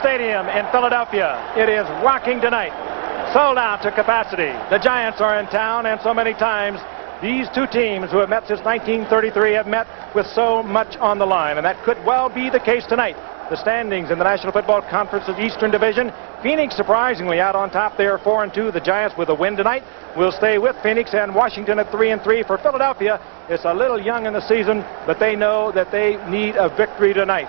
Stadium in Philadelphia. It is rocking tonight. Sold out to capacity. The Giants are in town, and so many times these two teams who have met since 1933 have met with so much on the line, and that could well be the case tonight. The standings in the National Football Conference's Eastern Division, Phoenix surprisingly out on top. They are 4-2. The Giants with a win tonight will stay with Phoenix, and Washington at 3-3. For Philadelphia, it's a little young in the season, but they know that they need a victory tonight.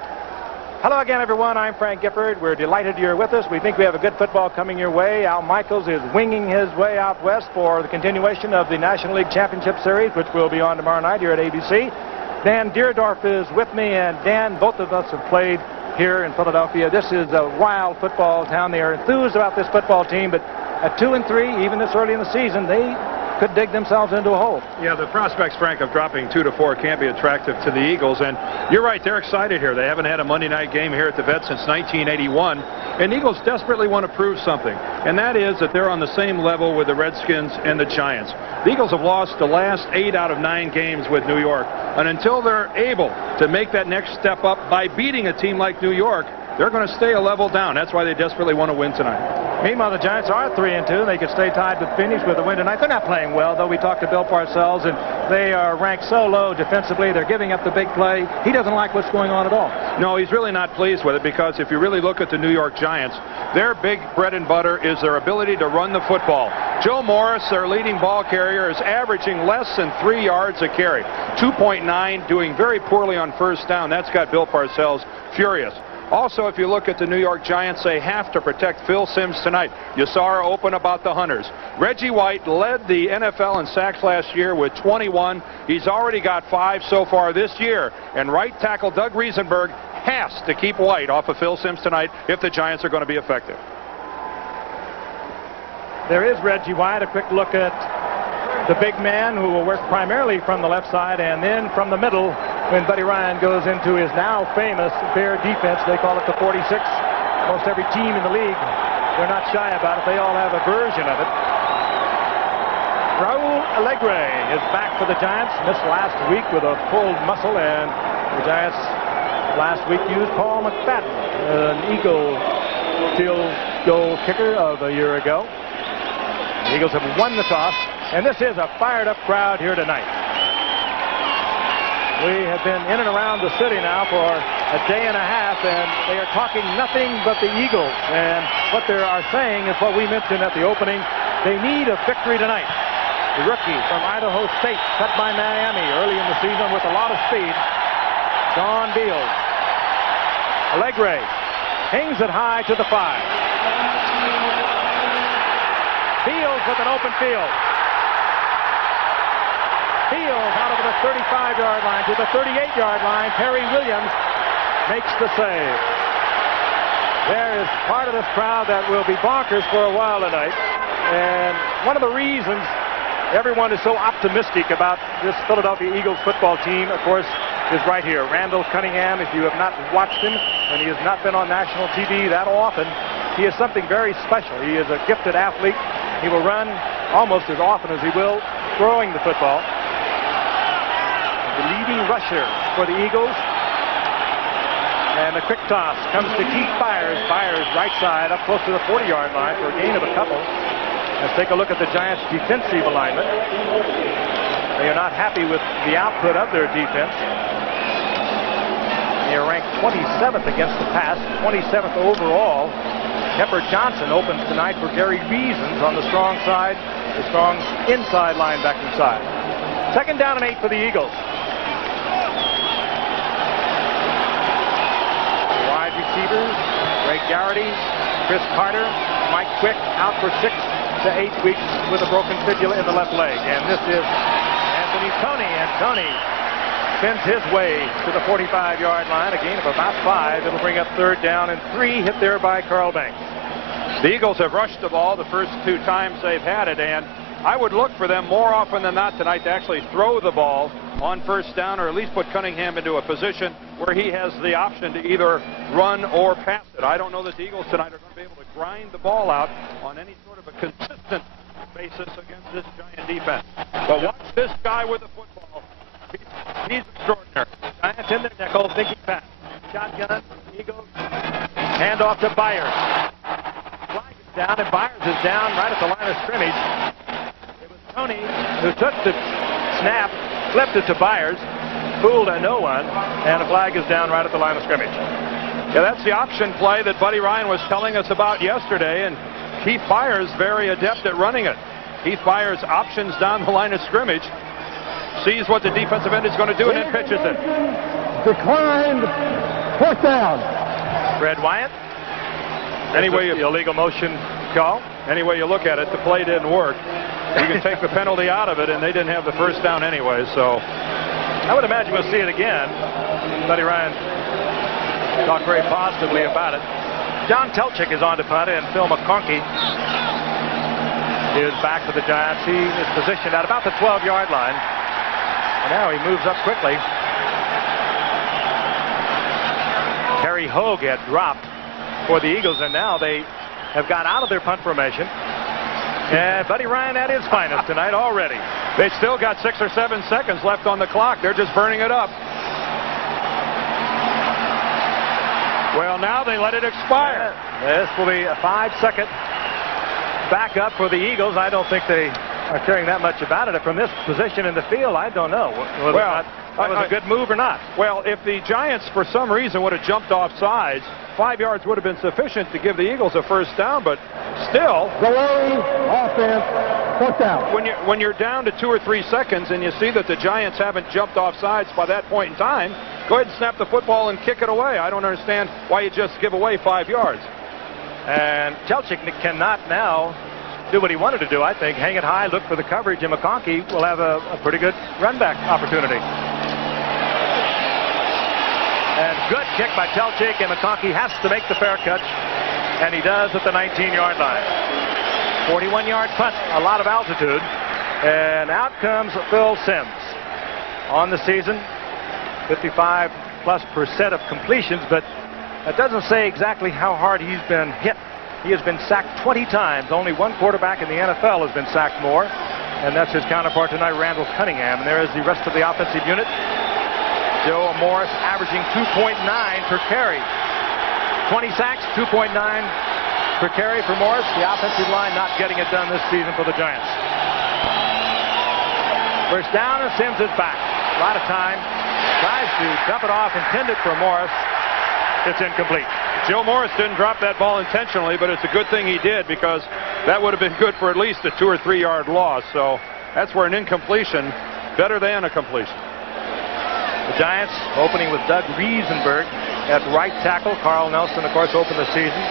Hello again, everyone. I'm Frank Gifford. We're delighted you're with us. We think we have a good football coming your way. Al Michaels is winging his way out west for the continuation of the National League Championship Series, which will be on tomorrow night here at ABC. Dan Dierdorf is with me, and Dan, both of us have played here in Philadelphia. This is a wild football town. They are enthused about this football team, but at 2-3, even this early in the season, they could dig themselves into a hole. Yeah, the prospects, Frank, of dropping 2-4 can't be attractive to the Eagles, and you're right, they're excited here. They haven't had a Monday night game here at the Vet since 1981, and Eagles desperately want to prove something, and that is that they're on the same level with the Redskins and the Giants. The Eagles have lost the last 8 out of 9 games with New York, and until they're able to make that next step up by beating a team like New York, they're going to stay a level down. That's why they desperately want to win tonight. Meanwhile, the Giants are 3-2. They could stay tied with Phoenix with a win tonight. They're not playing well, though. We talked to Bill Parcells, and they are ranked so low defensively. They're giving up the big play. He doesn't like what's going on at all. No, he's really not pleased with it, because if you really look at the New York Giants, their big bread and butter is their ability to run the football. Joe Morris, their leading ball carrier, is averaging less than 3 yards a carry. 2.9, doing very poorly on first down. That's got Bill Parcells furious. Also, if you look at the New York Giants, they have to protect Phil Simms tonight. You saw her open about the Hunters. Reggie White led the NFL in sacks last year with 21. He's already got 5 so far this year. And right tackle Doug Riesenberg has to keep White off of Phil Simms tonight if the Giants are going to be effective. There is Reggie White. A quick look at the big man who will work primarily from the left side and then from the middle when Buddy Ryan goes into his now famous bear defense. They call it the 46. Most every team in the league, they're not shy about it. They all have a version of it. Raul Alegre is back for the Giants. Missed last week with a pulled muscle, and the Giants last week used Paul McFadden, an Eagle field goal kicker of a year ago. The Eagles have won the toss, and this is a fired-up crowd here tonight. We have been in and around the city now for a day and a half, and they are talking nothing but the Eagles. And what they are saying is what we mentioned at the opening. They need a victory tonight. The rookie from Idaho State, cut by Miami early in the season with a lot of speed, John Beals. Alegre hangs it high to the 5. Beals with an open field. Field out of the 35-yard line to the 38-yard line. Terry Williams makes the save. There is part of this crowd that will be bonkers for a while tonight. And one of the reasons everyone is so optimistic about this Philadelphia Eagles football team, of course, is right here. Randall Cunningham, if you have not watched him, and he has not been on national TV that often, he is something very special. He is a gifted athlete. He will run almost as often as he will throwing the football. The leading rusher for the Eagles. And the quick toss comes to Keith Byers. Byers right side up close to the 40-yard line for a gain of a couple. Let's take a look at the Giants' defensive alignment. They are not happy with the output of their defense. They are ranked 27th against the pass, 27th overall. Pepper Johnson opens tonight for Gary Reasons on the strong side, the strong inside linebacking side. 2nd down and 8 for the Eagles. Wide receivers, Greg Garrity, Chris Carter, Mike Quick out for 6 to 8 weeks with a broken fibula in the left leg. And this is Anthony Tony, and Tony spins his way to the 45-yard line, a gain of about 5. It'll bring up 3rd down and 3, hit there by Carl Banks. The Eagles have rushed the ball the first 2 times they've had it, and I would look for them more often than not tonight to actually throw the ball on first down, or at least put Cunningham into a position where he has the option to either run or pass it. I don't know that the Eagles tonight are going to be able to grind the ball out on any sort of a consistent basis against this Giant defense. But watch this guy with the football. He's extraordinary. Giants in the nickel, thinking pass. Shotgun, Eagles. Hand off to Byers. Flag is down, and Byers is down right at the line of scrimmage. It was Tony who took the snap, flipped it to Byers, fooled no one, and a flag is down right at the line of scrimmage. Yeah, that's the option play that Buddy Ryan was telling us about yesterday, and Keith Byers very adept at running it. Keith Byers options down the line of scrimmage, sees what the defensive end is going to do, and then pitches it. Declined. Fourth down. Fred Wyatt. Anyway, the illegal motion call. Any way you look at it, the play didn't work. You can take the penalty out of it, and they didn't have the first down anyway, so. I would imagine we'll see it again. Buddy Ryan talked very positively about it. John Telchik is on to punt, and Phil McConkey is back for the Giants. He is positioned at about the 12-yard line. And now he moves up quickly. Terry Hogue had dropped for the Eagles, and now they have got out of their punt formation. And Buddy Ryan at his finest tonight already. They still got 6 or 7 seconds left on the clock. They're just burning it up. Well, now they let it expire. This will be a 5-second backup for the Eagles. I don't think they are caring that much about it. From this position in the field, I don't know whether that was a good move or not. Well, if the Giants, for some reason, would have jumped off sides, 5 yards would have been sufficient to give the Eagles a first down, but still. Delaying offense. Fourth down. When you're down to 2 or 3 seconds and you see that the Giants haven't jumped off sides by that point in time, go ahead and snap the football and kick it away. I don't understand why you just give away 5 yards. And Telchik cannot now do what he wanted to do, I think. Hang it high, look for the coverage, and McConkey will have a pretty good run back opportunity. And good kick by Telchik, and McConkey has to make the fair catch, and he does at the 19-yard line. 41-yard punt, a lot of altitude, and out comes Phil Simms. On the season, 55+% of completions, but that doesn't say exactly how hard he's been hit. He has been sacked 20 times. Only one quarterback in the NFL has been sacked more, and that's his counterpart tonight, Randall Cunningham. And there is the rest of the offensive unit. Joe Morris averaging 2.9 per carry. 20 sacks, 2.9 per carry for Morris. The offensive line not getting it done this season for the Giants. First down, and Simms is back. A lot of time. Tries to dump it off, intended for Morris. It's incomplete. Joe Morris didn't drop that ball intentionally, but it's a good thing he did, because that would have been good for at least a 2 or 3 yard loss. So that's where an incompletion, better than a completion. The Giants opening with Doug Riesenberg at right tackle. Carl Nelson, of course, opened the season.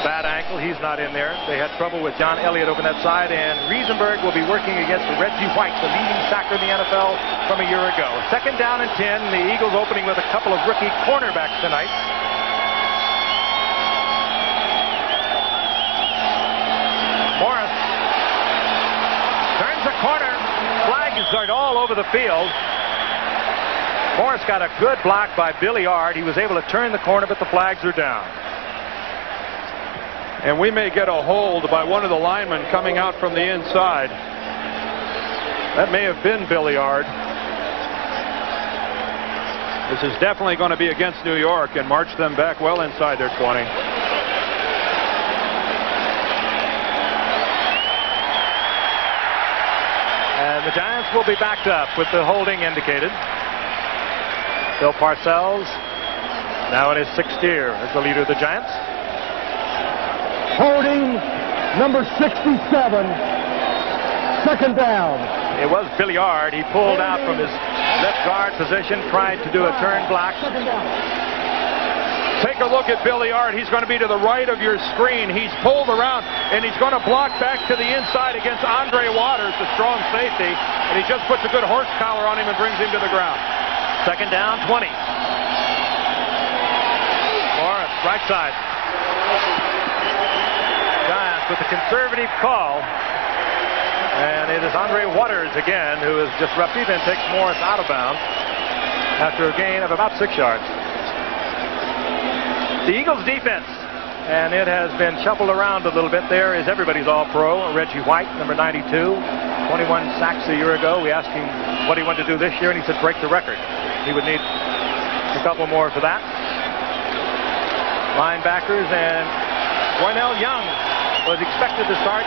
Bad ankle, he's not in there. They had trouble with John Elliott over that side, and Riesenberg will be working against Reggie White, the leading sacker in the NFL from a year ago. Second down and 10. The Eagles opening with a couple of rookie cornerbacks tonight. Morris turns the corner. Flag is all over the field. Morris got a good block by Billy Ard. He was able to turn the corner, but the flags are down. And we may get a hold by one of the linemen coming out from the inside. That may have been Billy Ard. This is definitely going to be against New York and march them back well inside their 20. And the Giants will be backed up with the holding indicated. Bill Parcells, now in his 6th year as the leader of the Giants. Holding number 67. Second down. It was Billy Ard. He pulled out from his left guard position, tried to do a turn block. Take a look at Billy Ard. He's going to be to the right of your screen. He's pulled around, and he's going to block back to the inside against Andre Waters, the strong safety. And he just puts a good horse collar on him and brings him to the ground. Second down, 20. Morris, right side. Giants with a conservative call. And it is Andre Waters again who is disruptive and takes Morris out of bounds after a gain of about 6 yards. The Eagles defense, and it has been shuffled around a little bit. There is everybody's all-pro, Reggie White, number 92, 21 sacks a year ago. We asked him what he wanted to do this year, and he said break the record. He would need a couple more for that. linebackers, and Roynell Young was expected to start.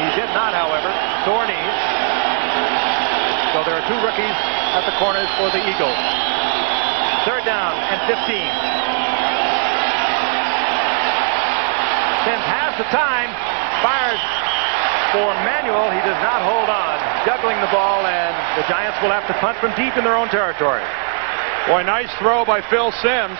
He did not, however. Sore knees. So there are 2 rookies at the corners for the Eagles. 3rd down and 15. Sims has the time. Fires for Manuel. He does not hold on. Juggling the ball, and the Giants will have to punt from deep in their own territory. Boy, nice throw by Phil Sims.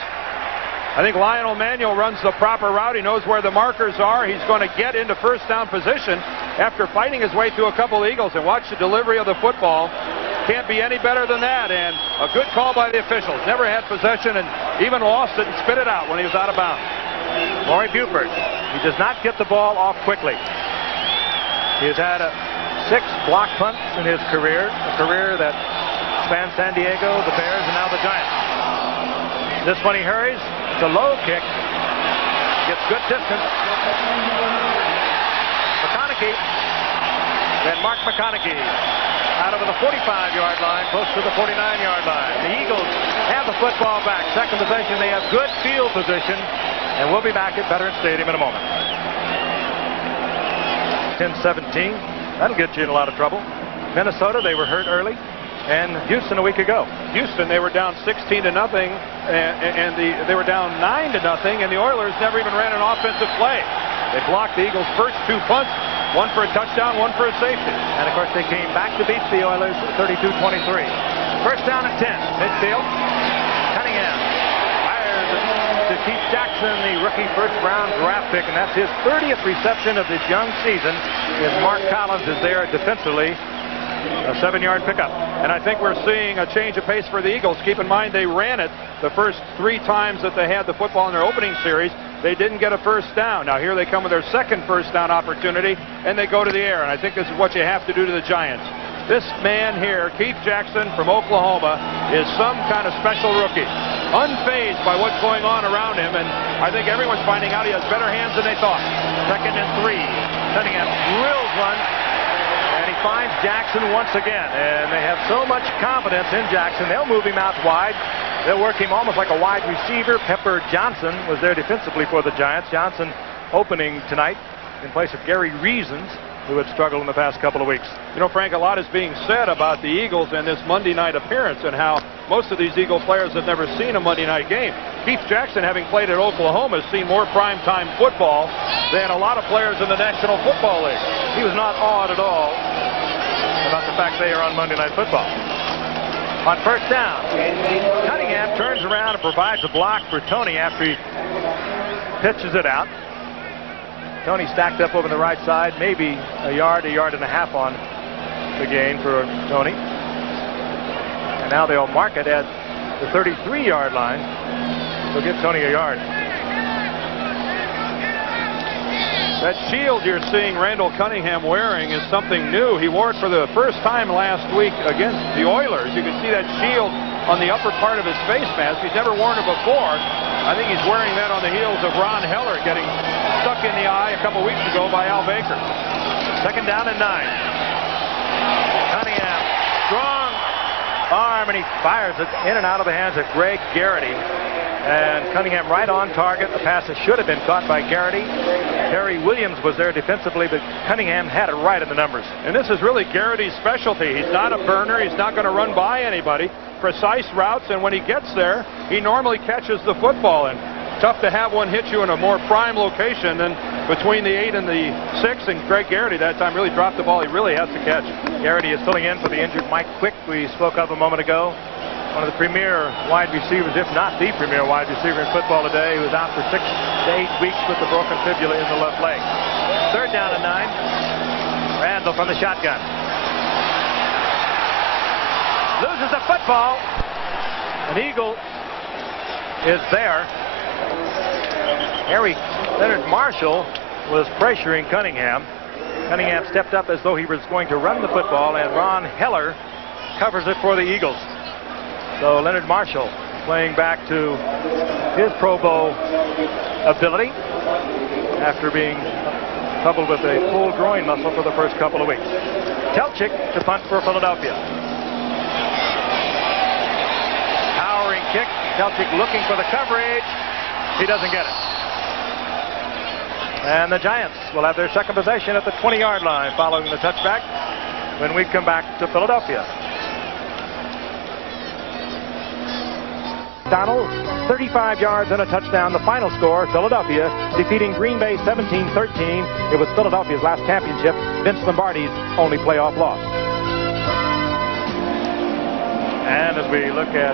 I think Lionel Manuel runs the proper route. He knows where the markers are. He's going to get into first down position after fighting his way through a couple of Eagles. And watch the delivery of the football. Can't be any better than that. And a good call by the officials. Never had possession and even lost it and spit it out when he was out of bounds. Maury Buford. He does not get the ball off quickly. He has had 6 block punts in his career. A career that spans San Diego, the Bears, and now the Giants. This one he hurries. It's a low kick. Gets good distance. McConaughey. Then Mark McConaughey out over the 45-yard line, close to the 49-yard line. The Eagles have the football back. Second possession. They have good field position. And we'll be back at Veterans Stadium in a moment. 10-17. That'll get you in a lot of trouble. Minnesota, they were hurt early. And Houston a week ago. Houston, they were down 16-0, and they were down 9-0, and the Oilers never even ran an offensive play. They blocked the Eagles' first 2 punts, one for a touchdown, one for a safety. And of course, they came back to beat the Oilers 32-23. First down at 10. Midfield. Cunningham fires to Keith Jackson, the rookie first-round draft pick, and that's his 30th reception of this young season. As Mark Collins is there defensively. A 7-yard pickup. And I think we're seeing a change of pace for the Eagles. Keep in mind they ran it the first 3 times that they had the football in their opening series. They didn't get a first down. Now here they come with their second first down opportunity, and they go to the air. And I think this is what you have to do to the Giants. This man here, Keith Jackson from Oklahoma, is some kind of special rookie. Unfazed by what's going on around him, and I think everyone's finding out he has better hands than they thought. 2nd and 3. Cunningham drills one. And he finds Jackson once again, and they have so much confidence in Jackson. They'll move him out wide. They'll work him almost like a wide receiver. Pepper Johnson was there defensively for the Giants. Johnson opening tonight in place of Gary Reasons, who had struggled in the past couple of weeks. You know, Frank, a lot is being said about the Eagles and this Monday night appearance and how most of these Eagle players have never seen a Monday night game. Keith Jackson, having played at Oklahoma, has seen more primetime football than a lot of players in the National Football League. He was not awed at all about the fact they are on Monday Night Football. On first down, Cunningham turns around and provides a block for Tony after he pitches it out. Tony stacked up over the right side, maybe a yard and a half on the gain for Tony. And now they'll mark it at the 33-yard line. They'll give Tony a yard. That shield you're seeing Randall Cunningham wearing is something new. He wore it for the first time last week against the Oilers. You can see that shield on the upper part of his face mask. He's never worn it before. I think he's wearing that on the heels of Ron Heller getting stuck in the eye a couple weeks ago by Al Baker. 2nd down and 9. Cunningham, strong arm, and he fires it in and out of the hands of Greg Garrity. And Cunningham right on target. The pass that should have been caught by Garrity. Terry Williams was there defensively, but Cunningham had it right in the numbers. And this is really Garrity's specialty. He's not a burner. He's not going to run by anybody. Precise routes, and when he gets there, he normally catches the football. And tough to have one hit you in a more prime location than between the 8 and the 6. And Greg Garrity that time really dropped the ball he really has to catch. Garrity is filling in for the injured Mike Quick we spoke of a moment ago. One of the premier wide receivers, if not the premier wide receiver in football today, who was out for 6 to 8 weeks with the broken fibula in the left leg. 3rd down and 9. Randall from the shotgun. Loses the football. An Eagle is there. Leonard Marshall was pressuring Cunningham. Cunningham stepped up as though he was going to run the football, and Ron Heller covers it for the Eagles. So Leonard Marshall playing back to his Pro Bowl ability after being troubled with a pulled groin muscle for the first couple of weeks. Telchik to punt for Philadelphia. Powering kick. Telchik looking for the coverage. He doesn't get it. And the Giants will have their second possession at the 20-yard line following the touchback when we come back to Philadelphia. Donald, 35 yards and a touchdown. The final score, Philadelphia defeating Green Bay 17-13. It was Philadelphia's last championship, Vince Lombardi's only playoff loss. And as we look at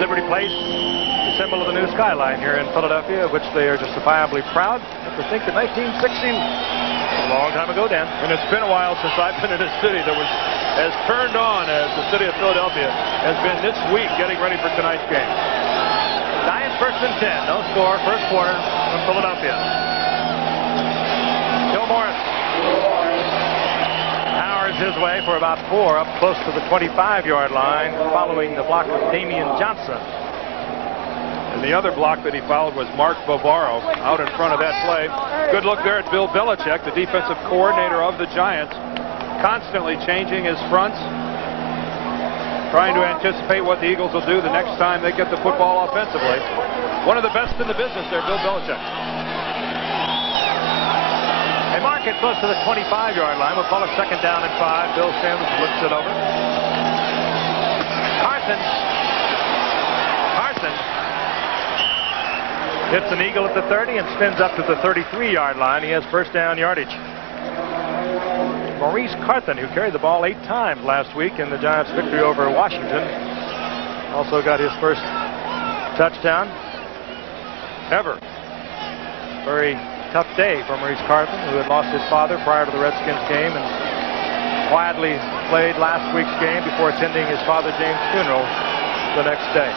Liberty Place, the symbol of the new skyline here in Philadelphia, of which they are justifiably proud. To think that 1960, a long time ago, Dan. And it's been a while since I've been in a city that was as turned on as the city of Philadelphia has been this week getting ready for tonight's game. Giants first and 10. No score, first quarter from Philadelphia. Joe Morris powers his way for about 4 up close to the 25-yard line following the block of Damian Johnson. And the other block that he followed was Mark Bavaro out in front of that play. Good look there at Bill Belichick, the defensive coordinator of the Giants, constantly changing his fronts, trying to anticipate what the Eagles will do the next time they get the football offensively. One of the best in the business there, Bill Belichick. They mark it close to the 25-yard line. We'll call it second down and 5. Bill Sims looks it over. Carson hits an eagle at the 30 and spins up to the 33-yard line. He has first down yardage. Maurice Carthen, who carried the ball 8 times last week in the Giants' victory over Washington, also got his first touchdown ever. Very tough day for Maurice Carthen, who had lost his father prior to the Redskins game and quietly played last week's game before attending his father James' funeral the next day.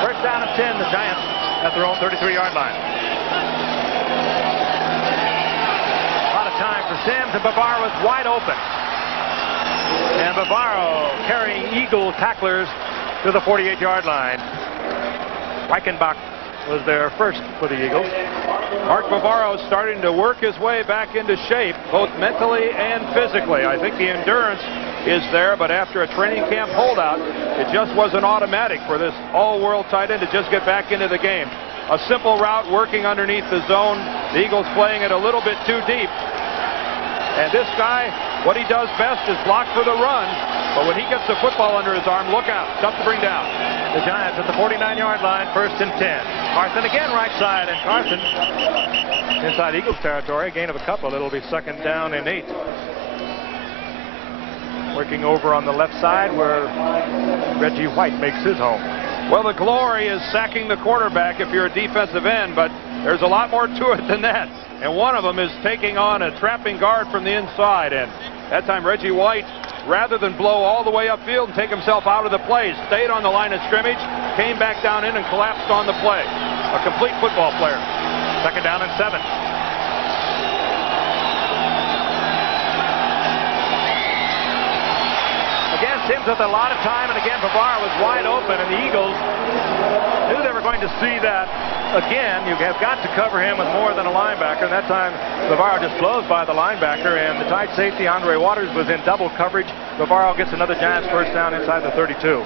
First down and 10, the Giants at their own 33-yard line. A lot of time for Sims, and Bavaro was wide open. And Bavaro carrying Eagle tacklers to the 48-yard line. Reichenbach was there first for the Eagles. Mark Bavaro is starting to work his way back into shape, both mentally and physically. I think the endurance is there, but after a training camp holdout, it just wasn't automatic for this all-world tight end to just get back into the game. A simple route working underneath the zone. The Eagles playing it a little bit too deep. And this guy, what he does best is block for the run, but when he gets the football under his arm, look out. Tough to bring down. The Giants at the 49-yard line, first and 10. Carson again right side, and Carson inside Eagles territory. Gain of a couple. It'll be second down and 8. Working over on the left side where Reggie White makes his home. Well, the glory is sacking the quarterback if you're a defensive end, but there's a lot more to it than that. And one of them is taking on a trapping guard from the inside. And that time Reggie White, rather than blow all the way upfield and take himself out of the play, stayed on the line of scrimmage, came back down in and collapsed on the play. A complete football player. Second down and 7. Sims with a lot of time, and again Bavaro was wide open, and the Eagles knew they were going to see that again. You have got to cover him with more than a linebacker, and that time Bavaro just blows by the linebacker, and the tight safety Andre Waters was in double coverage. Bavaro gets another Giants first down inside the 32.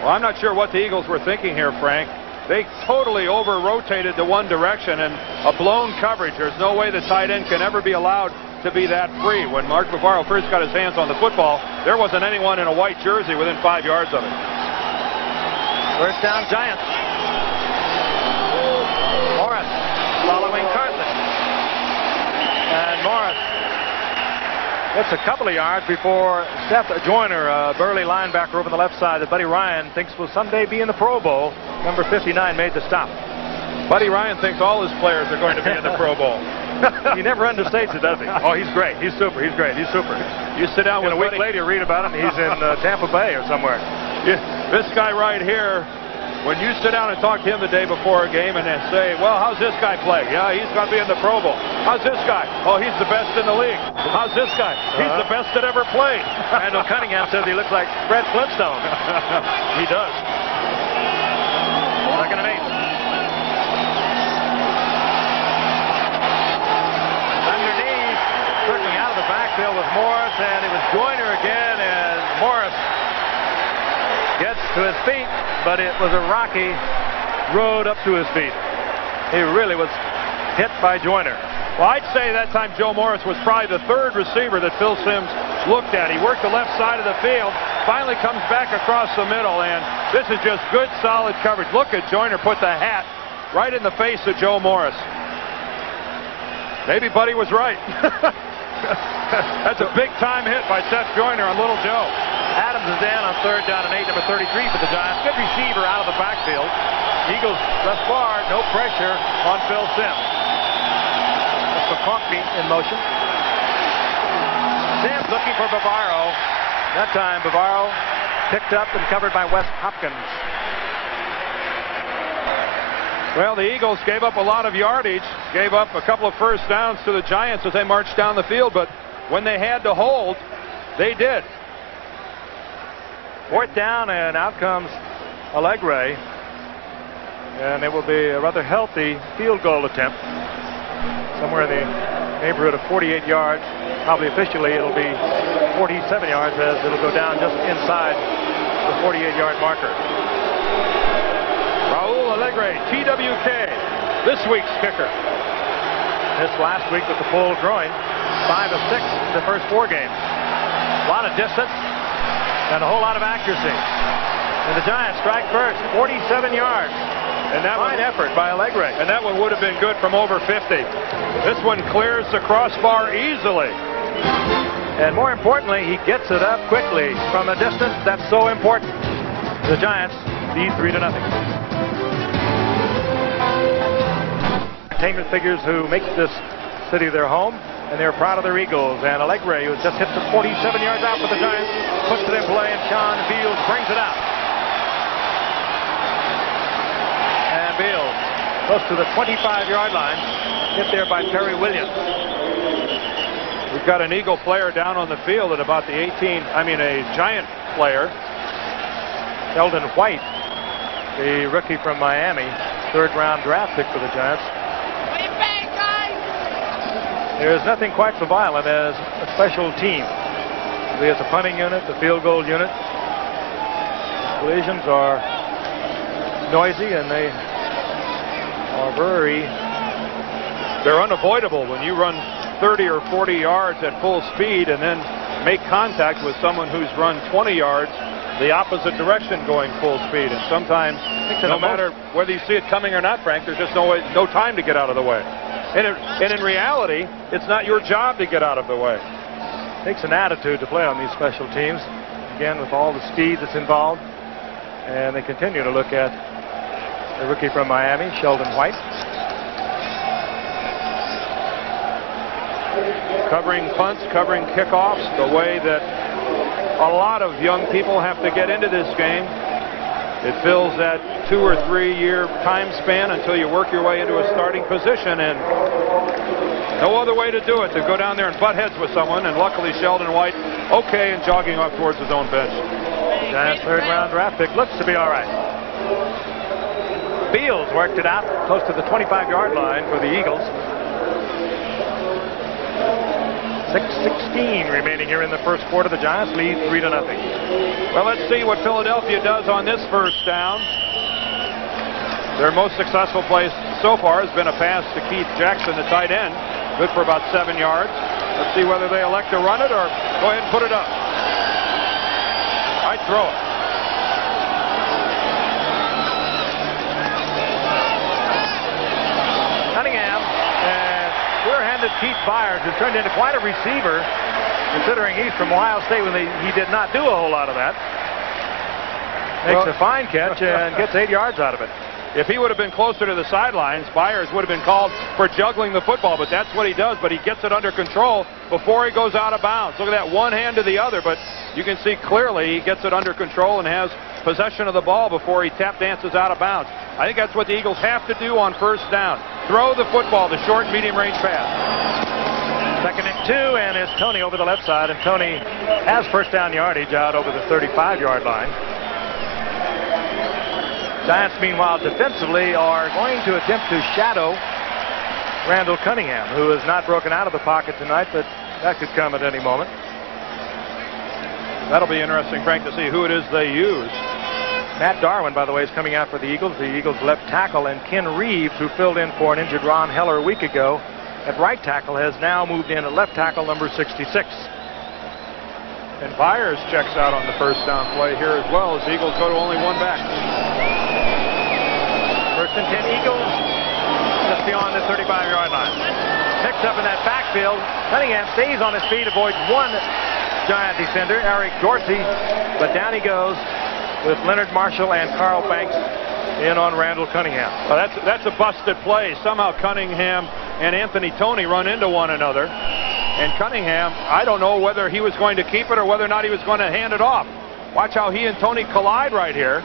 Well, I'm not sure what the Eagles were thinking here, Frank. They totally over-rotated to one direction, and a blown coverage. There's no way the tight end can ever be allowed to be that free. When Mark Bavaro first got his hands on the football, there wasn't anyone in a white jersey within 5 yards of it. First down, Giants. Morris following Carson. And Morris gets a couple of yards before Seth Joyner, a burly linebacker over on the left side that Buddy Ryan thinks will someday be in the Pro Bowl. Number 59 made the stop. Buddy Ryan thinks all his players are going to be in the Pro Bowl. He never understates it, does he? Oh, he's great. He's super. He's great. He's super. You sit down with a week later, you read about him. He's in Tampa Bay or somewhere. This guy right here, when you sit down and talk to him the day before a game and then say, well, how's this guy play? Yeah, he's going to be in the Pro Bowl. How's this guy? Oh, he's the best in the league. How's this guy? He's the best that ever played. Randall Cunningham says he looks like Fred Flintstone. He does. Second and 8. Circling out of the backfield with Morris, and it was Joyner again, and Morris gets to his feet, but it was a rocky rode up to his feet. He really was hit by Joyner. Well, I'd say that time Joe Morris was probably the third receiver that Phil Simms looked at. He worked the left side of the field, finally comes back across the middle, and this is just good, solid coverage. Look at Joyner put the hat right in the face of Joe Morris. Maybe Buddy was right. That's a big-time hit by Seth Joyner on Little Joe. Adams is in on 3rd down and 8, number 33 for the Giants. Good receiver out of the backfield. Eagles thus far, no pressure on Phil Simms. McConkey in motion. Simms looking for Bavaro. That time Bavaro picked up and covered by Wes Hopkins. Well, the Eagles gave up a lot of yardage, gave up a couple of first downs to the Giants as they marched down the field, but when they had to hold, they did. 4th down, and out comes Allegre. And it will be a rather healthy field goal attempt. Somewhere in the neighborhood of 48 yards. Probably officially it'll be 47 yards as it'll go down just inside the 48-yard marker. Raul Allegre, TWK, this week's kicker. This last week with the full groin, 5 of 6 in the first 4 games. A lot of distance and a whole lot of accuracy. And the Giants strike first, 47 yards. And that fine effort by Allegre. And that one would have been good from over 50. This one clears the crossbar easily. And more importantly, he gets it up quickly from a distance that's so important. The Giants lead 3-0. Entertainment figures who make this city their home, and they're proud of their Eagles. And Allegre, who just hit the 47 yards out for the Giants, puts it in play, and Sean Beals brings it out. Beals close to the 25-yard line, hit there by Perry Williams. We've got an Eagle player down on the field at about the a Giant player. Sheldon White, the rookie from Miami, 3rd-round draft pick for the Giants. There's nothing quite so violent as a special team. There's a punting unit, the field goal unit. Collisions are noisy, and they are they're unavoidable when you run 30 or 40 yards at full speed and then make contact with someone who's run 20 yards the opposite direction going full speed. And sometimes, no matter whether you see it coming or not, Frank, there's just no time to get out of the way. And in reality, it's not your job to get out of the way. It takes an attitude to play on these special teams, again, with all the speed that's involved. And they continue to look at the rookie from Miami, Sheldon White. Covering punts, covering kickoffs, the way that a lot of young people have to get into this game. It fills that 2 or 3 year time span until you work your way into a starting position, and no other way to do it, to go down there and butt heads with someone. And luckily Sheldon White okay and jogging off towards his own bench. Giants 3rd-round draft pick looks to be all right. Beals worked it out close to the 25-yard line for the Eagles. 6:16 remaining here in the first quarter. The Giants lead 3-0. Well, let's see what Philadelphia does on this first down. Their most successful play so far has been a pass to Keith Jackson, the tight end. Good for about 7 yards. Let's see whether they elect to run it or go ahead and put it up. I'd throw it. Cunningham and square-handed Keith Byers, who turned into quite a receiver, considering he's from Ohio State when he did not do a whole lot of that. Makes a fine catch and gets 8 yards out of it. If he would have been closer to the sidelines, Byers would have been called for juggling the football, but that's what he does. But he gets it under control before he goes out of bounds. Look at that, one hand to the other, but you can see clearly he gets it under control and has possession of the ball before he tap dances out of bounds. I think that's what the Eagles have to do on first down. Throw the football, the short and medium range pass. 2nd and 2, and it's Tony over the left side, and Tony has first down yardage out over the 35-yard line. Giants, meanwhile, defensively are going to attempt to shadow Randall Cunningham, who has not broken out of the pocket tonight, but that could come at any moment. That'll be interesting, Frank, to see who it is they use. Matt Darwin, by the way, is coming out for the Eagles left tackle, and Ken Reeves, who filled in for an injured Ron Heller a week ago at right tackle, has now moved in at left tackle, number 66. And Byers checks out on the first down play here as well, as the Eagles go to only one back. First and 10 Eagles, just beyond the 35-yard line. Picked up in that backfield. Cunningham stays on his feet, avoids one Giant defender, Eric Dorsey, but down he goes with Leonard Marshall and Carl Banks in on Randall Cunningham. Well, that's a busted play. Somehow Cunningham and Anthony Toney run into one another. And Cunningham, I don't know whether he was going to keep it or whether or not he was going to hand it off. Watch how he and Toney collide right here.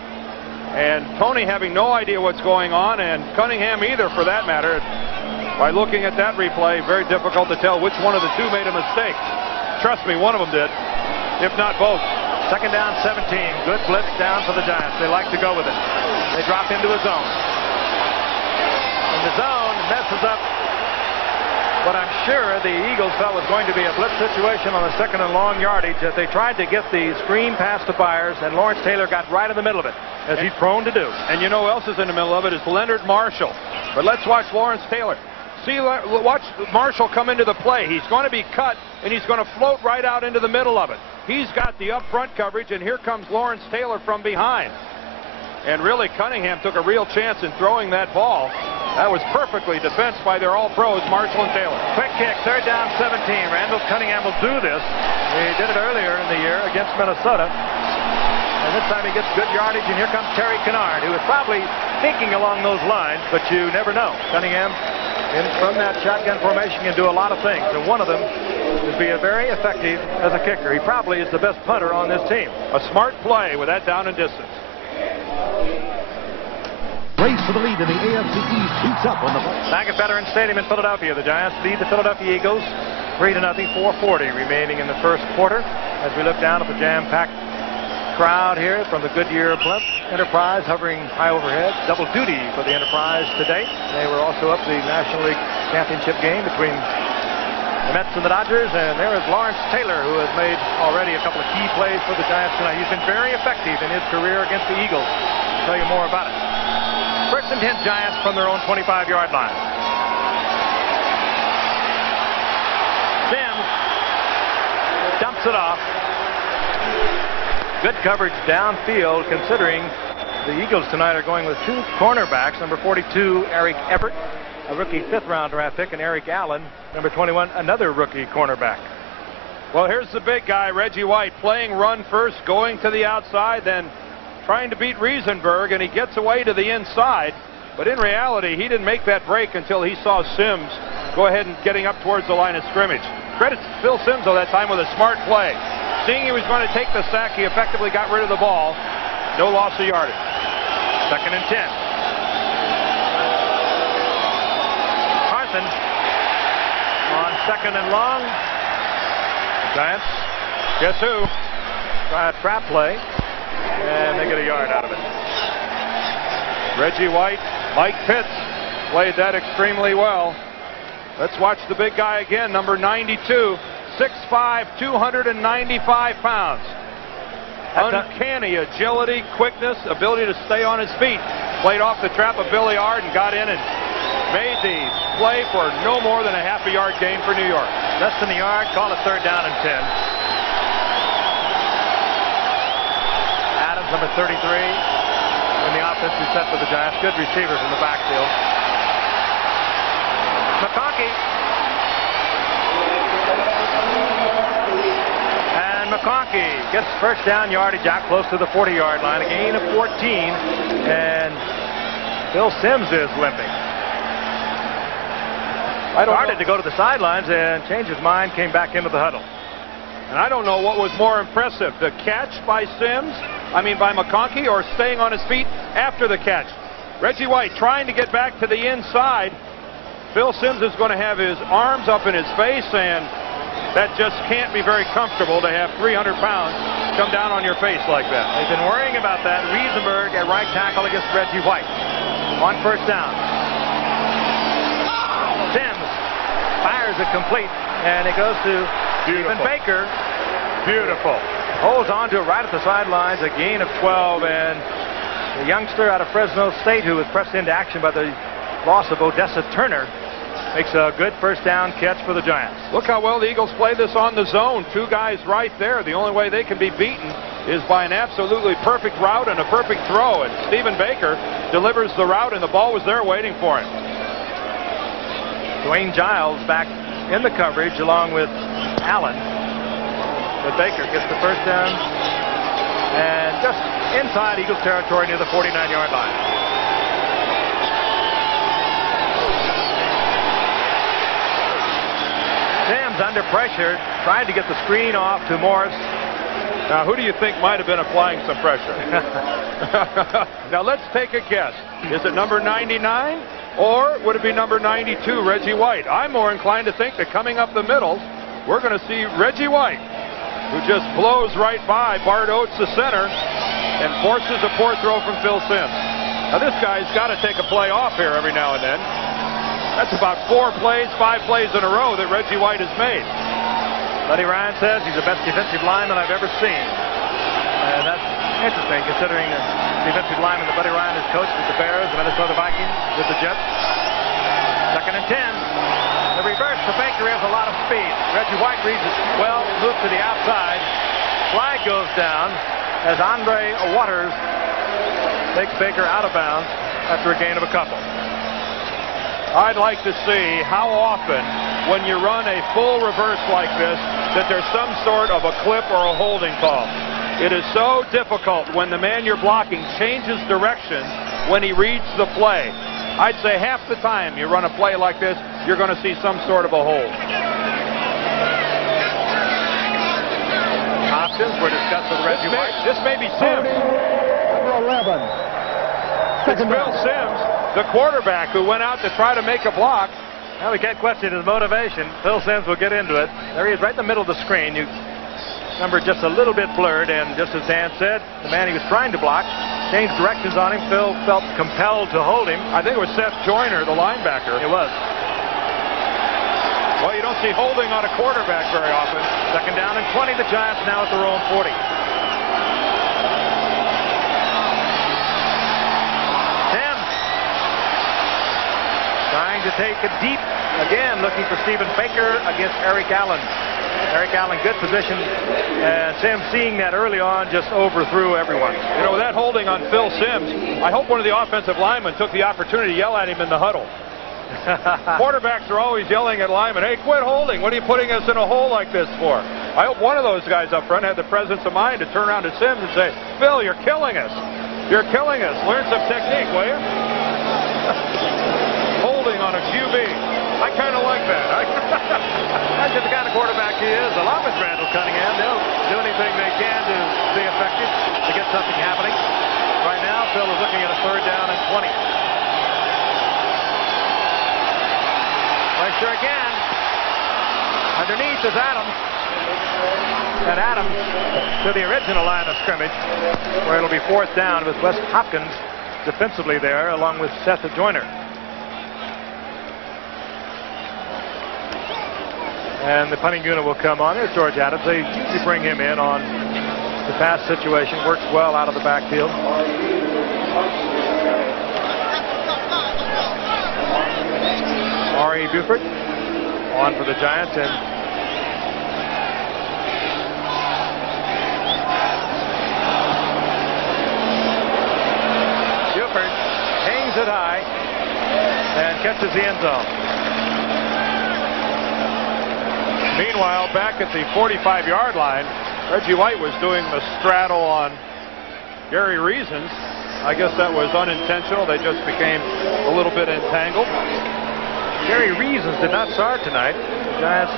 And Toney having no idea what's going on, and Cunningham either, for that matter. By looking at that replay, very difficult to tell which one of the two made a mistake. Trust me, one of them did, if not both. Second down, 17. Good blitz down for the Giants. They like to go with it. They drop into a zone. And the zone messes up what I'm sure the Eagles felt was going to be a blitz situation on the second and long yardage, as they tried to get the screen past the Byers, and Lawrence Taylor got right in the middle of it, as he's prone to do. And you know who else is in the middle of it is Leonard Marshall. But let's watch Lawrence Taylor. See, watch Marshall come into the play. He's going to be cut, and he's going to float right out into the middle of it. He's got the up front coverage, and here comes Lawrence Taylor from behind. And really, Cunningham took a real chance in throwing that ball. That was perfectly defensed by their all-pros, Marshall and Taylor. Quick kick, third down, 17. Randall Cunningham will do this. He did it earlier in the year against Minnesota. And this time he gets good yardage, and here comes Terry Kennard, who is probably thinking along those lines, but you never know. Cunningham, from that shotgun formation, can do a lot of things, and one of them is be very effective as a kicker. He probably is the best punter on this team. A smart play with that down and distance. Race for the lead in the AFC East heats up on the ball. Back at Veterans Stadium in Philadelphia, the Giants lead the Philadelphia Eagles 3-0, 4:40 remaining in the first quarter. As we look down at the jam-packed crowd here from the Goodyear Blimp Enterprise hovering high overhead. Double duty for the Enterprise today. They were also up the National League Championship game between the Mets and the Dodgers, and there is Lawrence Taylor, who has made already a couple of key plays for the Giants tonight. He's been very effective in his career against the Eagles. I'll tell you more about it. First and 10 Giants from their own 25-yard line. Sims dumps it off. Good coverage downfield, considering the Eagles tonight are going with two cornerbacks, number 42, Eric Everett, a rookie fifth-round draft pick, and Eric Allen, number 21, another rookie cornerback. Well, here's the big guy, Reggie White, playing run first, going to the outside, then trying to beat Riesenberg, and he gets away to the inside. But in reality, he didn't make that break until he saw Sims go ahead and getting up towards the line of scrimmage. Credit to Phil Sims, though, that time with a smart play. Seeing he was going to take the sack, he effectively got rid of the ball. No loss of yardage. Second and 10. Carson on second and long. The Giants, Guess who? try a trap play, and they get a yard out of it. Reggie White, Mike Pitts played that extremely well. Let's watch the big guy again, number 92, 6'5", 295 pounds. Uncanny agility, quickness, ability to stay on his feet. Played off the trap of Billy Ard and got in and made the play for no more than a half a yard gain for New York. Less than a yard, call it third down and 10. Adams, number 33, in the offensive set for the Giants. Good receiver from the backfield. McConkey. And McConkey gets first down yardage out close to the 40-yard line. A gain of 14. And Phil Sims is limping. Started to go to the sidelines and changed his mind, came back into the huddle. And I don't know what was more impressive, the catch by by McConkey, or staying on his feet after the catch. Reggie White trying to get back to the inside. Phil Sims is going to have his arms up in his face, and that just can't be very comfortable to have 300 pounds come down on your face like that. They've been worrying about that. Riesenberg at right tackle against Reggie White on first down. Sims fires it complete, and it goes to Stephen Baker. Beautiful. Holds on to it right at the sidelines, a gain of 12, and The youngster out of Fresno State who was pressed into action by the loss of Odessa Turner makes a good first down catch for the Giants. Look how well the Eagles play this on the zone. Two guys right there. The only way they can be beaten is by an absolutely perfect route and a perfect throw. And Stephen Baker delivers the route, and the ball was there waiting for him. Dwayne Giles back in the coverage along with Allen. But Baker gets the first down and just inside Eagles territory near the 49-yard line. Sims under pressure, tried to get the screen off to Morris. Now, who do you think might have been applying some pressure? Now, let's take a guess. Is it number 99, or would it be number 92, Reggie White? I'm more inclined to think that coming up the middle, we're going to see Reggie White, who just blows right by Bart Oates, the center, and forces a poor throw from Phil Sims. Now, this guy's got to take a play off here every now and then. That's about 4 plays, 5 plays in a row that Reggie White has made. Buddy Ryan says he's the best defensive lineman I've ever seen. And that's interesting considering the defensive lineman that Buddy Ryan has coached with the Bears, the Minnesota Vikings, with the Jets. 2nd and 10. The reverse to Baker has a lot of speed. Reggie White reads it well, moves to the outside. Flag goes down as Andre Waters takes Baker out of bounds after a gain of a couple. I'd like to see how often, when you run a full reverse like this, that there's some sort of a clip or a holding call. It is so difficult when the man you're blocking changes direction when he reads the play. I'd say half the time you run a play like this, you're going to see some sort of a hold. Options were discussed with Reggie White. This may be Sims. Number 11. It's Phil Sims, the quarterback, who went out to try to make a block. Well, we can't question his motivation. Phil Sims will get into it. There he is right in the middle of the screen. Number just a little bit blurred, and just as Dan said, the man he was trying to block changed directions on him. Phil felt compelled to hold him. I think it was Seth Joyner, the linebacker. It was. Well, you don't see holding on a quarterback very often. 2nd down and 20. The Giants now at their own 40. Trying to take it deep again, looking for Stephen Baker against Eric Allen. Eric Allen, good position, and Sims, seeing that early on, just overthrew everyone. You know, with that holding on Phil Sims, I hope one of the offensive linemen took the opportunity to yell at him in the huddle. Quarterbacks are always yelling at linemen, hey, quit holding. What are you putting us in a hole like this for? I hope one of those guys up front had the presence of mind to turn around to Sims and say, Phil, you're killing us. You're killing us. Learn some technique, will you? On a QB. I kind of like that. That's just the kind of quarterback he is. Along with Randall Cunningham, they'll do anything they can to be effective, to get something happening. Right now, Phil is looking at a 3rd down and 20. Pressure again. Underneath is Adams. And Adams to the original line of scrimmage, where it'll be 4th down with Wes Hopkins defensively there, along with Seth Joyner. And the punting unit will come on. There's George Adams. They usually bring him in on the pass situation. Works well out of the backfield. R.E. Gifford on for the Giants. And Gifford hangs it high and catches the end zone. Meanwhile, back at the 45-yard line, Reggie White was doing the straddle on Gary Reasons. I guess that was unintentional. They just became a little bit entangled. Gary Reasons did not start tonight. The Giants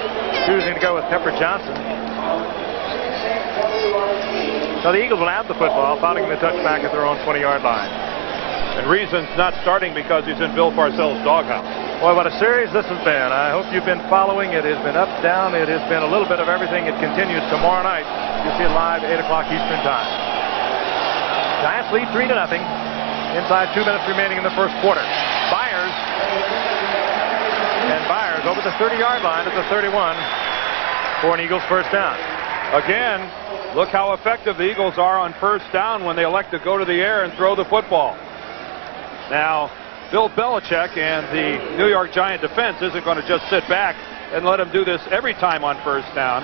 choosing to go with Pepper Johnson. So the Eagles will have the football, following the touchback at their own 20-yard line. And Reasons not starting because he's in Bill Parcells' doghouse. Boy, what a series this has been. I hope you've been following. It has been up, down. It has been a little bit of everything. It continues tomorrow night. You'll see it live 8 o'clock Eastern time. Giants lead 3-0. Inside 2 minutes remaining in the first quarter. Byers. And Byers over the 30-yard line at the 31 for an Eagles first down. Again, look how effective the Eagles are on first down when they elect to go to the air and throw the football. Now, Bill Belichick and the New York Giant defense isn't going to just sit back and let them do this every time on first down.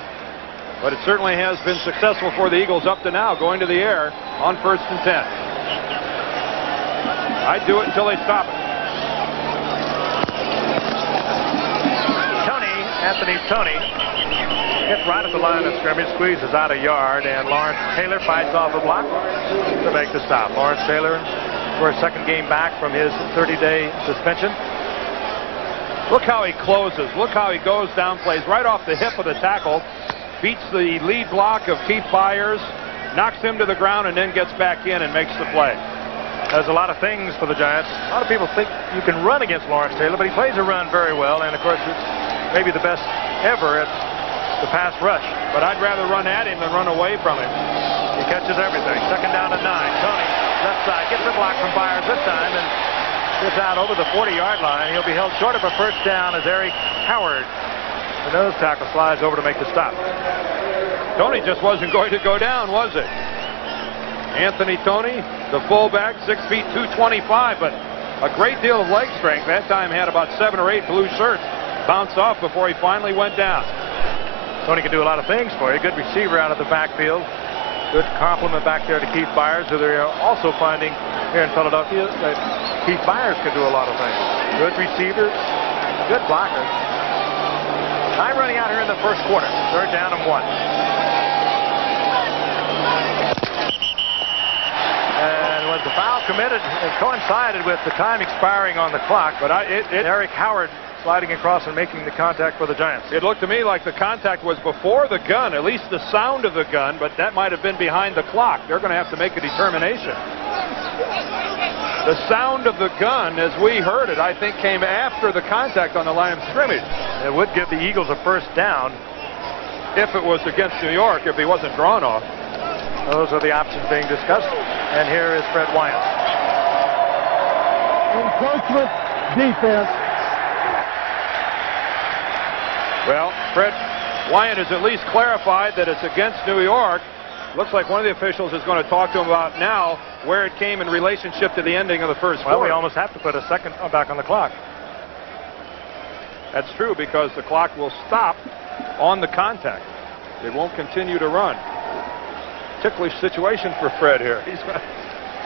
But it certainly has been successful for the Eagles up to now, going to the air on 1st and 10. I'd do it until they stop it. Anthony Tony hits right at the line of scrimmage, squeezes out a yard, and Lawrence Taylor fights off a block to make the stop. Lawrence Taylor for his second game back from his 30-day suspension. Look how he closes. Look how he goes down, plays right off the hip of the tackle, beats the lead block of Keith Byers, knocks him to the ground, and then gets back in and makes the play. Does a lot of things for the Giants. A lot of people think you can run against Lawrence Taylor, but he plays a run very well, and of course it's maybe the best ever at the pass rush. But I'd rather run at him than run away from him. He catches everything. 2nd down and 9. Tony, left side, gets the block from Byers this time and gets out over the 40-yard line. He'll be held short of a first down as Eric Howard, the nose tackle, slides over to make the stop. Tony just wasn't going to go down, was it? Anthony Tony, the fullback, 6 feet 225, but a great deal of leg strength. That time had about 7 or 8 blue shirts bounce off before he finally went down. Tony can do a lot of things for you. Good receiver out of the backfield. Good compliment back there to Keith Byers, who they're also finding here in Philadelphia that Keith Byers can do a lot of things. Good receiver, good blocker. Time running out here in the first quarter. 3rd down and 1. And was the foul committed? It coincided with the time expiring on the clock, but Eric Howard sliding across and making the contact for the Giants. It looked to me like the contact was before the gun, at least the sound of the gun, but that might have been behind the clock. They're going to have to make a determination. The sound of the gun, as we heard it, I think came after the contact on the line of scrimmage. It would give the Eagles a first down if it was against New York, if he wasn't drawn off. Those are the options being discussed. And here is Fred Wyant. Encroachment defense. Well, Fred Wyant has at least clarified that it's against New York. Looks like one of the officials is going to talk to him about now where it came in relationship to the ending of the first quarter. Well, we almost have to put a second back on the clock. That's true, because the clock will stop on the contact. It won't continue to run. Ticklish situation for Fred here.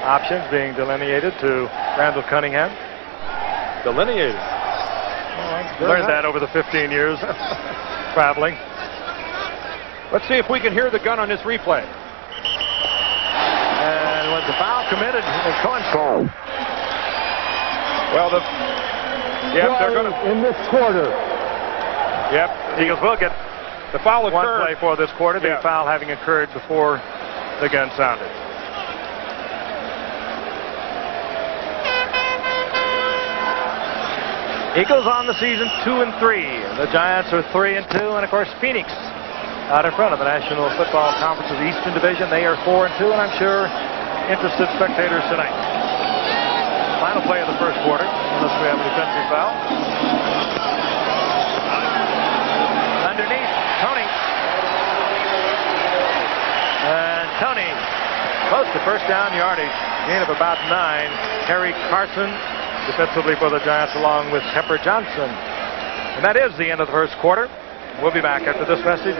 Options being delineated to Randall Cunningham. Delineated. Learned that over the 15 years traveling. Let's see if we can hear the gun on this replay. And was the foul committed? Well, they're going to in this quarter. Yep, Eagles will get the foul one occurred. play for this quarter. The foul having occurred before the gun sounded. Eagles on the season 2-3. The Giants are 3-2, and of course Phoenix out in front of the National Football Conference's Eastern Division. They are 4-2, and I'm sure interested spectators tonight. Final play of the first quarter, unless we have a defensive foul. Underneath, Tony. And Tony close to first down yardage. Gain of about 9. Harry Carson defensively for the Giants, along with Pepper Johnson. And that is the end of the first quarter. We'll be back after this message.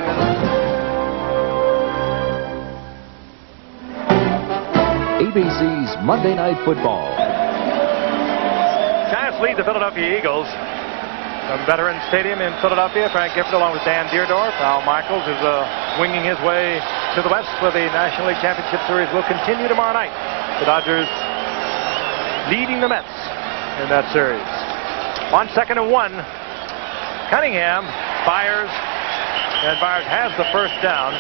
ABC's Monday Night Football. Giants lead the Philadelphia Eagles from Veterans Stadium in Philadelphia. Frank Gifford along with Dan Dierdorf. Al Michaels is winging his way to the west for the National League Championship Series. Will continue tomorrow night. The Dodgers leading the Mets in that series. On 2nd and 1, Cunningham, Byers, and Byers has the first down.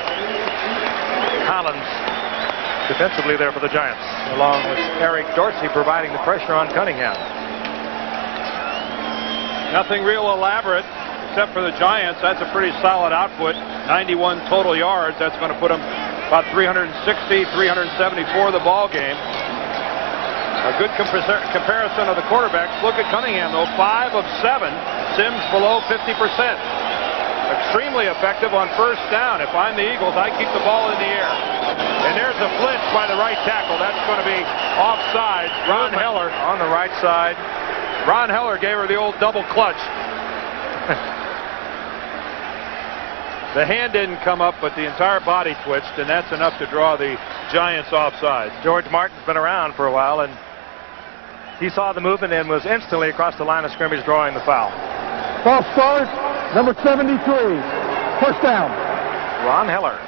Collins defensively there for the Giants, along with Eric Dorsey providing the pressure on Cunningham. Nothing real elaborate except for the Giants. That's a pretty solid output. 91 total yards. That's going to put them about 360, 374 the ball game. A good comparison of the quarterbacks. Look at Cunningham, though. 5 of 7. Sims below 50%. extremely effective on first down. If I'm the Eagles, I keep the ball in the air. And there's a flinch by the right tackle. That's going to be offside. Ron Heller on the right side. Ron Heller gave her the old double clutch. The hand didn't come up, but the entire body twitched, and that's enough to draw the Giants offside. George Martin's been around for a while, and he saw the movement and was instantly across the line of scrimmage drawing the foul. False start, number 73. First down. Ron Heller.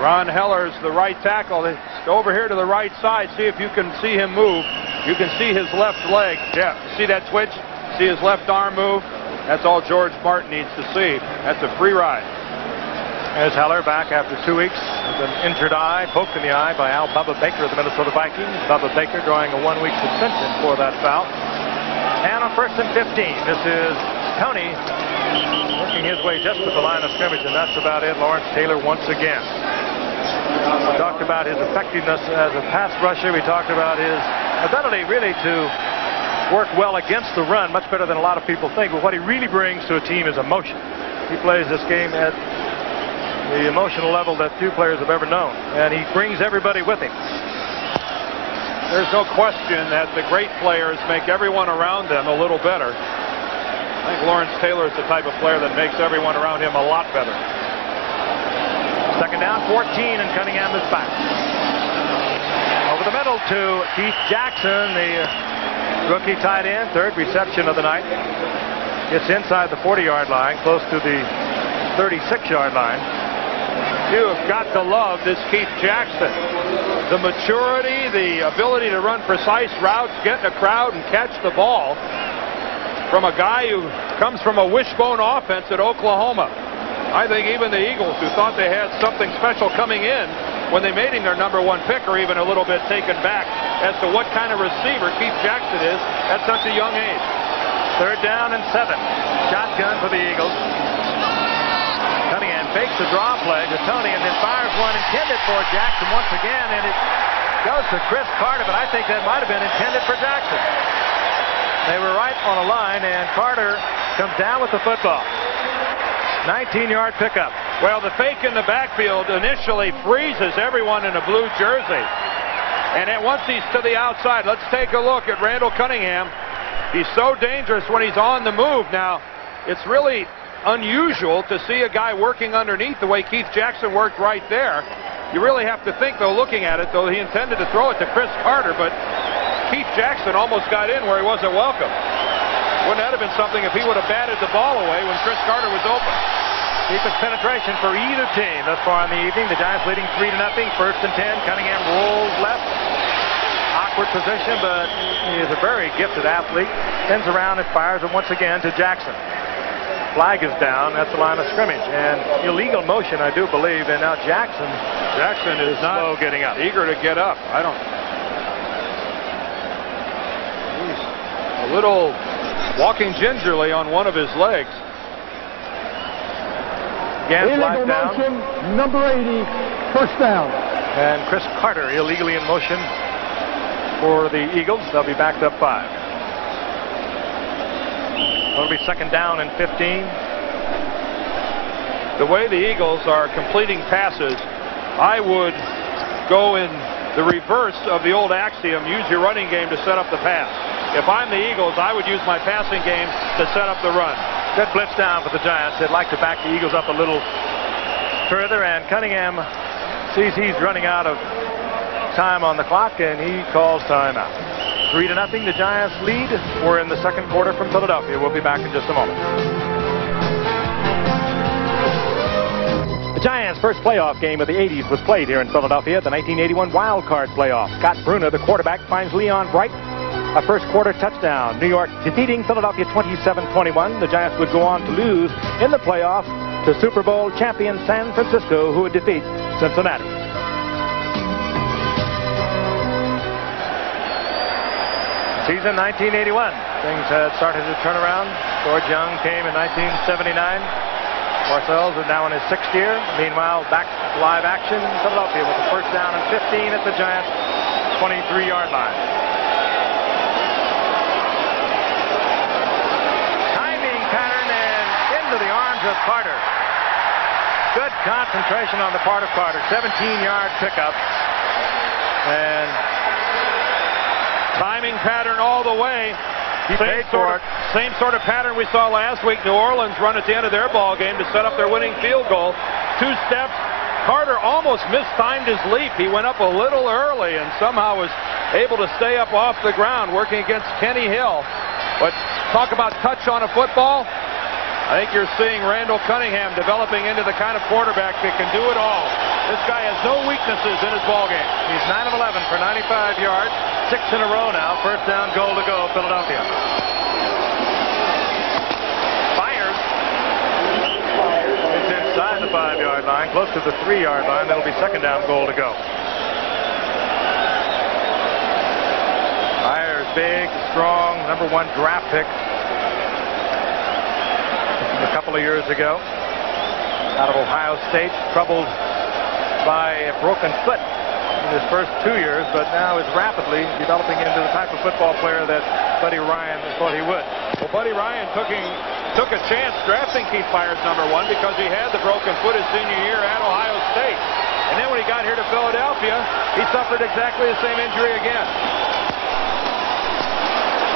Ron Heller's the right tackle. Go over here to the right side. See if you can see him move. You can see his left leg. Yeah. See that twitch? See his left arm move? That's all George Martin needs to see. That's a free ride. There's Heller back after 2 weeks with an injured eye, poked in the eye by Al Bubba Baker of the Minnesota Vikings. Bubba Baker drawing a 1-week suspension for that foul. And on 1st and 15, this is Tony working his way just to the line of scrimmage, and that's about it. Lawrence Taylor once again. We talked about his effectiveness as a pass rusher. We talked about his ability really to work well against the run, much better than a lot of people think. But what he really brings to a team is emotion. He plays this game at the emotional level that few players have ever known, and he brings everybody with him. There's no question that the great players make everyone around them a little better. I think Lawrence Taylor is the type of player that makes everyone around him a lot better. Second down, 14, and Cunningham is back. Over the middle to Keith Jackson, the rookie tight end, third reception of the night. Gets inside the 40-yard line, close to the 36-yard line. You have got to love this Keith Jackson. The maturity, the ability to run precise routes, get in a crowd and catch the ball from a guy who comes from a wishbone offense at Oklahoma. I think even the Eagles, who thought they had something special coming in when they made him their #1 pick, are even a little bit taken back as to what kind of receiver Keith Jackson is at such a young age. Third down and 7. Shotgun for the Eagles. Cunningham fakes the draw play to Tony and then fires one intended for Jackson once again, and it goes to Chris Carter, but I think that might have been intended for Jackson. They were right on a line, and Carter comes down with the football. 19-yard pickup. Well, the fake in the backfield initially freezes everyone in a blue jersey. And then once he's to the outside, let's take a look at Randall Cunningham. He's so dangerous when he's on the move. Now, it's really unusual to see a guy working underneath the way Keith Jackson worked right there. You really have to think, though, looking at it, though he intended to throw it to Chris Carter, but Keith Jackson almost got in where he wasn't welcome. Wouldn't that have been something if he would have batted the ball away when Chris Carter was open? Deepest penetration for either team thus far in the evening. The Giants leading 3-0. 1st and 10. Cunningham rolls left. Awkward position, but he is a very gifted athlete. Spins around and fires it once again to Jackson. Flag is down. That's the line of scrimmage. And illegal motion, I do believe. And now Jackson is not slow getting up. Eager to get up. He's a little walking gingerly on one of his legs. Again, flag down. Motion, number 80, first down. And Chris Carter illegally in motion for the Eagles. They'll be backed up 5. It'll be second down and 15. The way the Eagles are completing passes, I would go in the reverse of the old axiom, use your running game to set up the pass. If I'm the Eagles, I would use my passing game to set up the run. Good blitz down for the Giants. They'd like to back the Eagles up a little further, and Cunningham sees he's running out of time on the clock, and he calls timeout. 3-0. The Giants lead. We're in the second quarter from Philadelphia. We'll be back in just a moment. The Giants' first playoff game of the 80s was played here in Philadelphia at the 1981 Wild Card playoff. Scott Bruna, the quarterback, finds Leon Bright a first quarter touchdown. New York defeating Philadelphia 27-21. The Giants would go on to lose in the playoffs to Super Bowl champion San Francisco, who would defeat Cincinnati. Season 1981. Things had started to turn around. George Young came in 1979. Parcells is now in his 6th year. Meanwhile, back live action in Philadelphia with the first down and 15 at the Giants' 23-yard line. Timing pattern and into the arm was Carter. Good concentration on the part of Carter. 17-yard pickup. And timing pattern all the way. he paid for it. Same sort of pattern we saw last week. New Orleans run at the end of their ball game to set up their winning field goal. 2 steps. Carter almost mistimed his leap. He went up a little early and somehow was able to stay up off the ground, working against Kenny Hill. But talk about touch on a football. I think you're seeing Randall Cunningham developing into the kind of quarterback that can do it all. This guy has no weaknesses in his ball game. He's 9 of 11 for 95 yards. 6 in a row now. First down, goal to go, Philadelphia. Fires. It's inside the 5-yard line, close to the 3-yard line. That'll be second down, goal to go. Fires, big, strong, #1 draft pick. A couple of years ago, out of Ohio State, troubled by a broken foot in his first 2 years, but now is rapidly developing into the type of football player that Buddy Ryan thought he would. Well, Buddy Ryan took a chance drafting Keith Fires #1 because he had the broken foot his senior year at Ohio State. And then when he got here to Philadelphia, he suffered exactly the same injury again.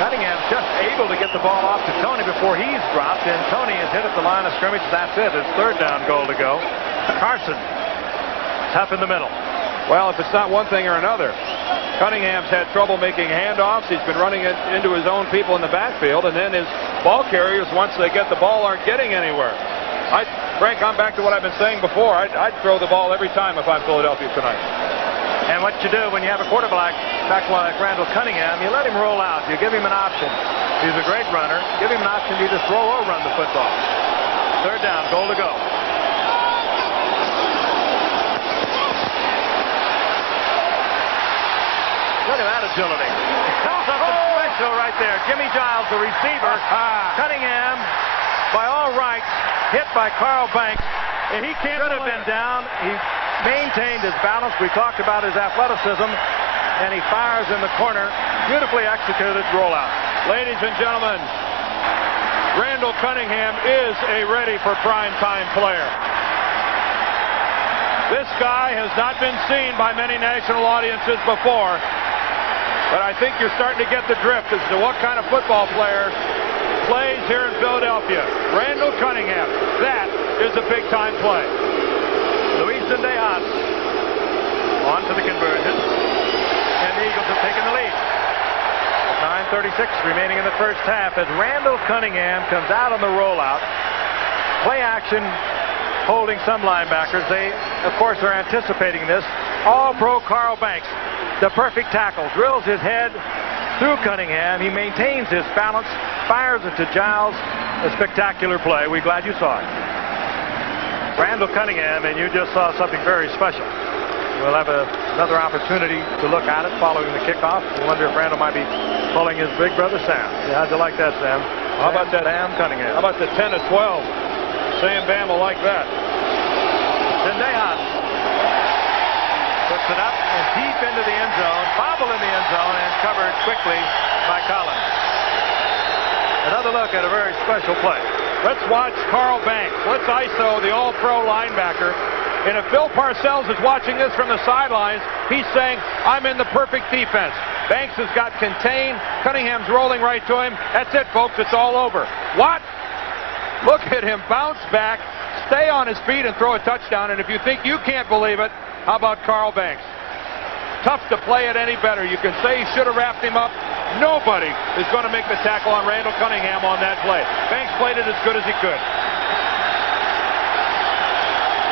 Cunningham's just able to get the ball off to Tony before he's dropped, and Tony is hit at the line of scrimmage. That's it. It's third down, goal to go. Carson, tough in the middle. Well, if it's not one thing or another, Cunningham's had trouble making handoffs. He's been running it into his own people in the backfield, and then his ball carriers, once they get the ball, aren't getting anywhere. Frank, I'm back to what I've been saying before. I'd throw the ball every time if I'm Philadelphia tonight. And what you do when you have a quarterback like Randall Cunningham, you let him roll out. You give him an option. He's a great runner. Give him an option to either throw or run the football. Third down, goal to go. Look at that agility. Something special right there. Jimmy Giles, the receiver. Cunningham, by all rights, hit by Carl Banks. And he should have been down. He maintained his balance. We talked about his athleticism, and he fires in the corner. Beautifully executed rollout. Ladies and gentlemen, Randall Cunningham is a ready for prime time player. This guy has not been seen by many national audiences before, but I think you're starting to get the drift as to what kind of football player plays here in Philadelphia. Randall Cunningham, that is a big-time play. Luis Zendejas on to the conversion, and the Eagles have taken the lead. 9:36 remaining in the first half as Randall Cunningham comes out on the rollout. Play action, holding some linebackers. They, of course, are anticipating this. All-pro Carl Banks, the perfect tackle, drills his head through Cunningham. He maintains his balance, fires it to Giles. A spectacular play. We're glad you saw it. Randall Cunningham, and you just saw something very special. We'll have another opportunity to look at it following the kickoff. We wonder if Randall might be pulling his big brother Sam. Yeah, how'd you like that, Sam? How about that? Sam Cunningham. How about the 10 to 12? Sam Bam will like that. Zendejas puts it up and deep into the end zone. Bobble in the end zone and covered quickly by Collins. Another look at a very special play. Let's watch Carl Banks. Let's ISO the all-pro linebacker. And if Bill Parcells is watching this from the sidelines, he's saying, I'm in the perfect defense. Banks has got contained. Cunningham's rolling right to him. That's it, folks. It's all over. What? Look at him bounce back, stay on his feet, and throw a touchdown. And if you think you can't believe it, how about Carl Banks? Tough to play it any better. You can say he should have wrapped him up. Nobody is going to make the tackle on Randall Cunningham on that play. Banks played it as good as he could.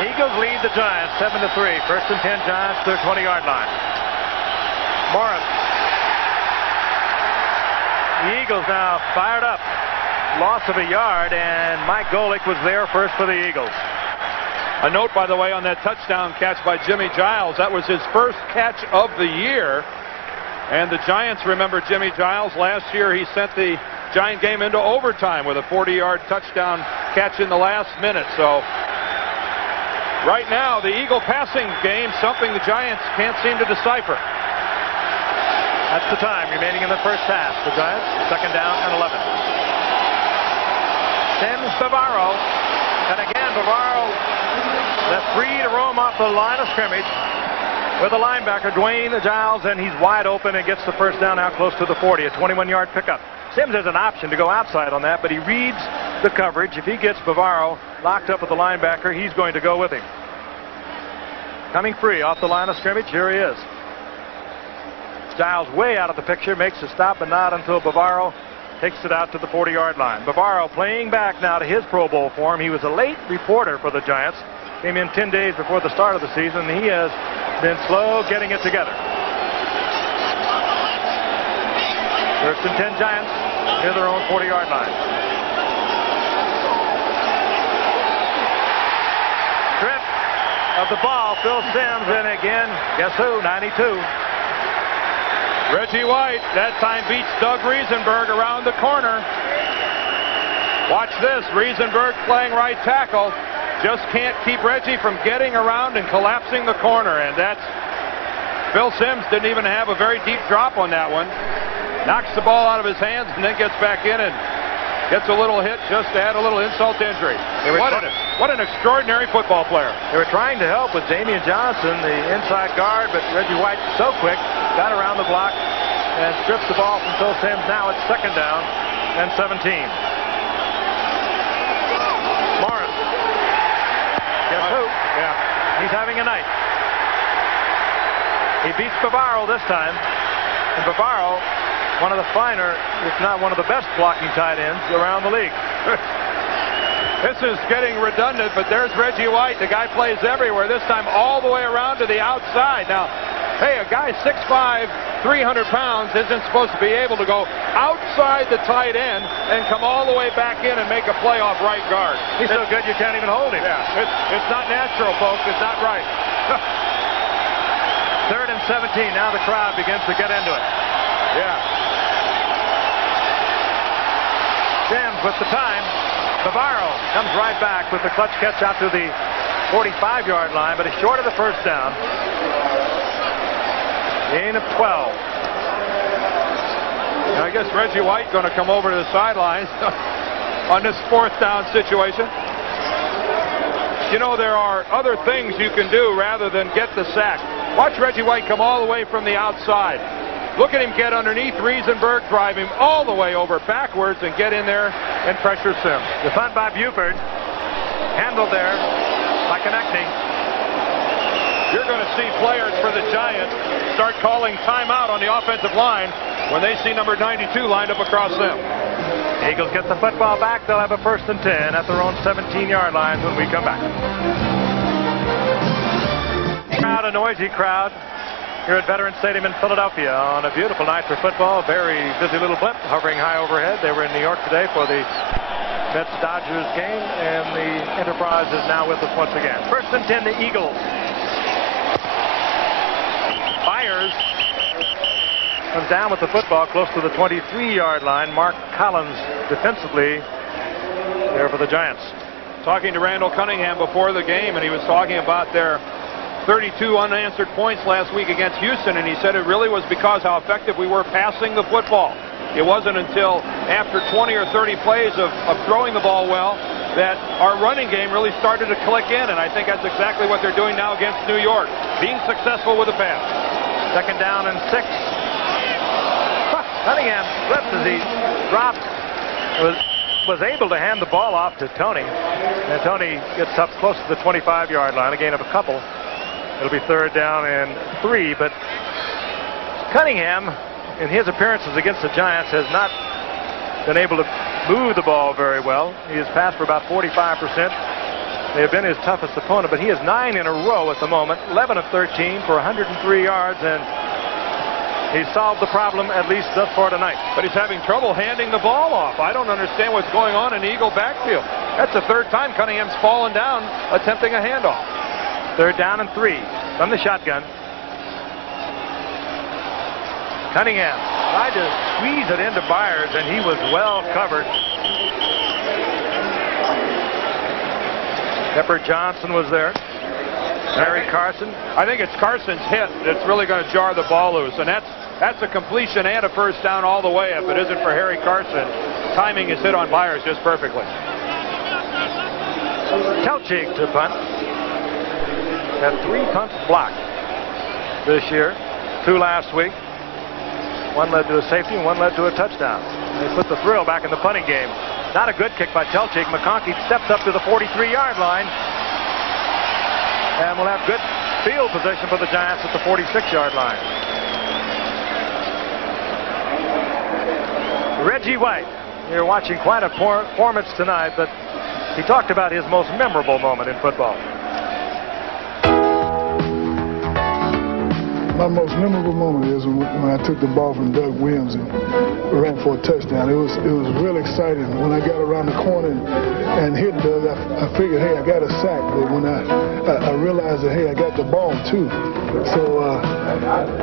Eagles lead the Giants 7-3. First and 10 Giants to their 20-yard line. Morris. The Eagles now fired up. Loss of a yard, and Mike Golick was there first for the Eagles. A note, by the way, on that touchdown catch by Jimmy Giles. That was his first catch of the year. And the Giants remember Jimmy Giles. Last year he sent the Giant game into overtime with a 40-yard touchdown catch in the last minute. So right now the Eagle passing game, something the Giants can't seem to decipher. That's the time remaining in the first half. The Giants, second down and 11. Sends Bavaro. Got a again. Bavaro left free to roam off the line of scrimmage with the linebacker, Dwayne Giles, and he's wide open and gets the first down out close to the 40, a 21-yard pickup. Sims has an option to go outside on that, but he reads the coverage. If he gets Bavaro locked up with the linebacker, he's going to go with him. Coming free off the line of scrimmage, here he is. Giles way out of the picture, makes a stop, but not until Bavaro takes it out to the 40-yard line. Bavaro playing back now to his Pro Bowl form. He was a late reporter for the Giants. Came in 10 days before the start of the season, and he has been slow getting it together. First and 10 Giants near their own 40-yard line. Strip of the ball, Phil Sims, and again, guess who? 92. Reggie White that time beats Doug Riesenberg around the corner. Watch this. Riesenberg playing right tackle. Just can't keep Reggie from getting around and collapsing the corner. And that's Phil Sims didn't even have a very deep drop on that one. Knocks the ball out of his hands and then gets back in and gets a little hit just to add a little insult to injury. What an extraordinary football player. They were trying to help with Damian Johnson, the inside guard, but Reggie White so quick, got around the block and strips the ball from Phil Sims. Now it's second down and 17. Morris. Guess who? Yeah. He's having a night. He beats Bavaro this time. And Bavaro, one of the finer, if not one of the best blocking tight ends around the league. This is getting redundant, but there's Reggie White. The guy plays everywhere, this time all the way around to the outside. Now, hey, a guy 6'5", 300 pounds isn't supposed to be able to go outside the tight end and come all the way back in and make a play off right guard. He's so good you can't even hold him. Yeah, it's not natural, folks. It's not right. Third and 17. Now the crowd begins to get into it. Yeah. Sims with the time. Bavaro comes right back with the clutch catch out to the 45-yard line, but he's short of the first down. Gain of 12. Now, I guess Reggie White going to come over to the sidelines on this fourth down situation. You know, there are other things you can do rather than get the sack. Watch Reggie White come all the way from the outside. Look at him get underneath Riesenberg, drive him all the way over backwards, and get in there and pressure Sims. The fun by Buford. Handled there by connecting. You're going to see players for the Giants start calling timeout on the offensive line when they see number 92 lined up across them. Eagles get the football back. They'll have a first and 10 at their own 17-yard line when we come back. Crowd, a noisy crowd here at Veterans Stadium in Philadelphia on a beautiful night for football. Very busy little blimp hovering high overhead. They were in New York today for the Mets-Dodgers game, and the Enterprise is now with us once again. First and 10, the Eagles. Myers comes down with the football close to the 23-yard line. Mark Collins defensively there for the Giants. Talking to Randall Cunningham before the game, and he was talking about their 32 unanswered points last week against Houston, and he said it really was because how effective we were passing the football. It wasn't until after 20 or 30 plays of throwing the ball well that our running game really started to click in, and I think that's exactly what they're doing now against New York, being successful with the pass. Second down and 6. Cunningham slipped as he dropped. Was able to hand the ball off to Tony, and Tony gets up close to the 25-yard line, a gain of a couple. It'll be third down and 3, but Cunningham, in his appearances against the Giants, has not been able to move the ball very well. He has passed for about 45%. They have been his toughest opponent, but he has 9 in a row at the moment, 11 of 13 for 103 yards, and he's solved the problem at least thus far tonight. But he's having trouble handing the ball off. I don't understand what's going on in the Eagle backfield. That's the third time Cunningham's fallen down attempting a handoff. Third down and 3 from the shotgun. Cunningham tried to squeeze it into Byers, and he was well covered. Pepper Johnson was there. Harry Carson. I think it's Carson's hit that's really going to jar the ball loose, and that's a completion and a first down all the way. If it isn't for Harry Carson, timing his hit on Byers just perfectly. Telchik to punt. Had 3 punts blocked this year, 2 last week. 1 led to a safety and 1 led to a touchdown. They put the thrill back in the punting game. Not a good kick by Telchik. McConkey steps up to the 43-yard line. And we'll have good field position for the Giants at the 46-yard line. Reggie White. You're watching quite a performance tonight, but he talked about his most memorable moment in football. My most memorable moment is when I took the ball from Doug Williams and ran for a touchdown. It was real exciting. When I got around the corner and hit Doug, I figured, hey, I got a sack. But when I realized that, hey, I got the ball too. So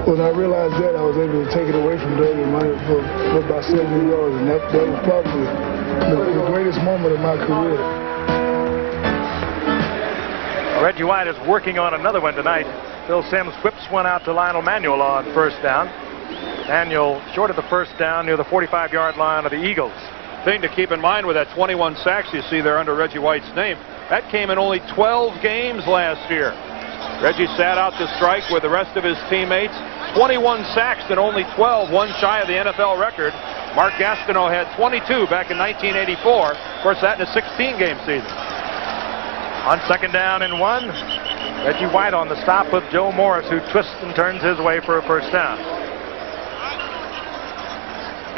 when I realized that, I was able to take it away from Doug and run it for about 70 yards. And that was probably the greatest moment of my career. Reggie White is working on another one tonight. Phil Simms whips one out to Lionel Manuel on first down. Manuel short of the first down near the 45-yard line of the Eagles. Thing to keep in mind with that 21 sacks you see there under Reggie White's name, that came in only 12 games last year. Reggie sat out the strike with the rest of his teammates. 21 sacks and only 12, 1 shy of the NFL record. Mark Gastineau had 22 back in 1984. Of course, that in a 16-game season. On second down and 1, Reggie White on the stop with Joe Morris, who twists and turns his way for a first down.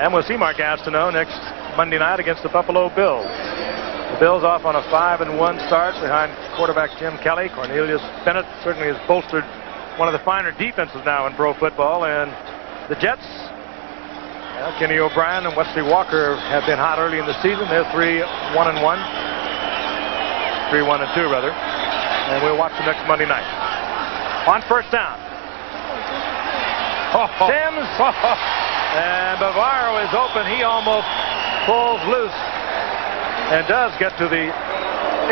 And we'll see Mark Gastineau next Monday night against the Buffalo Bills. The Bills off on a 5-1 start behind quarterback Jim Kelly. Cornelius Bennett certainly has bolstered one of the finer defenses now in pro football. And the Jets, Kenny O'Brien and Wesley Walker have been hot early in the season. They're 3-1-1. 3-1-2 rather. And we'll watch them next Monday night. On first down. Simms. And Bavaro is open. He almost pulls loose and does get to the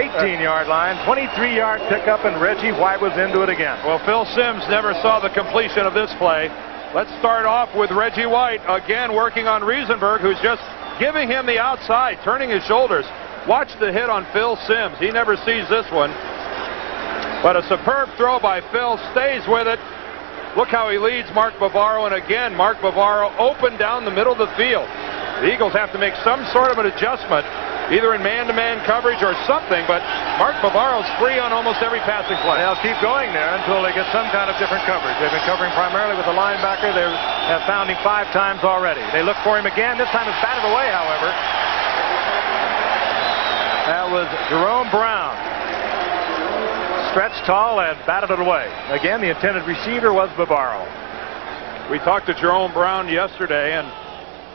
18-yard line. 23-yard pickup, and Reggie White was into it again. Well, Phil Simms never saw the completion of this play. Let's start off with Reggie White again working on Riesenberg, who's just giving him the outside, turning his shoulders. Watch the hit on Phil Simms. He never sees this one. But a superb throw by Phil, stays with it. Look how he leads Mark Bavaro, and again, Mark Bavaro open down the middle of the field. The Eagles have to make some sort of an adjustment, either in man-to-man coverage or something, but Mark Bavaro's free on almost every passing play. They'll keep going there until they get some kind of different coverage. They've been covering primarily with a linebacker. They have found him 5 times already. They look for him again. This time it's batted away, however. That was Jerome Brown. Stretched tall and batted it away. Again, the intended receiver was Bavaro. We talked to Jerome Brown yesterday and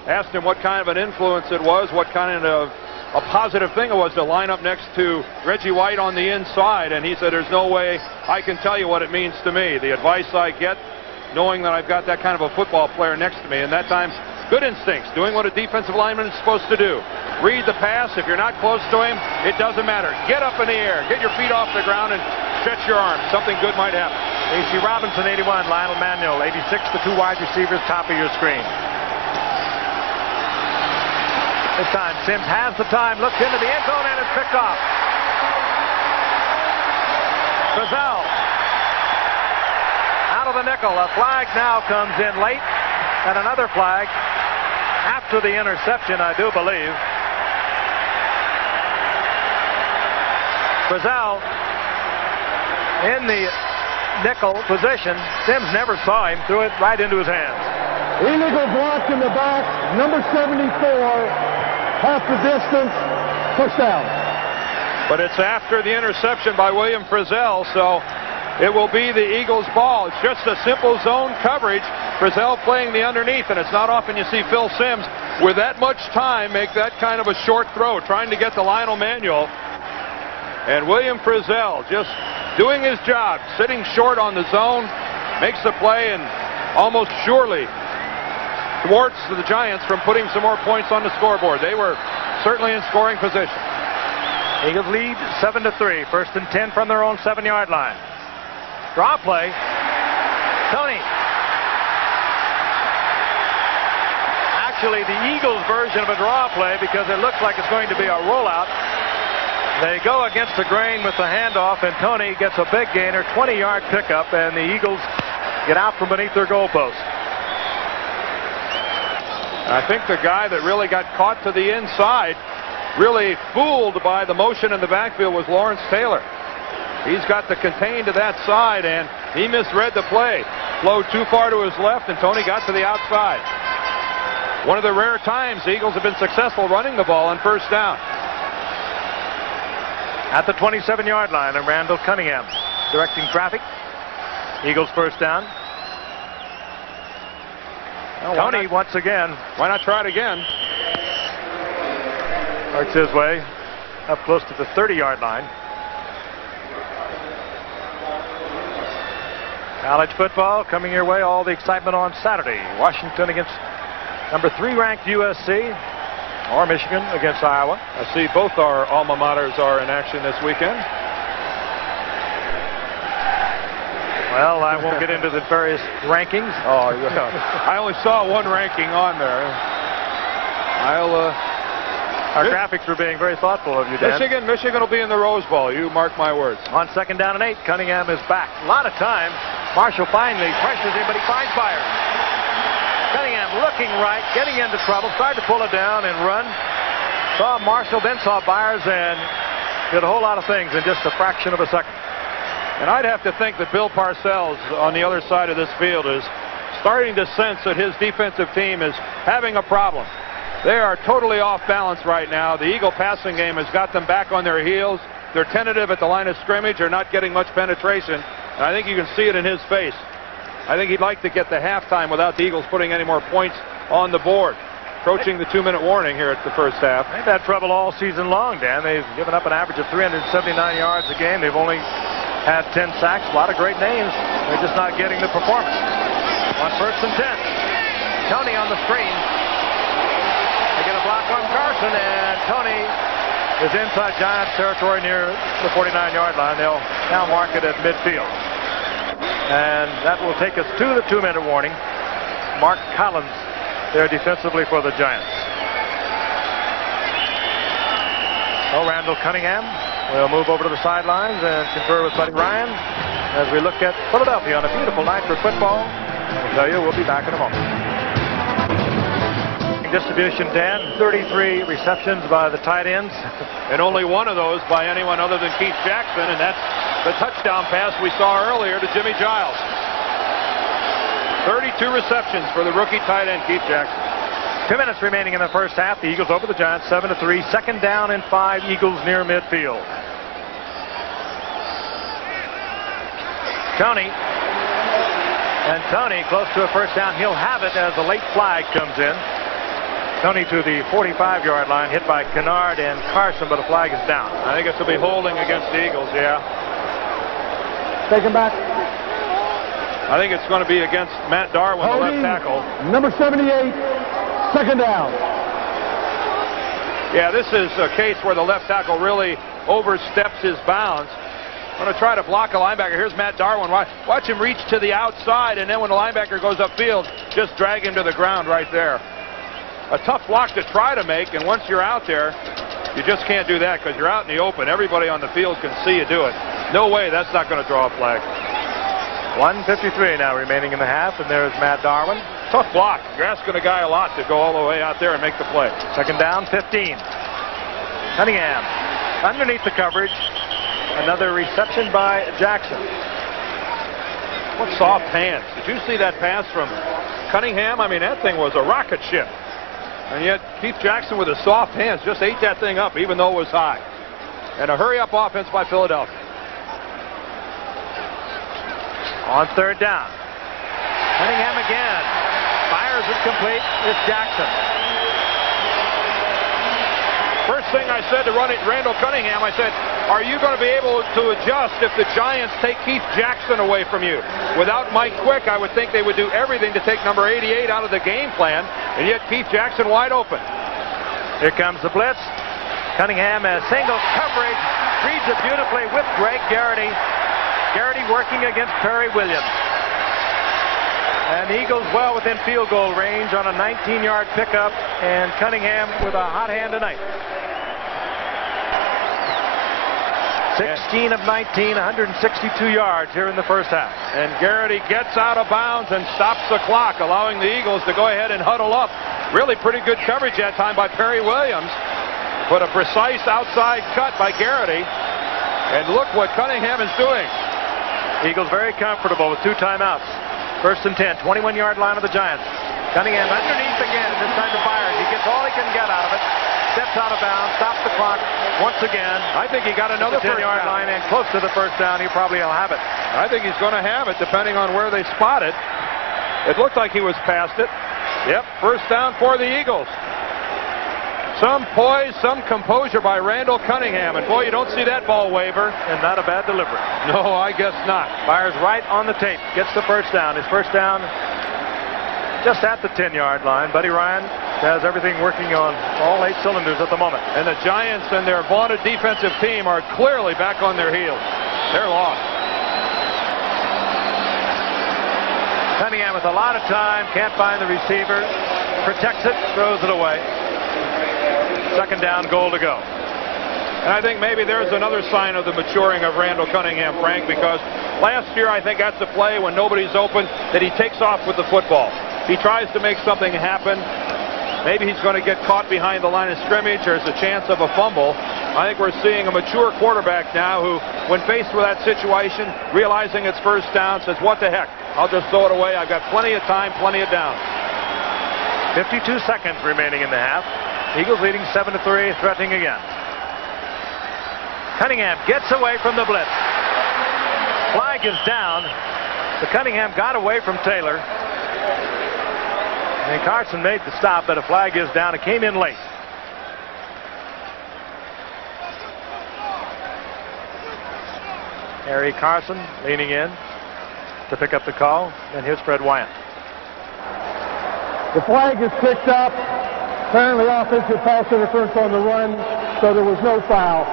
asked him what kind of an influence it was, what kind of a positive thing it was to line up next to Reggie White on the inside, and he said there's no way I can tell you what it means to me. The advice I get knowing that I've got that kind of a football player next to me, and that time good instincts, doing what a defensive lineman is supposed to do. Read the pass. If you're not close to him, it doesn't matter. Get up in the air, get your feet off the ground, and stretch your arms. Something good might happen. A.C. Robinson, 81. Lionel Manuel, 86. The 2 wide receivers, top of your screen. This time, Simms has the time, looks into the end zone, and it's picked off. Frizzell out of the nickel. A flag now comes in late, and another flag after the interception, I do believe. Frizzell in the nickel position. Simms never saw him, threw it right into his hands. Illegal block in the back, number 74, half the distance, push down. But it's after the interception by William Frizzell, so it will be the Eagles' ball. It's just a simple zone coverage. Frizzell playing the underneath, and it's not often you see Phil Simms with that much time make that kind of a short throw, trying to get to Lionel Manuel. And William Frizzell just doing his job, sitting short on the zone, makes the play, and almost surely thwarts the Giants from putting some more points on the scoreboard. They were certainly in scoring position. Eagles lead 7-3. First and 10 from their own 7-yard line. Draw play. Tony. Actually, the Eagles version of a draw play, because it looks like it's going to be a rollout. They go against the grain with the handoff, and Tony gets a big gainer, 20-yard pickup, and the Eagles get out from beneath their goalpost. I think the guy that really got caught to the inside, really fooled by the motion in the backfield, was Lawrence Taylor. He's got the contain to that side, and he misread the play. Flowed too far to his left, and Tony got to the outside. One of the rare times the Eagles have been successful running the ball on first down. At the 27-yard line, and Randall Cunningham directing traffic. Eagles first down. Well, Tony once again. Why not try it again? Works his way up close to the 30-yard line. College football coming your way. All the excitement on Saturday. Washington against number 3 ranked USC, or Michigan against Iowa. I see both our alma maters are in action this weekend. Well, I won't get into the various rankings. Oh, yeah. I only saw one ranking on there. Our graphics were being very thoughtful of you, Dan. Michigan will be in the Rose Bowl. You mark my words. On 2nd down and 8, Cunningham is back. A lot of time. Marshall finally pressures him, but he finds Byers. Cunningham looking right, getting into trouble, started to pull it down and run. Saw Marshall, then saw Byers, and did a whole lot of things in just a fraction of a second. And I'd have to think that Bill Parcells on the other side of this field is starting to sense that his defensive team is having a problem. They are totally off balance right now. The Eagle passing game has got them back on their heels. They're tentative at the line of scrimmage. They're not getting much penetration. And I think you can see it in his face. I think he'd like to get the halftime without the Eagles putting any more points on the board. Approaching the 2-minute warning here at the first half. They've had trouble all season long, Dan. They've given up an average of 379 yards a game. They've only had 10 sacks. A lot of great names. They're just not getting the performance. On 1st and 10. Tony on the screen. They get a block on Carson, and Tony is inside Giants territory near the 49-yard line. They'll now mark it at midfield. And that will take us to the 2-minute warning. Mark Collins there defensively for the Giants. So Randall Cunningham will move over to the sidelines and confer with Buddy Ryan as we look at Philadelphia on a beautiful night for football. I'll tell you, we'll be back in a moment. Distribution, Dan, 33 receptions by the tight ends. And only one of those by anyone other than Keith Jackson, and that's the touchdown pass we saw earlier to Jimmy Giles. 32 receptions for the rookie tight end, Keith Jackson. 2 minutes remaining in the first half. The Eagles over the Giants, 7-3. 2nd down and 5. Eagles near midfield. Tony. And Tony close to a first down. He'll have it as a late flag comes in. Tony to the 45-yard line, hit by Kennard and Carson, but a flag is down. I think it's to be holding against the Eagles, yeah. Take him back. I think it's going to be against Matt Darwin, the left tackle. Number 78, 2nd down. Yeah, this is a case where the left tackle really oversteps his bounds. Going to try to block a linebacker. Here's Matt Darwin. Watch him reach to the outside, and then when the linebacker goes upfield, just drag him to the ground right there. A tough block to try to make, and once you're out there, you just can't do that because you're out in the open. Everybody on the field can see you do it. No way that's not going to draw a flag. 1:53 now remaining in the half, and there's Matt Darwin. Tough block. You're asking a guy a lot to go all the way out there and make the play. 2nd down, 15. Cunningham underneath the coverage. Another reception by Jackson. What soft hands. Did you see that pass from Cunningham? I mean, that thing was a rocket ship. And yet Keith Jackson with his soft hands just ate that thing up even though it was high. And a hurry-up offense by Philadelphia. On 3rd down. Cunningham again. Fires it complete. It's Jackson. First thing I said to Randall Cunningham, I said, are you going to be able to adjust if the Giants take Keith Jackson away from you? Without Mike Quick, I would think they would do everything to take number 88 out of the game plan, and yet Keith Jackson wide open. Here comes the blitz. Cunningham has single coverage. Reads it beautifully with Greg Garrity. Garrity working against Perry Williams. And the Eagles well within field goal range on a 19-yard pickup, and Cunningham with a hot hand tonight. 16 of 19, 162 yards here in the first half. And Garrity gets out of bounds and stops the clock, allowing the Eagles to go ahead and huddle up. Really pretty good coverage that time by Perry Williams. But a precise outside cut by Garrity. And look what Cunningham is doing. Eagles very comfortable with 2 timeouts. First and 10, 21-yard line of the Giants. Cunningham underneath again, this time to Byers. He gets all he can get out of it. Steps out of bounds, stops the clock once again. I think he got another 10-yard line and close to the first down. He probably will have it. I think he's going to have it depending on where they spot it. It looked like he was past it. Yep, first down for the Eagles. Some poise, some composure by Randall Cunningham. And boy, you don't see that ball waver. And not a bad delivery. No, I guess not. Byers right on the tape. Gets the first down. His first down just at the 10-yard line. Buddy Ryan has everything working on all 8 cylinders at the moment. And the Giants and their vaunted defensive team are clearly back on their heels. They're lost. Cunningham with a lot of time, can't find the receiver, protects it, throws it away. Second down, goal to go. And I think maybe there's another sign of the maturing of Randall Cunningham, Frank, because last year I think that's the play when nobody's open that he takes off with the football. He tries to make something happen. Maybe he's going to get caught behind the line of scrimmage. There's a chance of a fumble. I think we're seeing a mature quarterback now who, when faced with that situation, realizing it's first down, says, what the heck? I'll just throw it away. I've got plenty of time, plenty of downs. 52 seconds remaining in the half. Eagles leading 7-3, threatening again. Cunningham gets away from the blitz. Flag is down. But Cunningham got away from Taylor. And Carson made the stop, but a flag is down. It came in late. Harry Carson leaning in to pick up the call. And here's Fred Wyant. The flag is picked up. Apparently offensive pass interference on the run, so there was no foul.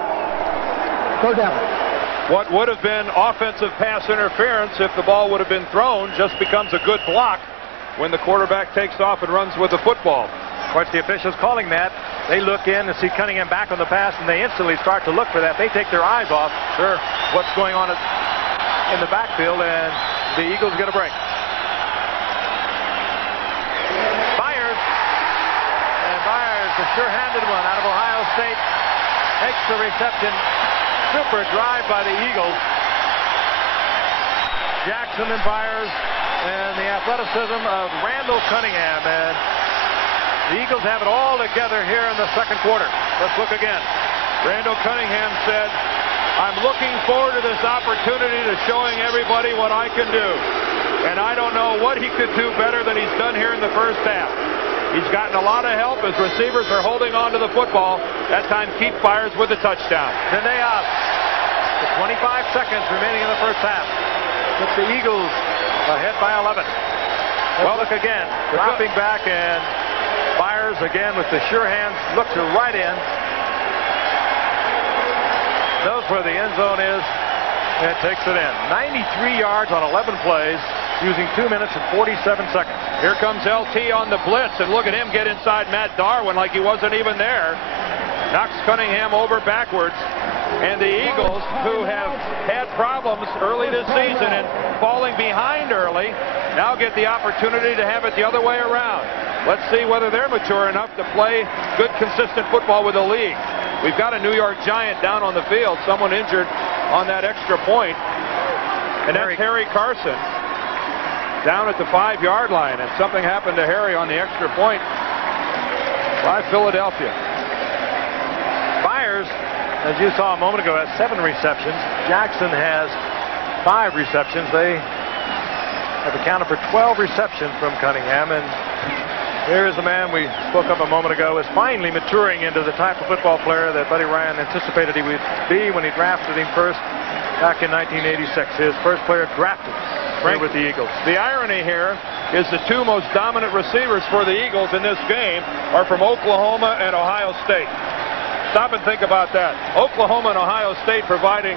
Go down. What would have been offensive pass interference if the ball would have been thrown just becomes a good block when the quarterback takes off and runs with the football. Of course, the officials calling that, they look in and see Cunningham back on the pass, and they instantly start to look for that. They take their eyes off what's going on in the backfield, and the Eagles get a break. Byers, a sure-handed one out of Ohio State, takes the reception. Super drive by the Eagles. Jackson and Byers, and the athleticism of Randall Cunningham. And the Eagles have it all together here in the second quarter. Let's look again. Randall Cunningham said, I'm looking forward to this opportunity to showing everybody what I can do. And I don't know what he could do better than he's done here in the first half. He's gotten a lot of help as receivers are holding on to the football. That time, Keith Byers with a touchdown. Then they up. 25 seconds remaining in the first half. With the Eagles ahead by 11. Well, look again. Dropping back, and Byers again with the sure hands. Looks right in. Knows where the end zone is, and takes it in. 93 yards on 11 plays, using 2 minutes and 47 seconds. Here comes LT on the blitz, and look at him get inside Matt Darwin like he wasn't even there. Knocks Cunningham over backwards. And the Eagles, who have had problems early this season and falling behind early, now get the opportunity to have it the other way around. Let's see whether they're mature enough to play good, consistent football with the league. We've got a New York Giant down on the field, someone injured on that extra point. And that's Harry Carson down at the 5-yard line. And something happened to Harry on the extra point by Philadelphia. Byers, as you saw a moment ago, has 7 receptions. Jackson has 5 receptions. They have accounted for 12 receptions from Cunningham. And here is the man we spoke of a moment ago, is finally maturing into the type of football player that Buddy Ryan anticipated he would be when he drafted him first back in 1986. His first player drafted with the Eagles. The irony here is the 2 most dominant receivers for the Eagles in this game are from Oklahoma and Ohio State. Stop and think about that. Oklahoma and Ohio State providing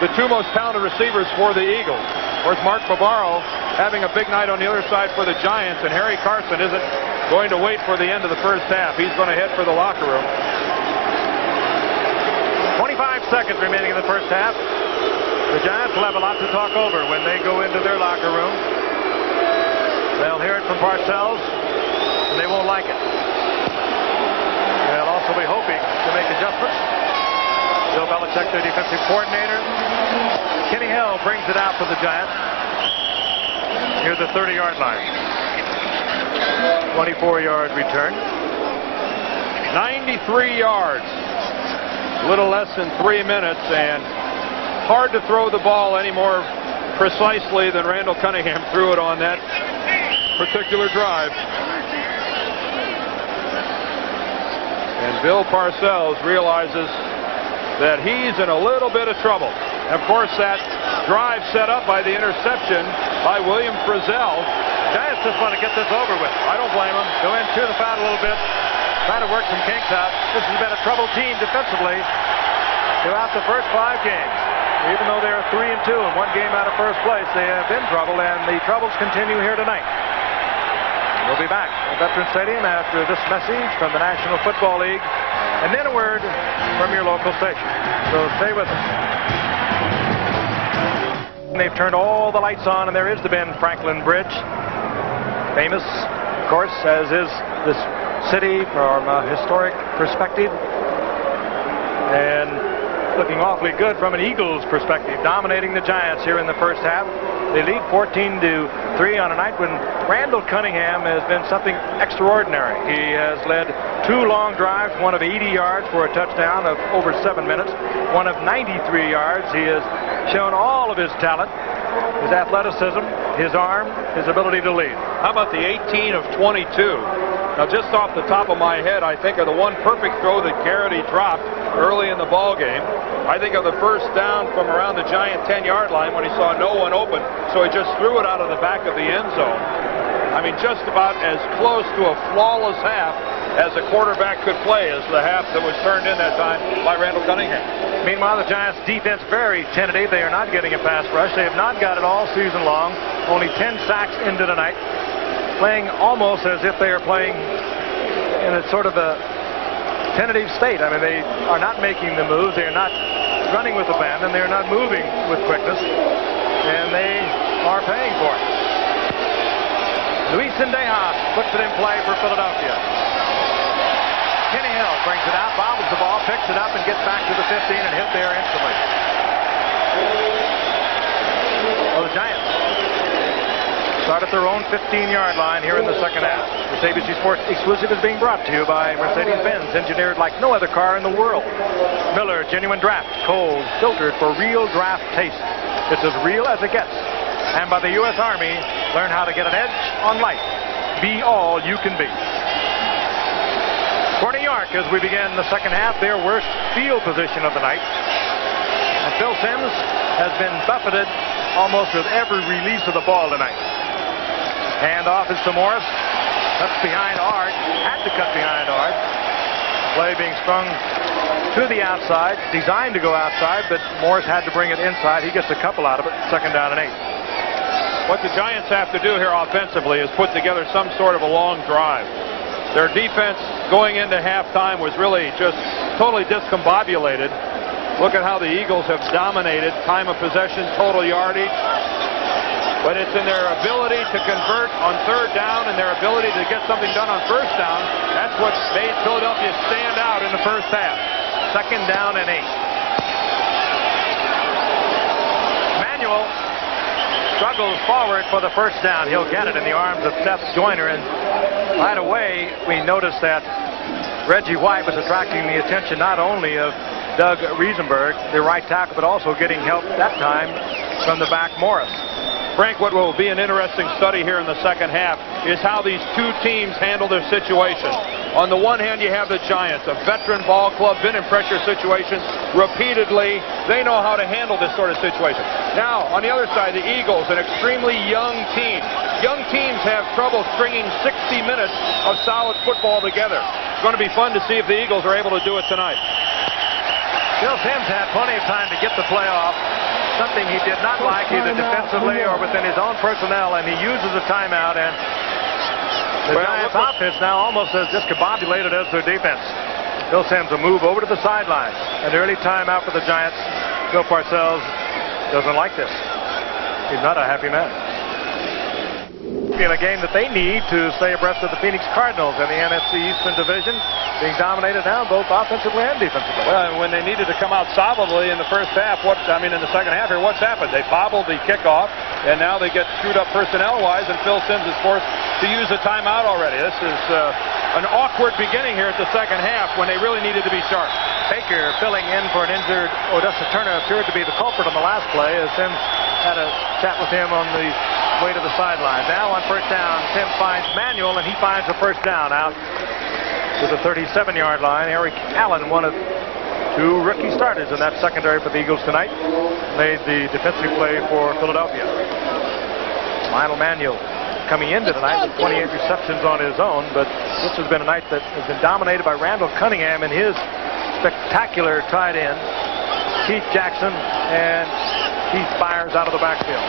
the 2 most talented receivers for the Eagles. Of course, Mark Bavaro having a big night on the other side for the Giants, and Harry Carson isn't going to wait for the end of the first half. He's going to head for the locker room. 25 seconds remaining in the first half. The Giants will have a lot to talk over when they go into their locker room. They'll hear it from Parcells, and they won't like it. They'll also be hoping to make adjustments. Bill Belichick, their defensive coordinator. Kenny Hill brings it out for the Giants near the 30-yard line. 24-yard return. 93 yards. A little less than 3 minutes, and hard to throw the ball any more precisely than Randall Cunningham threw it on that particular drive. And Bill Parcells realizes that he's in a little bit of trouble. Of course, that drive set up by the interception by William Frizzell. Giants just want to get this over with. I don't blame them. Go in, chew the fat a little bit, try to work some kinks out. This has been a troubled team defensively throughout the first 5 games. Even though they're 3-2 and 1 game out of first place, they have been troubled, and the troubles continue here tonight. We'll be back at Veterans Stadium after this message from the National Football League, and then a word from your local station. So stay with us. They've turned all the lights on, and there is the Ben Franklin Bridge. Famous, of course, as is this city from a historic perspective. And looking awfully good from an Eagles perspective, dominating the Giants here in the first half. They lead 14-3 on a night when Randall Cunningham has been something extraordinary. He has led 2 long drives, one of 80 yards for a touchdown of over 7 minutes, one of 93 yards. He has shown all of his talent, his athleticism, his arm, his ability to lead. How about the 18 of 22? Now, just off the top of my head, I think of the one perfect throw that Garrity dropped early in the ball game. I think of the first down from around the Giant 10-yard line when he saw no one open, so he just threw it out of the back of the end zone. I mean, just about as close to a flawless half as a quarterback could play as the half that was turned in that time by Randall Cunningham. Meanwhile, the Giants' defense very tentative. They are not getting a pass rush. They have not got it all season long. Only 10 sacks into the night. Playing almost as if they are playing in a sort of a tentative state. I mean, they are not making the moves. They are not running with abandon. They are not moving with quickness. And they are paying for it. Luis Sendejas puts it in play for Philadelphia. Kenny Hill brings it out, bobbles the ball, picks it up, and gets back to the 15 and hit there instantly. Well, the Giants start at their own 15-yard line here in the second half. This ABC Sports exclusive is being brought to you by Mercedes-Benz, engineered like no other car in the world. Miller Genuine Draft, cold, filtered for real draft taste. It's as real as it gets. And by the U.S. Army, learn how to get an edge on life. Be all you can be. For New York, as we begin the second half, their worst field position of the night. And Phil Simms has been buffeted almost with every release of the ball tonight. Hand off is to Morris. Cuts behind Ard. Had to cut behind Ard. Play being sprung to the outside. Designed to go outside, but Morris had to bring it inside. He gets a couple out of it. 2nd down and 8. What the Giants have to do here offensively is put together some sort of a long drive. Their defense going into halftime was really just totally discombobulated. Look at how the Eagles have dominated time of possession, total yardage. But it's in their ability to convert on 3rd down and their ability to get something done on 1st down. That's what made Philadelphia stand out in the first half. 2nd down and 8. Manuel struggles forward for the 1st down. He'll get it in the arms of Seth Joyner. And right away, we noticed that Reggie White was attracting the attention not only of Doug Riesenberg, the right tackle, but also getting help that time from the back Morris. Frank, what will be an interesting study here in the second half is how these two teams handle their situation. On the one hand, you have the Giants, a veteran ball club, been in pressure situations repeatedly. They know how to handle this sort of situation. Now, on the other side, the Eagles, an extremely young team. Young teams have trouble stringing 60 minutes of solid football together. It's going to be fun to see if the Eagles are able to do it tonight. Phil Simms had plenty of time to get the play off. Something he did not like either defensively or within his own personnel, and he uses a timeout, and the Giants offense now almost as discombobulated as their defense. Phil Simms will move over to the sideline. An early timeout for the Giants. Bill Parcells doesn't like this. He's not a happy man. In a game that they need to stay abreast of the Phoenix Cardinals in the NFC Eastern Division, being dominated now both offensively and defensively. Well, and when they needed to come out solidly in the first half, in the second half here, what's happened? They bobbled the kickoff, and now they get screwed up personnel-wise, and Phil Simms is forced to use a timeout already. This is an awkward beginning here at the second half when they really needed to be sharp. Baker filling in for an injured Odessa Turner appeared to be the culprit on the last play as Simms had a chat with him on the way to the sideline. Now on first down, Simms finds Manuel, and he finds a first down out to the 37-yard line. Eric Allen, one of two rookie starters in that secondary for the Eagles tonight, made the defensive play for Philadelphia. Lionel Manuel coming into tonight with 28 receptions on his own, but this has been a night that has been dominated by Randall Cunningham and his spectacular tight end, Keith Jackson, and Keith Byers out of the backfield.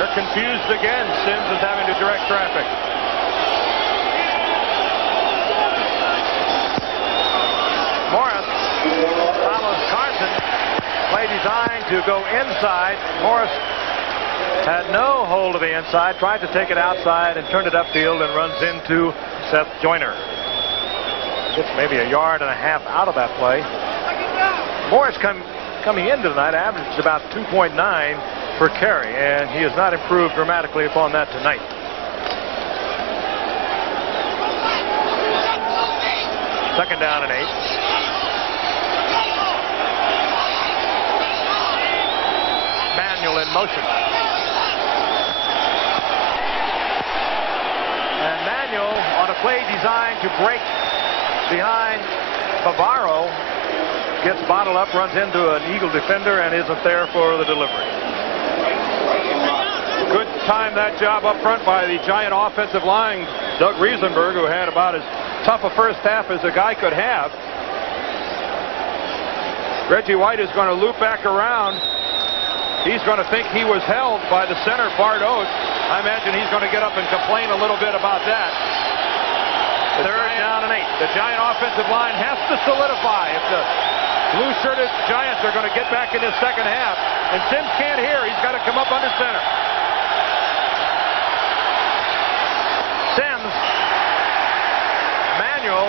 They're confused again. Simms is having to direct traffic. Morris follows Carson. Play designed to go inside. Morris had no hold of the inside, tried to take it outside and turned it upfield and runs into Seth Joyner. Gets maybe a yard and a half out of that play. Morris coming into tonight averages about 2.9 per carry, and he has not improved dramatically upon that tonight. Second down and 8. Manuel in motion. And Manuel on a play designed to break behind Bavaro gets bottled up, runs into an Eagle defender, and isn't there for the delivery. Good time that job up front by the Giant offensive line. Doug Riesenberg, who had about as tough a first half as a guy could have. Reggie White is going to loop back around. He's going to think he was held by the center, Bart Oates. I imagine he's going to get up and complain a little bit about that. Third down and 8. The Giant offensive line has to solidify if the blue-shirted Giants are going to get back in this second half. And Simms can't hear. He's got to come up under center. Simms, Manuel,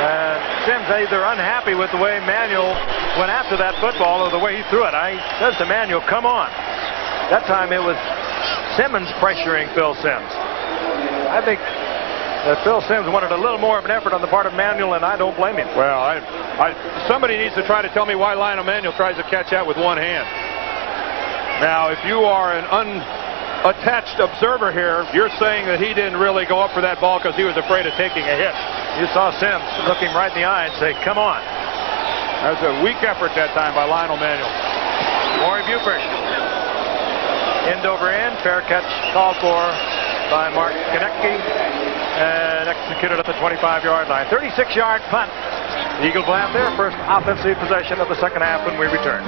and Simms either unhappy with the way Manuel went after that football or the way he threw it. I says to Manuel, come on. That time it was Simmons pressuring Phil Simms. I think that Phil Simms wanted a little more of an effort on the part of Manuel, and I don't blame him. Well, somebody needs to try to tell me why Lionel Manuel tries to catch that with one hand. Now, if you are an unattached observer here, you're saying that he didn't really go up for that ball because he was afraid of taking a hit. You saw Simms look him right in the eye and say, come on. That was a weak effort that time by Lionel Manuel. Maury Buford. End over end. Fair catch called for by Mark Konecki and executed at the 25-yard line. 36-yard punt. The Eagles will have their first offensive possession of the second half when we return.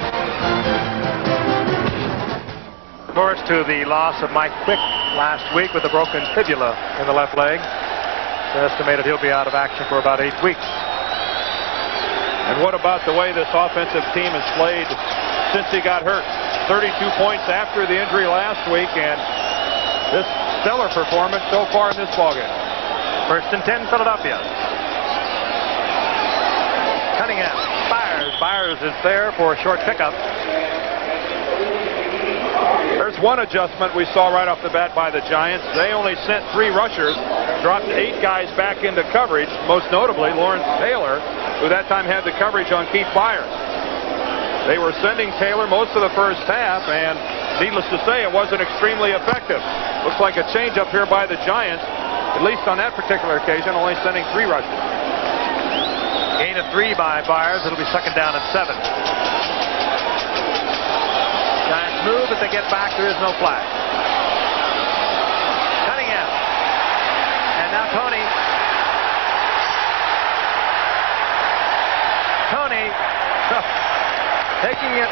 Of course, to the loss of Mike Quick last week with a broken fibula in the left leg. It's estimated he'll be out of action for about 8 weeks. And what about the way this offensive team has played since he got hurt? 32 points after the injury last week, and this stellar performance so far in this ballgame. First and 10, Philadelphia. Cunningham fires. Byers is there for a short pickup. There's one adjustment we saw right off the bat by the Giants. They only sent 3 rushers, dropped 8 guys back into coverage, most notably Lawrence Taylor, who that time had the coverage on Keith Byers. They were sending Taylor most of the first half, and needless to say, it wasn't extremely effective. Looks like a change up here by the Giants, at least on that particular occasion, only sending 3 rushers. Gain of 3 by Byers. It'll be second down and 7. Giants move, but they get back. There is no flag. Cunningham. And now Tony. Taking it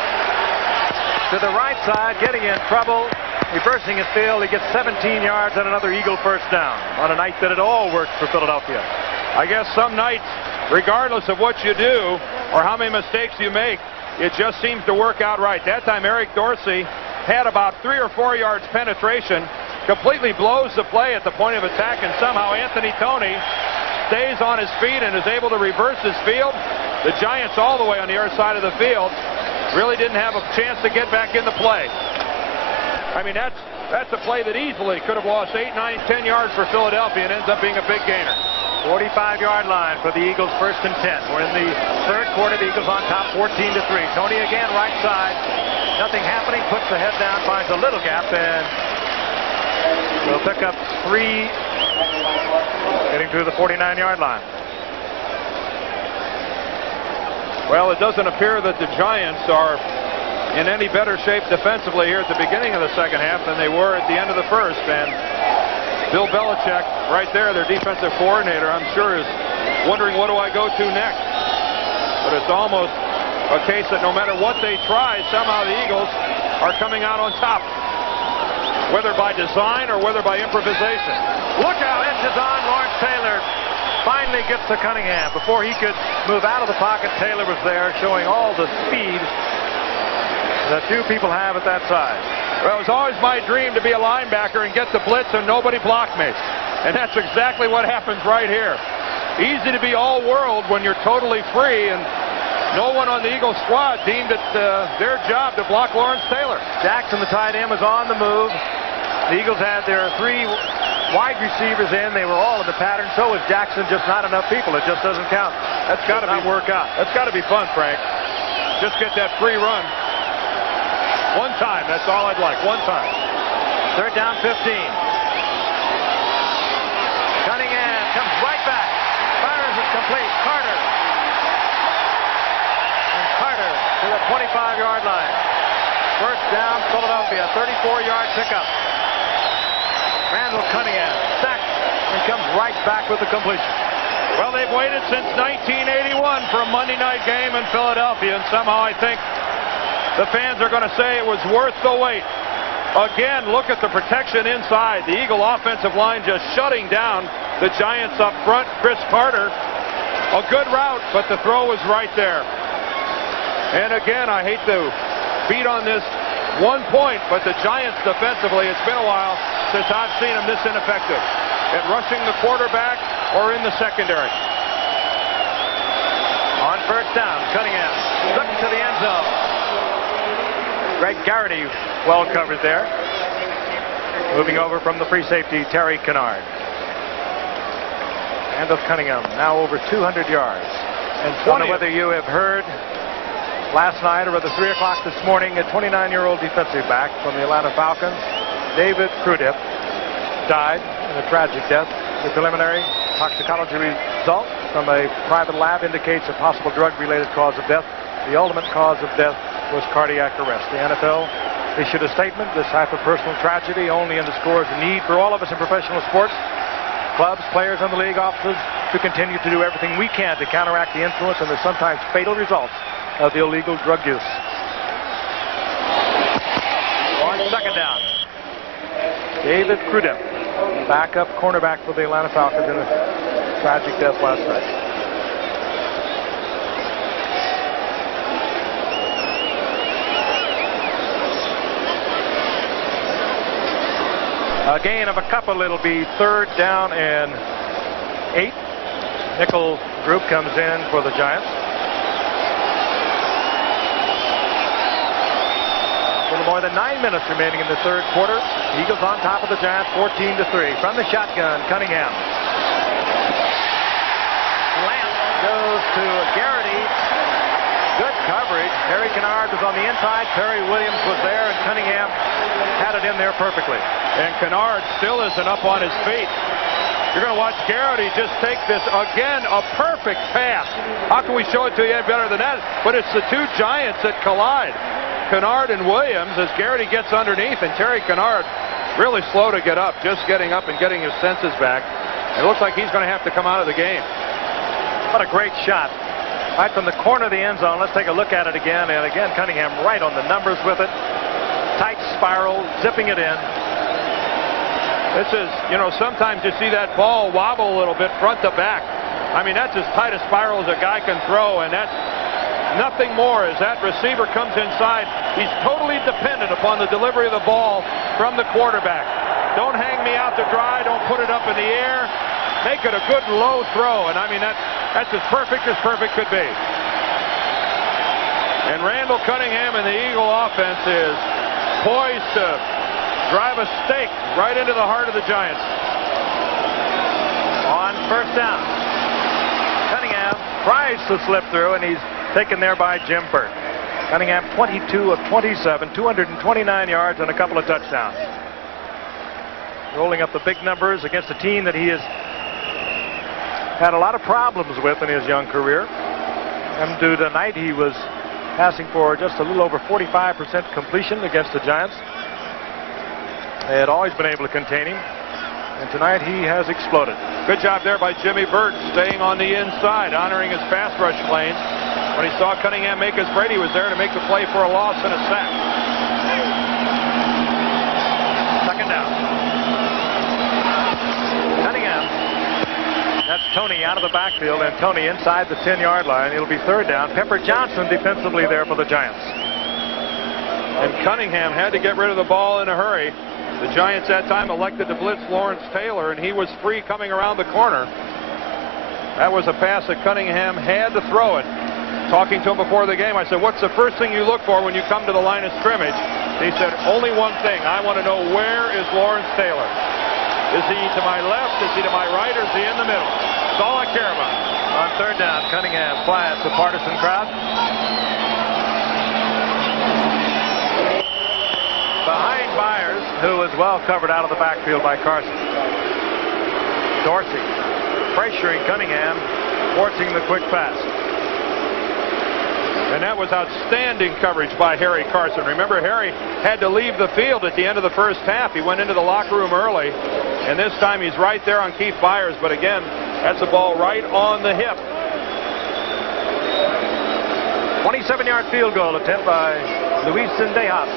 to the right side, getting in trouble Reversing his field, he gets 17 yards and another Eagle first down on a night that it all worked for Philadelphia. I guess some nights, regardless of what you do or how many mistakes you make, it just seems to work out right. That time Eric Dorsey had about 3 or 4 yards penetration, completely blows the play at the point of attack, and somehow Anthony Toney stays on his feet and is able to reverse his field. The Giants all the way on the other side of the field really didn't have a chance to get back in the play. I mean, that's a play that easily could have lost 8, 9, 10 yards for Philadelphia and ends up being a big gainer. 45-yard line for the Eagles, 1st and 10. We're in the third quarter. The Eagles on top, 14-3. Toney again, right side. Nothing happening. Puts the head down, finds a little gap, and will pick up 3, getting to the 49-yard line. Well, it doesn't appear that the Giants are in any better shape defensively here at the beginning of the second half than they were at the end of the first. And Bill Belichick, right there, their defensive coordinator, I'm sure is wondering, what do I go to next? But it's almost a case that no matter what they try, somehow the Eagles are coming out on top, whether by design or whether by improvisation. Look out, edges on. Lawrence Taylor finally gets to Cunningham. Before he could move out of the pocket, Taylor was there, showing all the speed that few people have at that size. Well, it was always my dream to be a linebacker and get the blitz and nobody blocked me. And that's exactly what happens right here. Easy to be all-world when you're totally free, and no one on the Eagles squad deemed it their job to block Lawrence Taylor. Jackson, the tight end, was on the move. The Eagles had their 3 wide receivers in. They were all in the pattern. So was Jackson. Just not enough people. It just doesn't count. That's got to work out. That's got to be fun, Frank. Just get that free run. One time, that's all I'd like. One time. 3rd down, 15. Cunningham comes right back. Fires it complete. Carter. And Carter to the 25-yard line. First down, Philadelphia. 34-yard pickup. Randall Cunningham sacked and comes right back with the completion. Well, they've waited since 1981 for a Monday night game in Philadelphia, and somehow I think the fans are going to say it was worth the wait. Again, look at the protection inside. The Eagle offensive line just shutting down the Giants up front. Chris Carter, a good route, but the throw was right there. And again, I hate to beat on this 1 point, but the Giants defensively, it's been a while since I've seen them this ineffective at rushing the quarterback or in the secondary. On 1st down, Cunningham looking to the end zone. Greg Garrity well covered there. Moving over from the free safety, Terry Kennard. And of Cunningham, now over 200 yards. And I don't know whether you have heard last night or whether 3 o'clock this morning, a 29-year-old defensive back from the Atlanta Falcons, David Crudip, died in a tragic death. The preliminary toxicology result from a private lab indicates a possible drug-related cause of death. The ultimate cause of death was cardiac arrest. The NFL issued a statement. This type of personal tragedy only underscores the need for all of us in professional sports, clubs, players, and the league offices to continue to do everything we can to counteract the influence and the sometimes fatal results of the illegal drug use. On 2nd down, David Crudip, backup cornerback for the Atlanta Falcons in a tragic death last night. A gain of a couple. It'll be 3rd down and 8. Nickel group comes in for the Giants. A little more than 9 minutes remaining in the 3rd quarter. Eagles on top of the Giants, 14-3. From the shotgun, Cunningham. Lance goes to Garrity. Good coverage. Terry Kennard was on the inside. Terry Williams was there, and Cunningham had it in there perfectly. And Kennard still isn't up on his feet. You're going to watch Garrity just take this, again, a perfect pass. How can we show it to you any better than that? But it's the 2 Giants that collide. Kennard and Williams as Garrity gets underneath, and Terry Kennard really slow to get up, just getting up and getting his senses back. It looks like he's going to have to come out of the game. What a great shot. Right from the corner of the end zone. Let's take a look at it again. And again, Cunningham right on the numbers with it. tight spiral, zipping it in. This is, you know, sometimes you see that ball wobble a little bit front to back. I mean, that's as tight a spiral as a guy can throw, and that's nothing more as that receiver comes inside. He's totally dependent upon the delivery of the ball from the quarterback. Don't hang me out to dry. Don't put it up in the air. Make it a good low throw, and I mean, that's as perfect could be. And Randall Cunningham and the Eagle offense is poised to drive a stake right into the heart of the Giants. On first down, Cunningham tries to slip through, and he's taken there by Jim Burt. Cunningham 22 of 27, 229 yards and a couple of touchdowns. Rolling up the big numbers against a team that he has had a lot of problems with in his young career. And tonight he was passing for just a little over 45% completion against the Giants. They had always been able to contain him, and tonight he has exploded. Good job there by Jimmy Burt, staying on the inside, honoring his pass rush lanes. When he saw Cunningham make his Brady was there to make the play for a loss and a sack. Second down. Cunningham. That's Tony out of the backfield, and Tony inside the 10-yard line. It'll be third down. Pepper Johnson defensively there for the Giants. And Cunningham had to get rid of the ball in a hurry. The Giants that time elected to blitz Lawrence Taylor, and he was free coming around the corner. That was a pass that Cunningham had to throw it. Talking to him before the game, I said, what's the first thing you look for when you come to the line of scrimmage? He said, only one thing. I want to know, where is Lawrence Taylor? Is he to my left? Is he to my right? Or is he in the middle? That's all I care about. On third down, Cunningham quiets the partisan crowd. Behind Byers, who was well covered out of the backfield by Carson. Dorsey pressuring Cunningham, forcing the quick pass. And that was outstanding coverage by Harry Carson. Remember, Harry had to leave the field at the end of the first half. He went into the locker room early, and this time he's right there on Keith Byers. But again, that's a ball right on the hip. 27-yard field goal attempt by Luis Zendejas,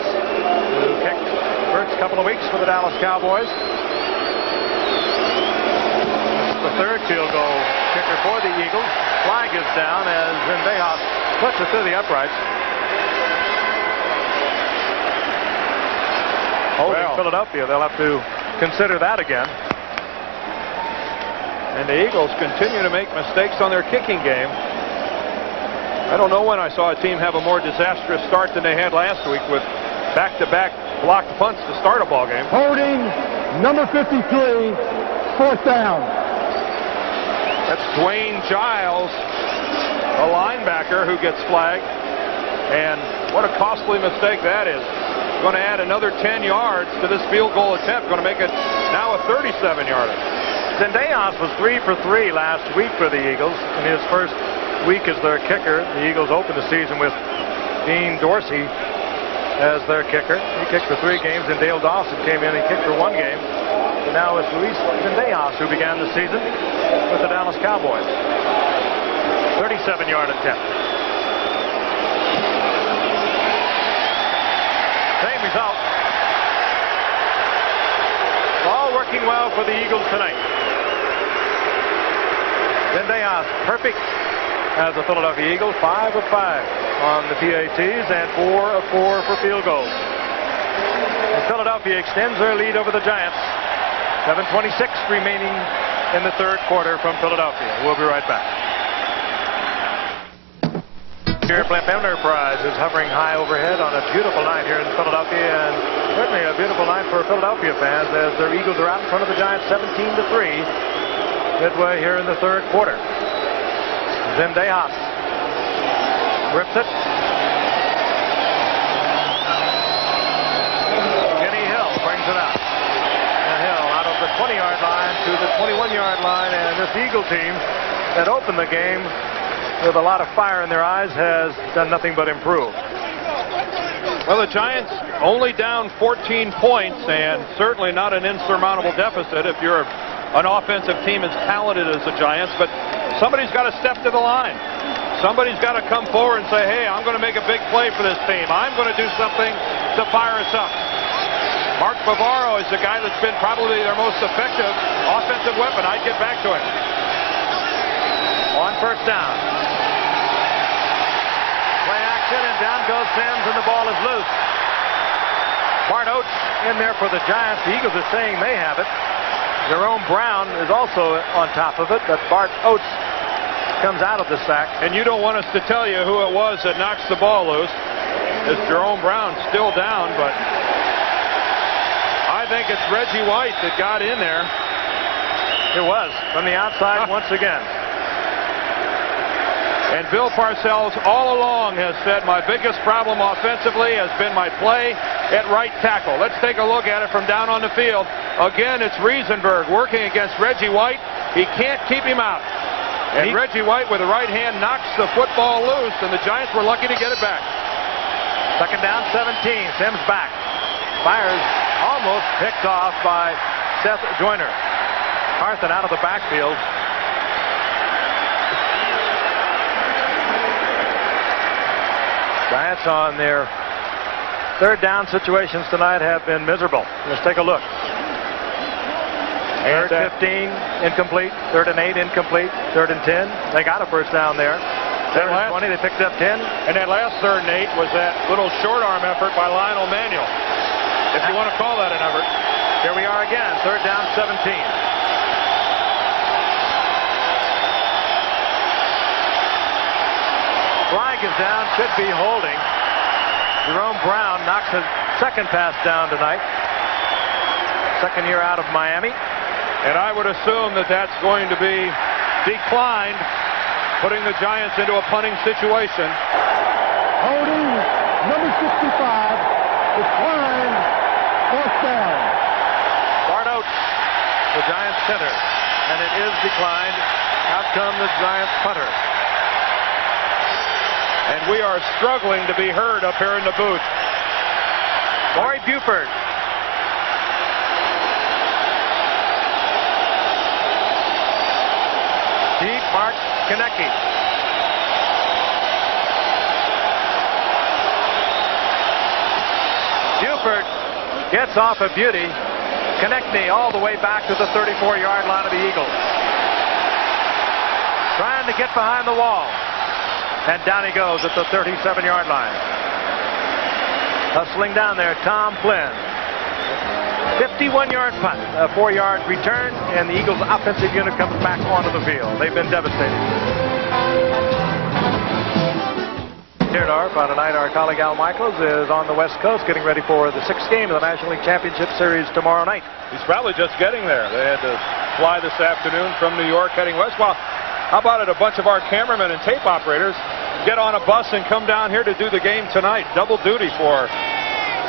who kicked the first couple of weeks for the Dallas Cowboys. The third field goal kicker for the Eagles. Flag is down as Zendejas puts it through the uprights. Holding Philadelphia. They'll have to consider that again. And the Eagles continue to make mistakes on their kicking game. I don't know when I saw a team have a more disastrous start than they had last week with back-to-back blocked punts to start a ball game. Holding number 53, fourth down. That's Dwayne Giles, a linebacker, who gets flagged. And what a costly mistake that is. Going to add another 10 yards to this field goal attempt. Going to make it now a 37-yarder. Zendejas was 3 for 3 last week for the Eagles. In his first week as their kicker, the Eagles opened the season with Dean Dorsey as their kicker. He kicked for 3 games, and Dale Dawson came in and kicked for 1 game. And now it's Luis Zendejas who began the season with the Dallas Cowboys. 37-yard attempt. Same result. All working well for the Eagles tonight. Zendejas perfect as a Philadelphia Eagle, 5 of 5 on the PATs and 4 of 4 for field goals. And Philadelphia extends their lead over the Giants. 7:26 remaining in the third quarter from Philadelphia. We'll be right back. Here at Blimp Enterprise is hovering high overhead on a beautiful night here in Philadelphia, and certainly a beautiful night for Philadelphia fans as their Eagles are out in front of the Giants 17-3 midway here in the third quarter. Zendejas rips it. Hill brings it out. And Hill out of the 20-yard line to the 21-yard line, and this Eagle team that opened the game with a lot of fire in their eyes has done nothing but improve. Well, the Giants only down 14 points, and certainly not an insurmountable deficit if you're an offensive team as talented as the Giants, but somebody's got to step to the line. Somebody's got to come forward and say, hey, I'm going to make a big play for this team. I'm going to do something to fire us up. Mark Bavaro is the guy that's been probably their most effective offensive weapon. I'd get back to him. On first down. Play action, and down goes Sims, and the ball is loose. Bart Oates in there for the Giants. The Eagles are saying they have it. Jerome Brown is also on top of it, but Bart Oates comes out of the sack. And you don't want us to tell you who it was that knocks the ball loose. As Jerome Brown still down, but I think it's Reggie White that got in there. It was from the outside once again. And Bill Parcells all along has said my biggest problem offensively has been my play at right tackle. Let's take a look at it from down on the field. Again, it's Riesenberg working against Reggie White. He can't keep him out. And Reggie White with the right hand knocks the football loose, and the Giants were lucky to get it back. Second down, 17. Sims back. Fires almost picked off by Seth Joyner. Carson out of the backfield. Giants on their third down situations tonight have been miserable. Let's take a look. Third 15, incomplete. Third and 8, incomplete. Third and 10. They got a first down there. Third and 20, they picked up 10. And that last third and 8 was that little short arm effort by Lionel Manuel, if you want to call that an effort. Here we are again, third down, 17. Flag is down, should be holding. Jerome Brown knocks his second pass down tonight. Second year out of Miami. And I would assume that that's going to be declined, putting the Giants into a punting situation. Holding number 65, declined, fourth down. Bart Oates, the Giants center, and it is declined. Out come the Giants punter. And we are struggling to be heard up here in the booth. Corey Buford. Deep Mark Konecki. Buford gets off a beauty. Konecki all the way back to the 34-yard line of the Eagles. Trying to get behind the wall. And down he goes at the 37-yard line. Hustling down there, Tom Flynn. 51-yard punt, a 4-yard return, and the Eagles' offensive unit comes back onto the field. They've been devastated. Dierdorf, on tonight, our colleague Al Michaels is on the West Coast getting ready for the 6th game of the National League Championship Series tomorrow night. He's probably just getting there. They had to fly this afternoon from New York heading west. Well, how about it, a bunch of our cameramen and tape operators get on a bus and come down here to do the game tonight. Double duty for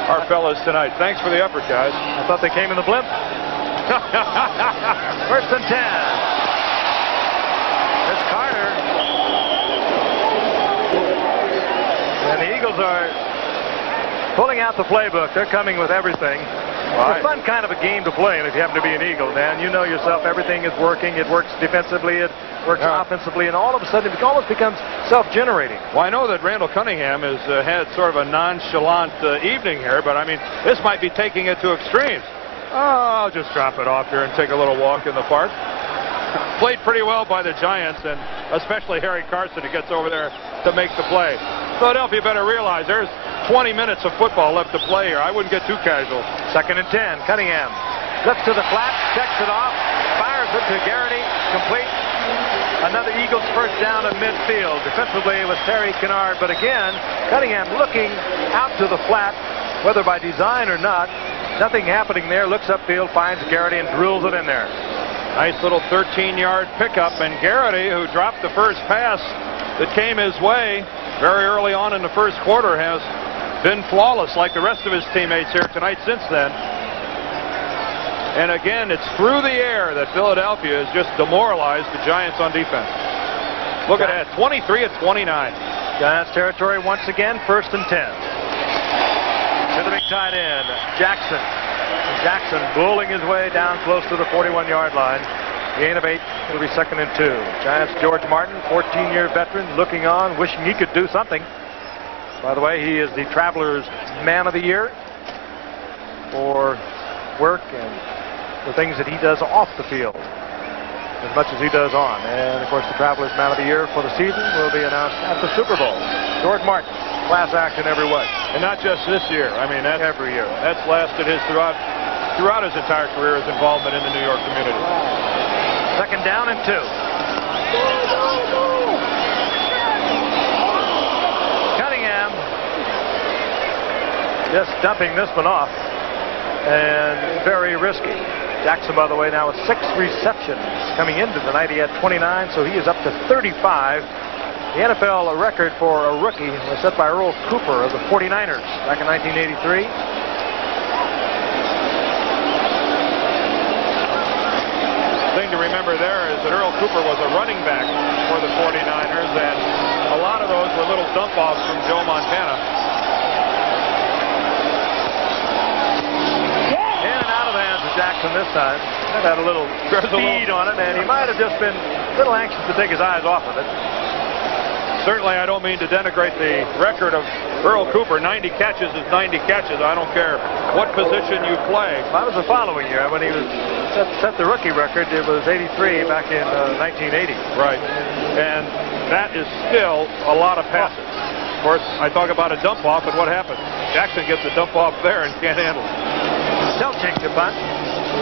our fellas tonight. Thanks for the effort, guys. I thought they came in the blimp. First and 10. It's Carter. And the Eagles are pulling out the playbook. They're coming with everything. It's a fun kind of a game to play, and if you happen to be an Eagle, man, you know yourself, everything is working. It works defensively, it works offensively, and all of a sudden it almost becomes self-generating. Well, I know that Randall Cunningham has had sort of a nonchalant evening here, but I mean, this might be taking it to extremes. Oh, I'll just drop it off here and take a little walk in the park. Played pretty well by the Giants, and especially Harry Carson, who gets over there to make the play. Philadelphia better realize there's 20 minutes of football left to play here. I wouldn't get too casual. Second and 10. Cunningham flips to the flat, checks it off, fires it to Garrity, complete. Another Eagles first down in midfield. Defensively it was Terry Kennard, but again, Cunningham looking out to the flat, whether by design or not. Nothing happening there. Looks upfield, finds Garrity, and drills it in there. Nice little 13-yard pickup, and Garrity, who dropped the first pass that came his way very early on in the first quarter, has been flawless like the rest of his teammates here tonight since then. And again, it's through the air that Philadelphia has just demoralized the Giants on defense. Look at that, 23 at 29. Giants territory once again, first and 10. To the big tight end, Jackson. Jackson bowling his way down close to the 41-yard line. Gain of 8. It'll be second and 2. Giants George Martin, 14-year veteran, looking on, wishing he could do something. By the way, he is the Travelers Man of the Year for work and the things that he does off the field as much as he does on. And of course, the Travelers Man of the Year for the season will be announced at the Super Bowl. George Martin, class action every way. And not just this year. I mean, that's every year. That's lasted his throughout his entire career, his involvement in the New York community. 2nd down and 2. Cunningham just dumping this one off, and very risky. Jackson, by the way, now with 6 receptions coming into the night. He had 29, so he is up to 35. The NFL record for a rookie was set by Earl Cooper of the 49ers back in 1983. Thing to remember there is that Earl Cooper was a running back for the 49ers, and a lot of those were little dump-offs from Joe Montana. In and out of the hands of Jackson this time. That had a little speed on it, and he might have just been a little anxious to take his eyes off of it. Certainly, I don't mean to denigrate the record of Earl Cooper. 90 catches is 90 catches. I don't care what position you play. That was the following year when he was set the rookie record. It was 83 back in 1980. Right. And that is still a lot of passes. Of course, I talk about a dump off, and what happens? Jackson gets a dump off there and can't handle it. Telchik to punt.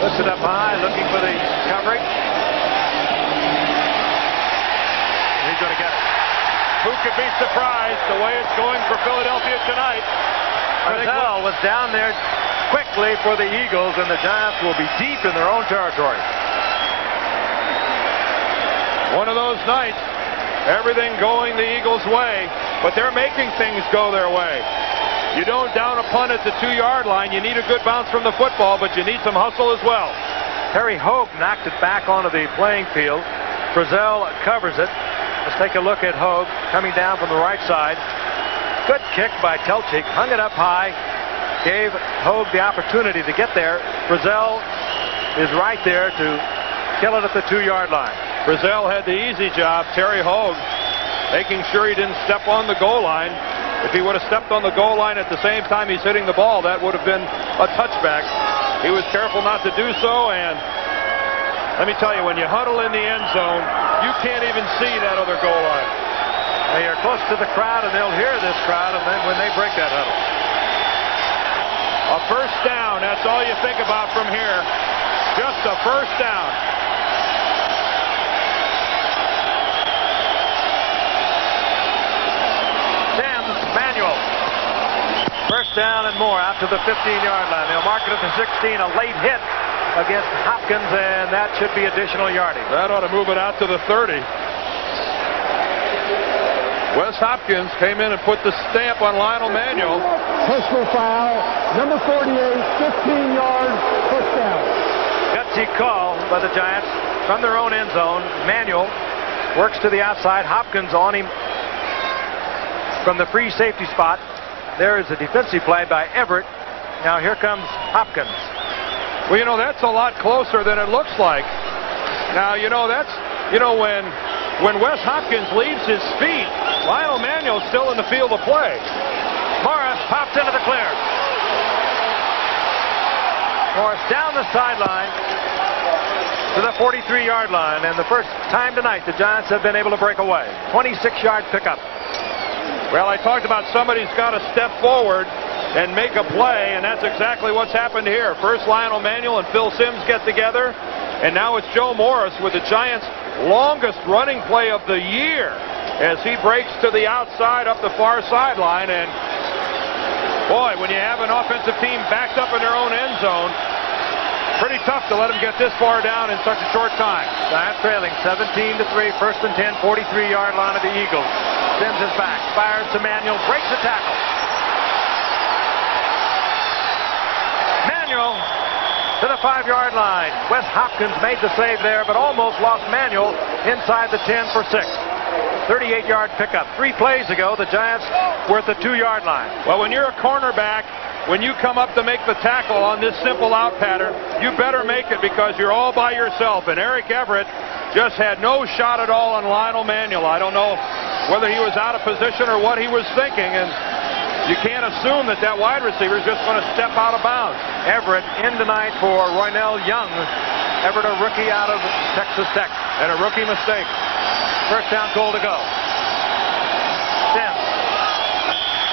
Lifts it up high, looking for the coverage. He's going to get it. Who could be surprised the way it's going for Philadelphia tonight? Randall was down there quickly for the Eagles, and the Giants will be deep in their own territory. One of those nights, everything going the Eagles' way, but they're making things go their way. You don't down a punt at the 2-yard line. You need a good bounce from the football, but you need some hustle as well. Terry Hogue knocked it back onto the playing field. Frizzell covers it. Let's take a look at Hogue coming down from the right side. Good kick by Telchik. Hung it up high. Gave Hogue the opportunity to get there. Frizzell is right there to kill it at the 2-yard line. Frizzell had the easy job. Terry Hogue making sure he didn't step on the goal line. If he would have stepped on the goal line at the same time he's hitting the ball, that would have been a touchback. He was careful not to do so, and let me tell you, when you huddle in the end zone, you can't even see that other goal line. They are close to the crowd, and they'll hear this crowd, and then when they break that huddle. A first down, that's all you think about from here. Just a first down. Manuel. First down and more out to the 15-yard line. They'll mark it at the 16. A late hit against Hopkins, and that should be additional yardage. That ought to move it out to the 30. Wes Hopkins came in and put the stamp on Lionel Manuel. Personal foul, number 48, 15 yards, first down. Gutsy call by the Giants from their own end zone. Manuel works to the outside. Hopkins on him from the free safety spot. There is a defensive play by Everett. Now here comes Hopkins. Well, you know, that's a lot closer than it looks like. Now, you know, that's, you know, when Wes Hopkins leaves his feet, Lionel Manuel's still in the field of play. Morris pops into the clear. Morris down the sideline to the 43-yard line, and the first time tonight the Giants have been able to break away. 26-yard pickup. Well, I talked about somebody's got to step forward and make a play, and that's exactly what's happened here. First Lionel Manuel and Phil Simms get together, and now it's Joe Morris with the Giants' longest running play of the year as he breaks to the outside up the far sideline. And boy, when you have an offensive team backed up in their own end zone, pretty tough to let them get this far down in such a short time. Giants trailing 17-3, first and 10, 43-yard line of the Eagles. Simms is back, fires to Manuel, breaks the tackle. Manuel to the 5-yard line. Wes Hopkins made the save there, but almost lost Manuel inside the 10 for 6. 38-yard pickup. 3 plays ago, the Giants were at the 2-yard line. Well, when you're a cornerback, when you come up to make the tackle on this simple out pattern, you better make it because you're all by yourself. And Eric Everett just had no shot at all on Lionel Manuel. I don't know whether he was out of position or what he was thinking. And You can't assume that that wide receiver is just going to step out of bounds. Everett in tonight for Roynell Young. Everett, a rookie out of Texas Tech. And a rookie mistake. First down, goal to go. Sims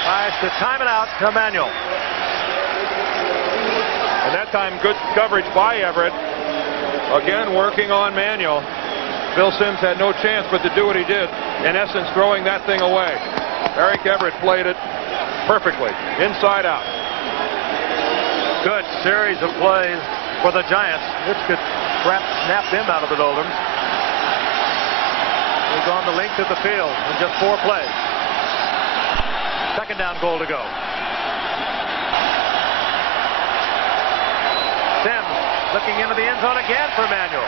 tries to time it out to Emanuel. And that time, good coverage by Everett. Again, working on Manuel. Phil Simms had no chance but to do what he did. In essence, throwing that thing away. Eric Everett played it perfectly, inside out. Good series of plays for the Giants. This could perhaps snap them out of the doldrums. They've gone the length of the field in just 4 plays. Second down, goal to go. Sims looking into the end zone again for Emanuel.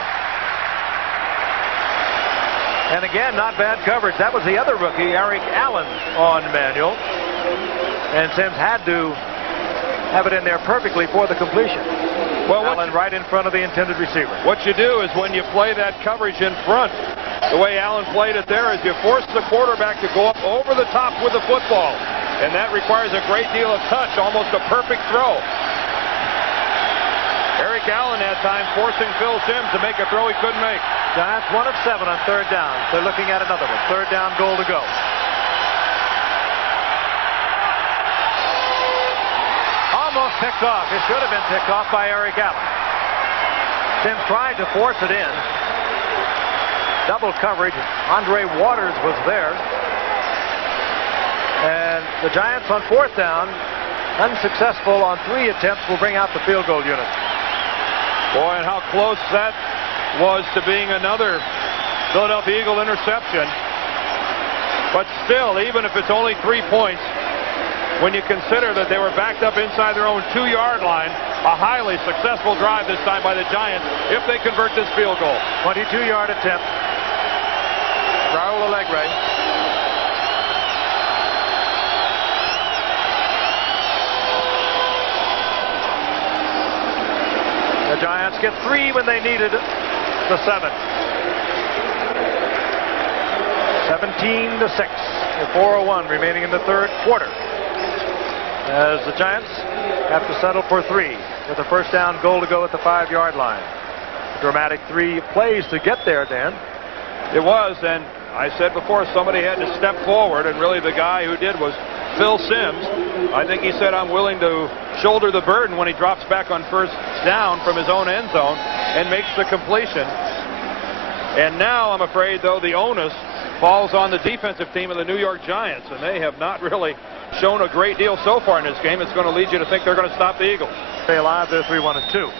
And again, not bad coverage. That was the other rookie, Eric Allen, on Emanuel. And Sims had to have it in there perfectly for the completion. Well, Allen right in front of the intended receiver. What you do is when you play that coverage in front, the way Allen played it there, is you force the quarterback to go up over the top with the football. And that requires a great deal of touch, almost a perfect throw. Eric Allen had time forcing Phil Simms to make a throw he couldn't make. Giants 1 of 7 on third down. They're looking at another one. Third down, goal to go. Almost picked off. It should have been picked off by Eric Allen. Simms tried to force it in. Double coverage. Andre Waters was there. And the Giants on fourth down, unsuccessful on 3 attempts, will bring out the field goal unit. Boy, and how close that was to being another Philadelphia Eagle interception. But still, even if it's only 3 points, when you consider that they were backed up inside their own 2-yard line, a highly successful drive this time by the Giants if they convert this field goal. 22-yard attempt. Raul Alegre. The Giants get 3 when they needed the 7. 17-6 with 4:01 remaining in the third quarter. As the Giants have to settle for 3 with a first down, goal to go at the 5-yard line. A dramatic 3 plays to get there, Dan. It was, and I said before, somebody had to step forward, and really the guy who did was Phil Simms. I think he said, I'm willing to shoulder the burden when he drops back on first down from his own end zone and makes the completion. And now, I'm afraid, though, the onus falls on the defensive team of the New York Giants, and they have not really shown a great deal so far in this game. It's going to lead you to think they're going to stop the Eagles. Stay alive. They're 3-1-2.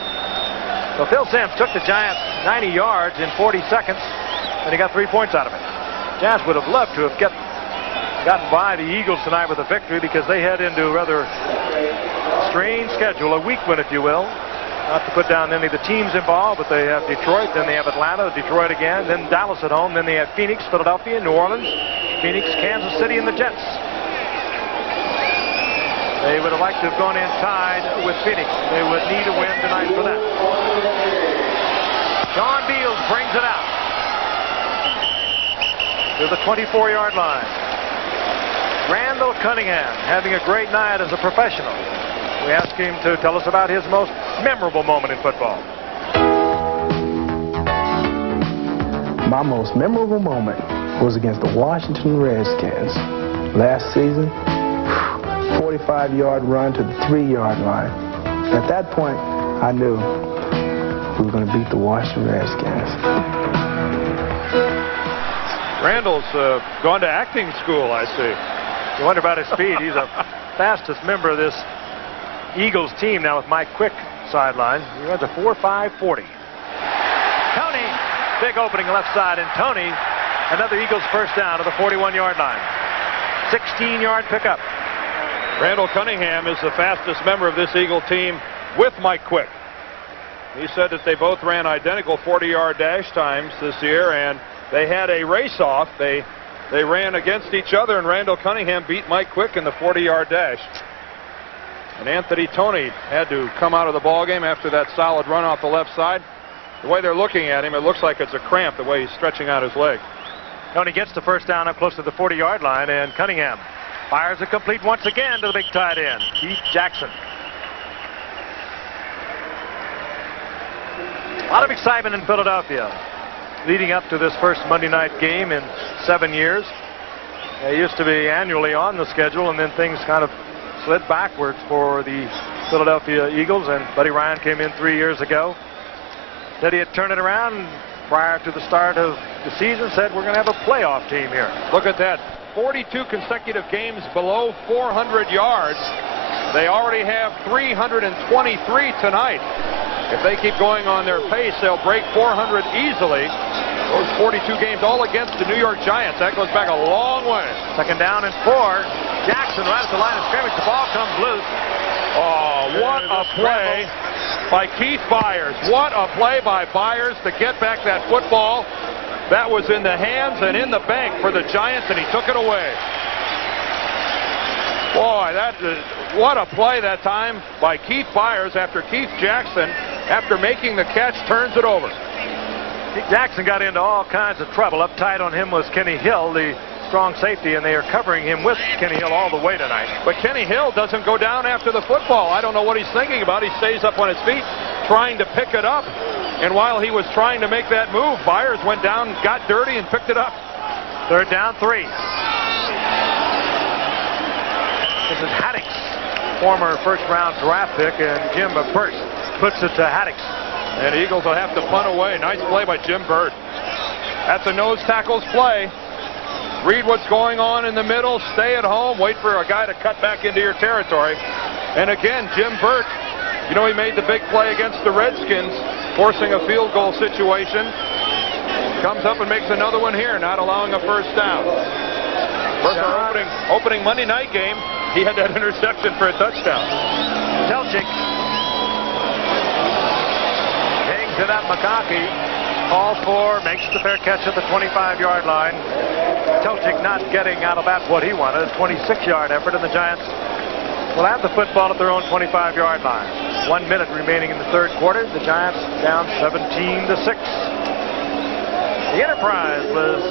So Phil Simms took the Giants 90 yards in 40 seconds, and he got 3 points out of it. Giants would have loved to have gotten by the Eagles tonight with a victory, because they head into a rather strange schedule, a weak one, if you will. Not to put down any of the teams involved, but they have Detroit, then they have Atlanta, Detroit again, then Dallas at home, then they have Phoenix, Philadelphia, New Orleans, Phoenix, Kansas City, and the Jets. They would have liked to have gone in tied with Phoenix. They would need a win tonight for that. John Beals brings it out to the 24-yard line. Randall Cunningham having a great night as a professional. We ask him to tell us about his most memorable moment in football. My most memorable moment was against the Washington Redskins last season. 45-yard run to the 3-yard line. At that point, I knew we were going to beat the Washington Redskins. Randall's gone to acting school, I see. You wonder about his speed. He's the fastest member of this Eagles team now with Mike Quick sideline. He runs a 4.5 40. Tony, big opening left side, and Tony, another Eagles first down to the 41-yard line. 16-yard pickup. Randall Cunningham is the fastest member of this Eagle team with Mike Quick. He said that they both ran identical 40-yard dash times this year, and they had a race-off. They ran against each other, and Randall Cunningham beat Mike Quick in the 40-yard dash. And Anthony Tony had to come out of the ballgame after that solid run off the left side. The way they're looking at him, it looks like it's a cramp, the way he's stretching out his leg. Tony gets the first down up close to the 40-yard line, and Cunningham Fires it complete once again to the big tight end, Keith Jackson. A lot of excitement in Philadelphia leading up to this first Monday night game in 7 years. They used to be annually on the schedule, and then things kind of slid backwards for the Philadelphia Eagles, and Buddy Ryan came in 3 years ago. Said he had turned it around prior to the start of the season, said we're going to have a playoff team here. Look at that. 42 consecutive games below 400 yards. They already have 323 tonight. If they keep going on their pace, they'll break 400 easily. Those 42 games all against the New York Giants. That goes back a long way. Second down and 4. Jackson right at the line of scrimmage. The ball comes loose. Oh, what a play by Keith Byers. What a play by Byers to get back that football. That was in the hands and in the bank for the Giants, and he took it away. Boy, what a play that time by Keith Byers after Keith Jackson, after making the catch, turns it over. Keith Jackson got into all kinds of trouble. Up tight on him was Kenny Hill, the strong safety, and they are covering him with Kenny Hill all the way tonight. But Kenny Hill doesn't go down after the football. I don't know what he's thinking about. He stays up on his feet trying to pick it up. And while he was trying to make that move, Byers went down, got dirty, and picked it up. Third down, 3. This is Haddix, former first-round draft pick, and Jim Burt puts it to Haddix. And the Eagles will have to punt away. Nice play by Jim Burt. That's a nose tackles play. Read what's going on in the middle. Stay at home. Wait for a guy to cut back into your territory. And again, Jim Burt, you know, he made the big play against the Redskins, forcing a field goal situation. Comes up and makes another one here, not allowing a first down. First opening Monday night game, he had that interception for a touchdown. Telchik hangs it up. McConkey calls for, makes the fair catch at the 25-yard line. Telchik not getting out of that what he wanted, a 26-yard effort, and the Giants will have the football at their own 25-yard line. 1 minute remaining in the third quarter. The Giants down 17-6. The Enterprise was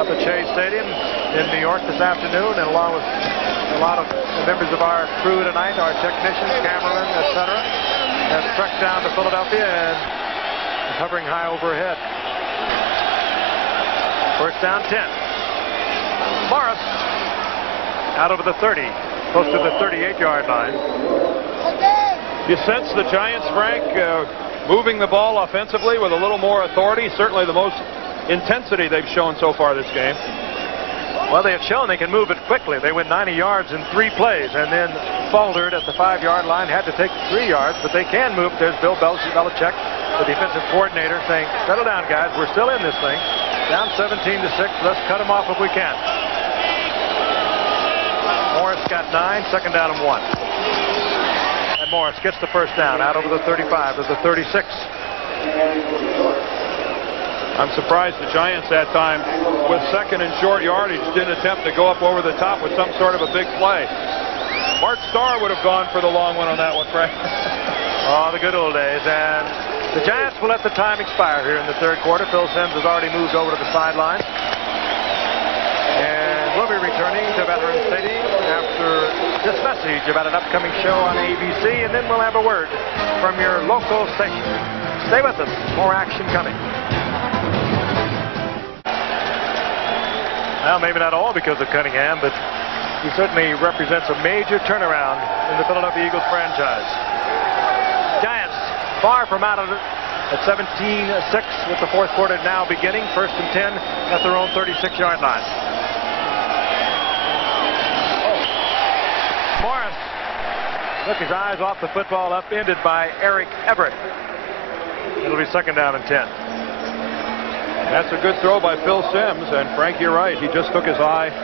up at Shea Stadium in New York this afternoon, and along with a lot of members of our crew tonight, our technicians, cameramen, etc., have struck down to Philadelphia and hovering high overhead. First down, 10. Morris out over the 30, close to the 38-yard line. You sense the Giants, Frank, moving the ball offensively with a little more authority. Certainly the most intensity they've shown so far this game. Well, they have shown they can move it quickly. They went 90 yards in 3 plays and then faltered at the 5-yard line, had to take 3 yards, but they can move. There's Bill Belichick, the defensive coordinator, saying, settle down, guys. We're still in this thing. Down 17-6. Let's cut them off if we can. Morris got 9, second down and 1. And Morris gets the first down out over the 35 to the 36. I'm surprised the Giants that time, with second and short yardage, didn't attempt to go up over the top with some sort of a big play. Bart Starr would have gone for the long one on that one, Frank. Oh, the good old days. And the Giants will let the time expire here in the third quarter. Phil Simms has already moved over to the sideline. And we'll be returning to Veterans Stadium after this message about an upcoming show on ABC, and then we'll have a word from your local station. Stay with us. More action coming. Well, maybe not all because of Cunningham, but he certainly represents a major turnaround in the Philadelphia Eagles franchise. Giants far from out of it at 17-6 with the fourth quarter now beginning. First and 10 at their own 36-yard line. Morris took his eyes off the football, upended by Eric Everett. It'll be second down and 10. That's a good throw by Phil Simms, and Frank, you're right. He just took his eye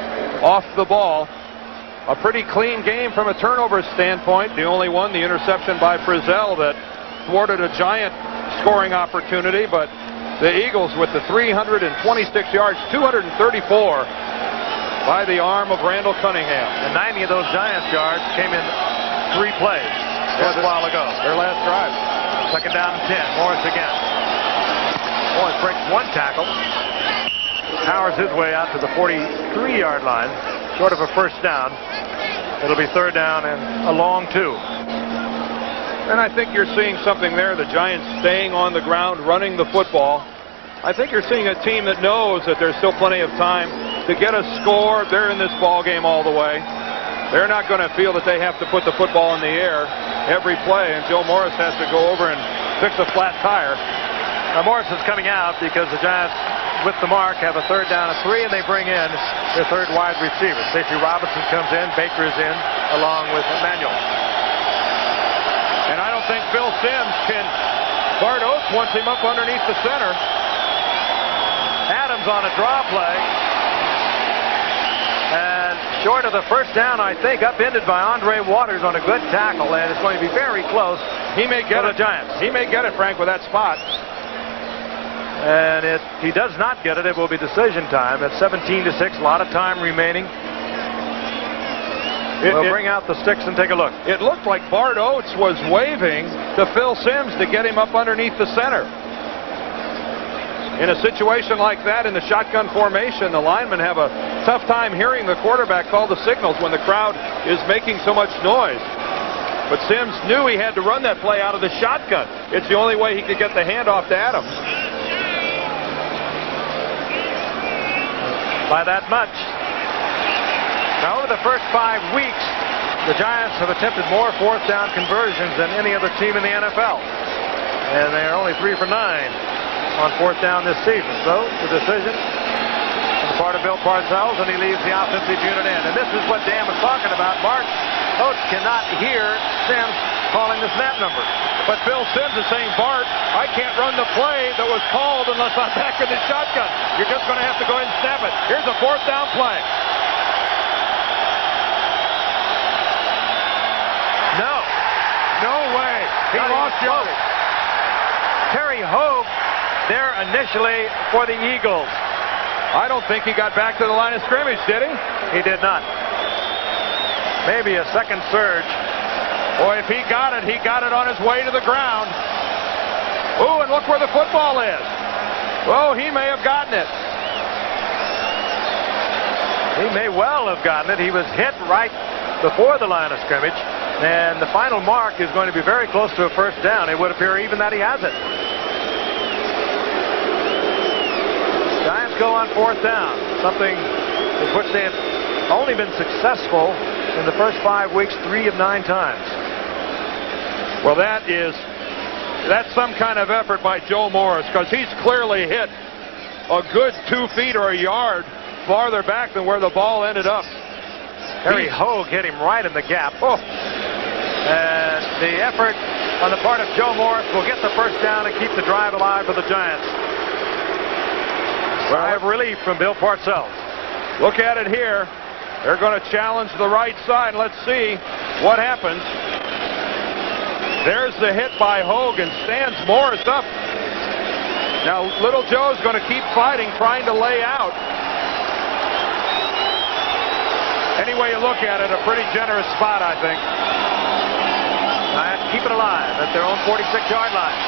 off the ball. A pretty clean game from a turnover standpoint. The only one, the interception by Frizzell, that thwarted a Giant scoring opportunity, but the Eagles with the 326 yards, 234 by the arm of Randall Cunningham. And 90 of those Giants yards came in 3 plays just a while ago. Their last drive. Second down and 10. Morris again. Morris breaks 1 tackle. Powers his way out to the 43-yard line. short of a first down. It'll be third down and a long 2. And I think you're seeing something there. The Giants staying on the ground, running the football. I think you're seeing a team that knows that there's still plenty of time to get a score. They're in this ball game all the way. They're not going to feel that they have to put the football in the air every play, and Joe Morris has to go over and fix a flat tire. Now Morris is coming out because the Giants, with the mark, have a third down and 3, and they bring in their third wide receiver. Safety Robinson comes in, Baker is in, along with Manuel. And I don't think Phil Simms can. Bart Oates wants him up underneath the center. Adams on a draw play. And short of the first down, I think, upended by Andre Waters on a good tackle, and it's going to be very close. He may get the Giants. He may get it, Frank, with that spot. And if he does not get it, it will be decision time. At 17-6, a lot of time remaining. We'll bring out the sticks and take a look. It looked like Bart Oates was waving to Phil Simms to get him up underneath the center. In a situation like that, in the shotgun formation, the linemen have a tough time hearing the quarterback call the signals when the crowd is making so much noise. But Simms knew he had to run that play out of the shotgun. It's the only way he could get the handoff to Adams. By that much. Now, over the first 5 weeks, the Giants have attempted more fourth down conversions than any other team in the NFL. And they are only 3 for 9 on fourth down this season. So, the decision on the part of Bill Parcells, and he leaves the offensive unit in. And this is what Dan was talking about. Bart Oates cannot hear Simms calling the snap number. But Phil Simms is saying, Bart, I can't run the play that was called unless I'm back in the shotgun. You're just going to have to go ahead and snap it. Here's a fourth down play. No way. He lost yardage. Terry Hogue there initially for the Eagles. I don't think he got back to the line of scrimmage, did he? He did not. Maybe a second surge. Boy, if he got it on his way to the ground. Ooh, and look where the football is. Oh, he may have gotten it. He may well have gotten it. He was hit right before the line of scrimmage. And the final mark is going to be very close to a first down. It would appear even that he has it. Giants go on fourth down, something with which they have only been successful in the first 5 weeks 3 of 9 times. Well, that's some kind of effort by Joe Morris, because he's clearly hit a good 2 feet or a yard farther back than where the ball ended up. Terry Hogue hit him right in the gap. Oh. And the effort on the part of Joe Morris will get the first down and keep the drive alive for the Giants. Sigh of relief from Bill Parcells. Look at it here. They're going to challenge the right side. Let's see what happens. There's the hit by Hogue, and stands Morris up. Now, Little Joe's going to keep fighting, trying to lay out. Any way you look at it, a pretty generous spot, I think. Giants keep it alive at their own 46-yard line.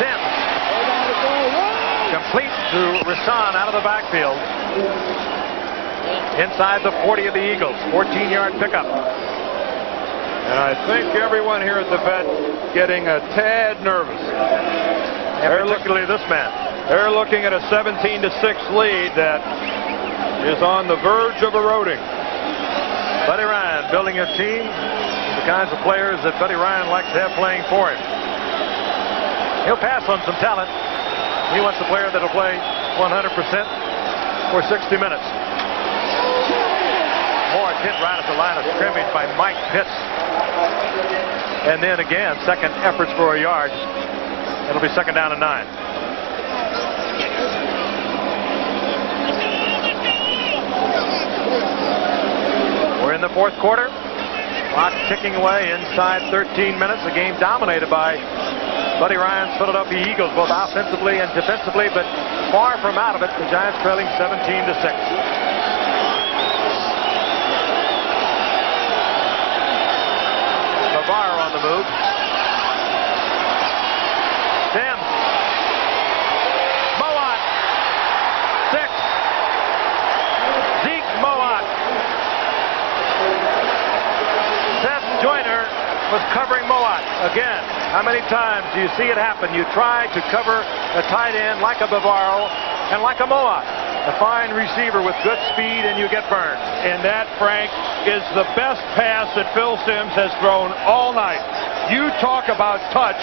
Simms. Complete to Rasan out of the backfield. Inside the 40 of the Eagles. 14-yard pickup. And I think everyone here at the Vet getting a tad nervous. And particularly this man. They're looking at a 17-6 lead that is on the verge of eroding. Buddy Ryan building a team. The kinds of players that Buddy Ryan likes to have playing for him. He'll pass on some talent. He wants a player that'll play 100% for 60 minutes. Morris hit right at the line of scrimmage by Mike Pitts. And then again, second efforts for a yard. It'll be second down and 9. We're in the fourth quarter. Clock ticking away inside 13 minutes. A game dominated by Buddy Ryan's Philadelphia Eagles, both offensively and defensively, but far from out of it. The Giants trailing 17-6. On the move. Simms. Mowat. 6. Zeke Mowat. again, how many times do you see it happen? You try to cover a tight end like a Bavaro and like a Moat, a fine receiver with good speed, and you get burned. And that, Frank, is the best pass that Phil Simms has thrown all night. You talk about touch.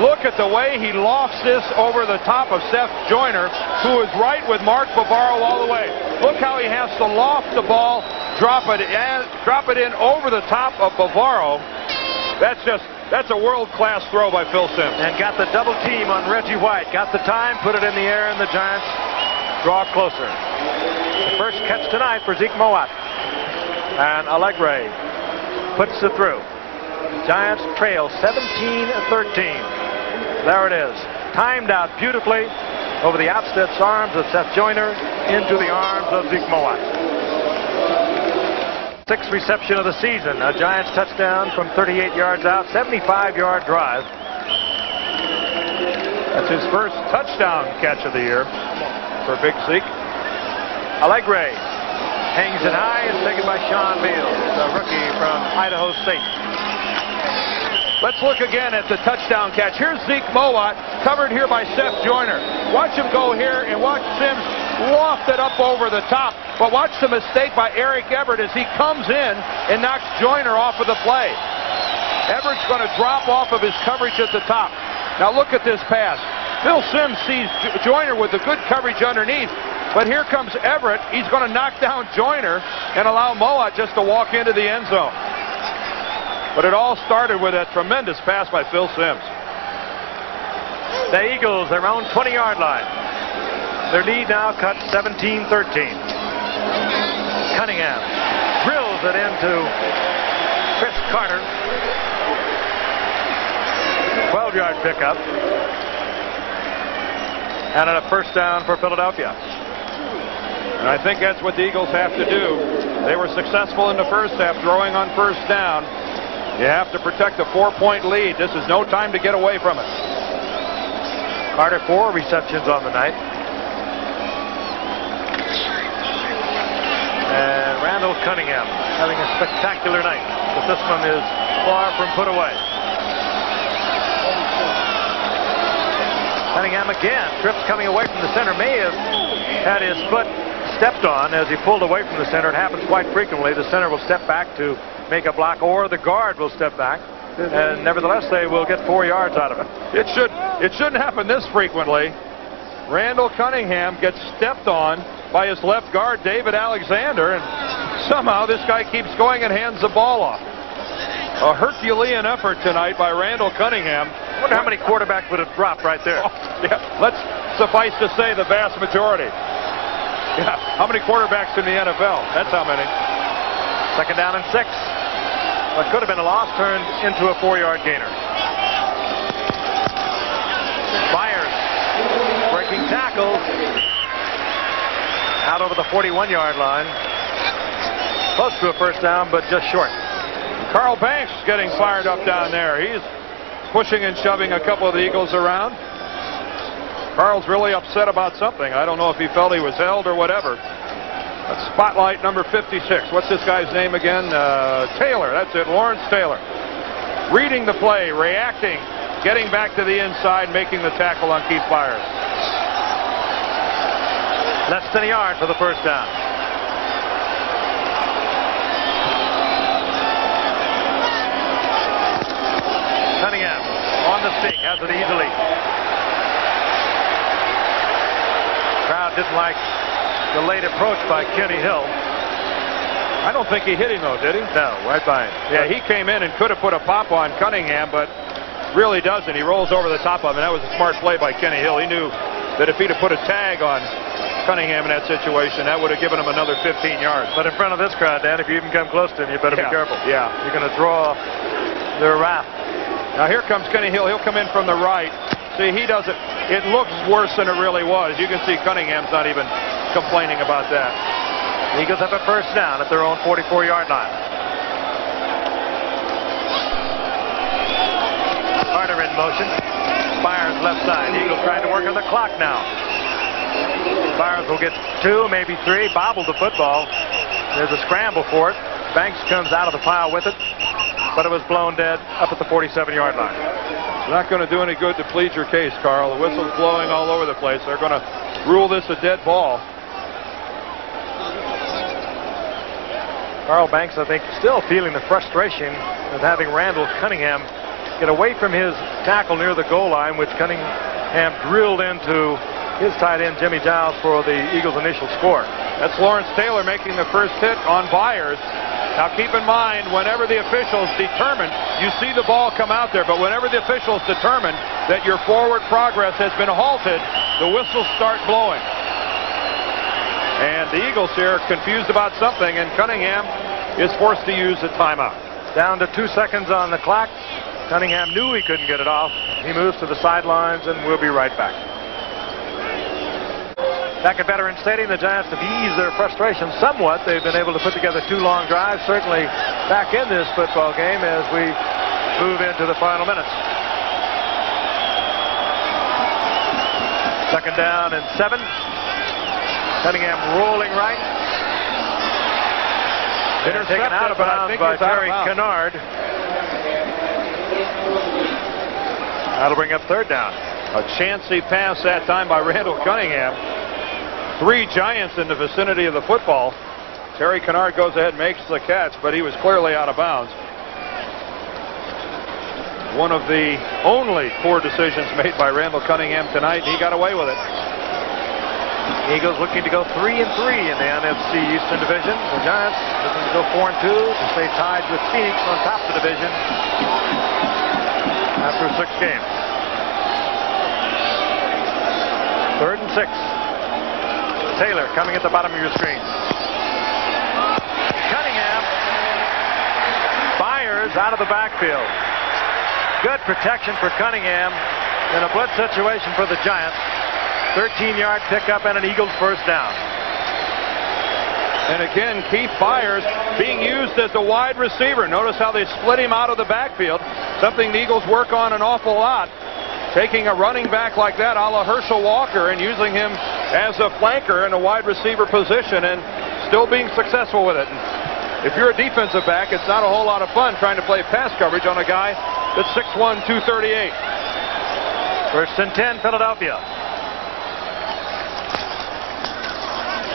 Look at the way he lofts this over the top of Seth Joyner, who is right with Mark Bavaro all the way. Look how he has to loft the ball, drop it in over the top of Bavaro. That's a world-class throw by Phil Simms. And got the double team on Reggie White. Got the time, put it in the air, and the Giants draw closer. The first catch tonight for Zeke Moat. And Allegre puts it through. Giants trail 17-13. There it is. Timed out beautifully over the outstretched arms of Seth Joyner into the arms of Zeke Moat. Sixth reception of the season. A Giants touchdown from 38 yards out. 75-yard drive. That's his first touchdown catch of the year for Big Zeke. Allegre hangs it high and taken by Sean Beals, a rookie from Idaho State. Let's look again at the touchdown catch. Here's Zeke Moat, covered here by Seth Joyner. Watch him go here and watch Simms loft it up over the top. But watch the mistake by Eric Everett as he comes in and knocks Joyner off of the play. Everett's going to drop off of his coverage at the top. Now look at this pass. Phil Simms sees Joyner with the good coverage underneath. But here comes Everett. He's going to knock down Joyner and allow Moat just to walk into the end zone. But it all started with a tremendous pass by Phil Simms. The Eagles, their own 20-yard line. Their lead now cut 17-13. Cunningham drills it into Chris Carter. 12-yard pickup. And a first down for Philadelphia. And I think that's what the Eagles have to do. They were successful in the first half, throwing on first down. You have to protect a 4-point lead. This is no time to get away from it. Carter, 4 receptions on the night. And Randall Cunningham having a spectacular night. But this one is far from put away. Cunningham again. Trips coming away from the center. May have had his foot stepped on as he pulled away from the center. It happens quite frequently. The center will step back to make a block, or the guard will step back, and nevertheless they will get 4 yards out of it. It shouldn't happen this frequently. Randall Cunningham gets stepped on by his left guard, David Alexander, and somehow this guy keeps going and hands the ball off. A Herculean effort tonight by Randall Cunningham. I wonder how many quarterbacks would have dropped right there. Oh, yeah, let's suffice to say the vast majority. Yeah, how many quarterbacks in the NFL? That's how many. Second down and 6. What could have been a loss turned into a 4-yard gainer. Myers breaking tackles out over the 41-yard line. Close to a first down, but just short. Carl Banks getting fired up down there. He's pushing and shoving a couple of the Eagles around. Carl's really upset about something. I don't know if he felt he was held or whatever. That's spotlight number 56. What's this guy's name again? Taylor. That's it. Lawrence Taylor. Reading the play, reacting, getting back to the inside, making the tackle on Keith Byers. Less than a yard for the first down. Cunningham on the stick, has it easily. Crowd didn't like the late approach by Kenny Hill. I don't think he hit him, though, did he? No, right by him. Yeah, he came in and could have put a pop on Cunningham, but really doesn't. He rolls over the top of him. That was a smart play by Kenny Hill. He knew that if he'd have put a tag on Cunningham in that situation, that would have given him another 15 yards. But in front of this crowd, Dan, if you even come close to him, you better be careful. Yeah. You're going to draw their wrath. Now here comes Kenny Hill. He'll come in from the right. See, he doesn't. It looks worse than it really was. You can see Cunningham's not even complaining about that. Eagles have a first down at their own 44-yard line. Carter in motion. Byers left side. Eagles trying to work on the clock now. Byers will get 2, maybe 3. Bobbled the football. There's a scramble for it. Banks comes out of the pile with it. but it was blown dead up at the 47-yard line. It's not going to do any good to plead your case, Carl. The whistle's blowing all over the place. They're going to rule this a dead ball. Carl Banks, I think, still feeling the frustration of having Randall Cunningham get away from his tackle near the goal line, which Cunningham drilled into his tight end, Jimmy Giles, for the Eagles' initial score. That's Lawrence Taylor making the first hit on Byers. Now keep in mind, whenever the officials determine, you see the ball come out there, but whenever the officials determine that your forward progress has been halted, the whistles start blowing. And the Eagles here are confused about something, and Cunningham is forced to use a timeout. Down to 2 seconds on the clock. Cunningham knew he couldn't get it off. He moves to the sidelines, and we'll be right back. Back at Veterans Stadium, the Giants have eased their frustration somewhat. They've been able to put together 2 long drives, certainly back in this football game as we move into the final minutes. 2nd down and 7. Cunningham rolling right. Taken out of bounds by Terry Kennard. That'll bring up 3rd down. A chancy pass that time by Randall Cunningham. 3 Giants in the vicinity of the football. Terry Kennard goes ahead and makes the catch, but he was clearly out of bounds. One of the only poor decisions made by Randall Cunningham tonight. He got away with it. Eagles looking to go 3-3 in the NFC Eastern Division. The Giants looking to go 4-2 to stay tied with Phoenix on top of the division after 6 games. 3rd and 6. Taylor coming at the bottom of your screen. Cunningham. Byers out of the backfield. Good protection for Cunningham in a blitz situation for the Giants. 13-yard pickup and an Eagles first down. And again, Keith Byers being used as a wide receiver. Notice how they split him out of the backfield. Something the Eagles work on an awful lot. Taking a running back like that, a la Herschel Walker, and using him as a flanker in a wide receiver position and still being successful with it. And if you're a defensive back, it's not a whole lot of fun trying to play pass coverage on a guy that's 6'1", 238. 1st and 10, Philadelphia.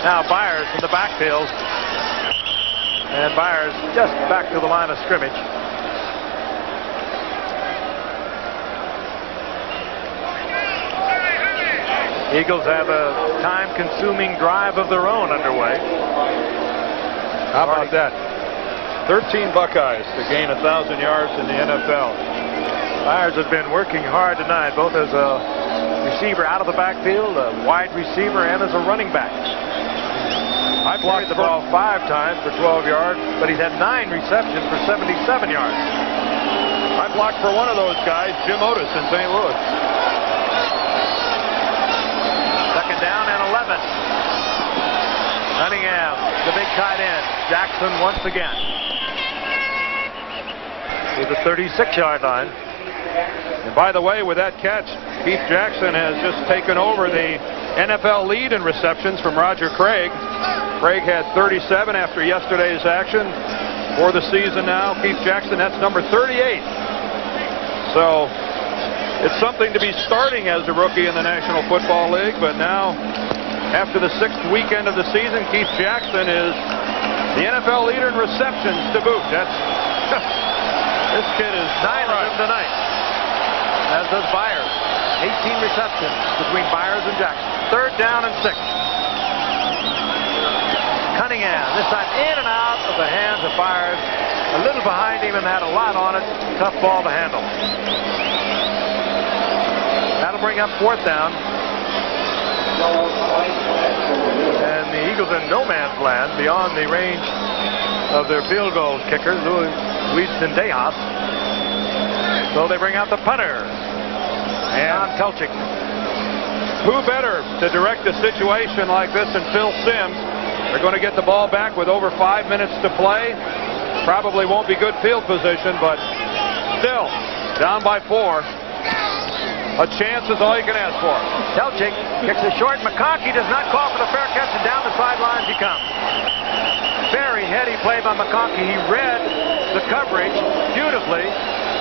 Now Byers in the backfield. And Byers just back to the line of scrimmage. Eagles have a time-consuming drive of their own underway. How about that? 13 Buckeyes to gain 1,000 yards in the NFL. Byers has been working hard tonight, both as a receiver out of the backfield, a wide receiver, and as a running back. I blocked the ball 5 times for 12 yards, but he's had 9 receptions for 77 yards. I blocked for one of those guys, Jim Otis in St. Louis. 2nd down and 11. Cunningham, the big tight end. Jackson once again. To the 36-yard line. And by the way, with that catch, Keith Jackson has just taken over the NFL lead in receptions from Roger Craig. Craig had 37 after yesterday's action. For the season now, Keith Jackson, that's number 38. So it's something to be starting as a rookie in the National Football League, but now after the 6th weekend of the season, Keith Jackson is the NFL leader in receptions to boot. That's this kid is 9 of them tonight, as does Byers. 18 receptions between Byers and Jackson. 3rd down and 6. Cunningham, this time in and out of the hands of Byers. A little behind him and had a lot on it. Tough ball to handle. That'll bring up 4th down. And the Eagles in no man's land beyond the range of their field goal kicker, Luis Zendejas. So they bring out the punter, and Telchik. Who better to direct a situation like this than Phil Simms? They're going to get the ball back with over 5 minutes to play. Probably won't be good field position, but still, down by 4. A chance is all you can ask for. Telchik kicks it short. McConkey does not call for the fair catch, and down the sidelines he comes. Very heady play by McConkey. He read the coverage beautifully.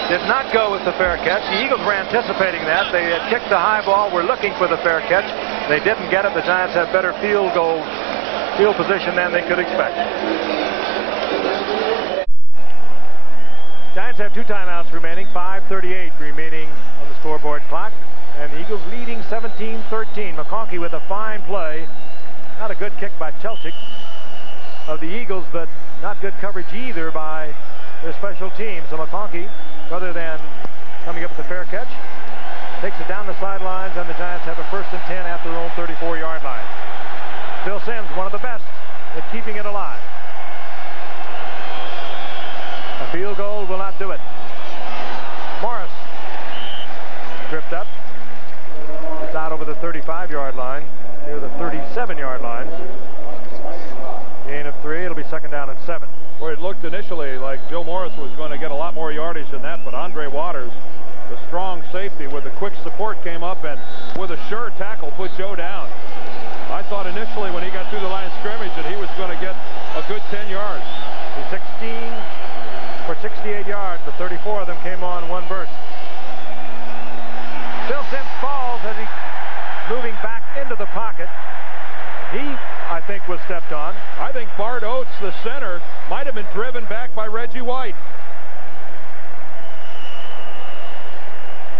Did not go with the fair catch. The Eagles were anticipating that. They had kicked the high ball, were looking for the fair catch. They didn't get it. The Giants had better field position than they could expect. Giants have 2 timeouts remaining, 5:38 remaining on the scoreboard clock, and the Eagles leading 17-13. McConkey with a fine play. Not a good kick by Chelchik of the Eagles, but not good coverage either by their special teams. So McConkey, rather than coming up with the fair catch, takes it down the sidelines, and the Giants have a 1st and 10 at their own 34-yard line. Phil Simms, one of the best at keeping it alive. A field goal will not do it. Morris tripped up. It's out over the 35-yard line, near the 37-yard line. Gain of 3. It'll be 2nd down and 7. Where it looked initially like Joe Morris was going to get a lot more yardage than that, but Andre Waters, the strong safety with the quick support, came up and with a sure tackle put Joe down. I thought initially when he got through the line of scrimmage that he was going to get a good 10 yards. He's 16 for 68 yards, but 34 of them came on one burst. Phil Simms falls as he's moving back into the pocket. He, I think, was stepped on. I think Bart Oates, the center, might have been driven back by Reggie White.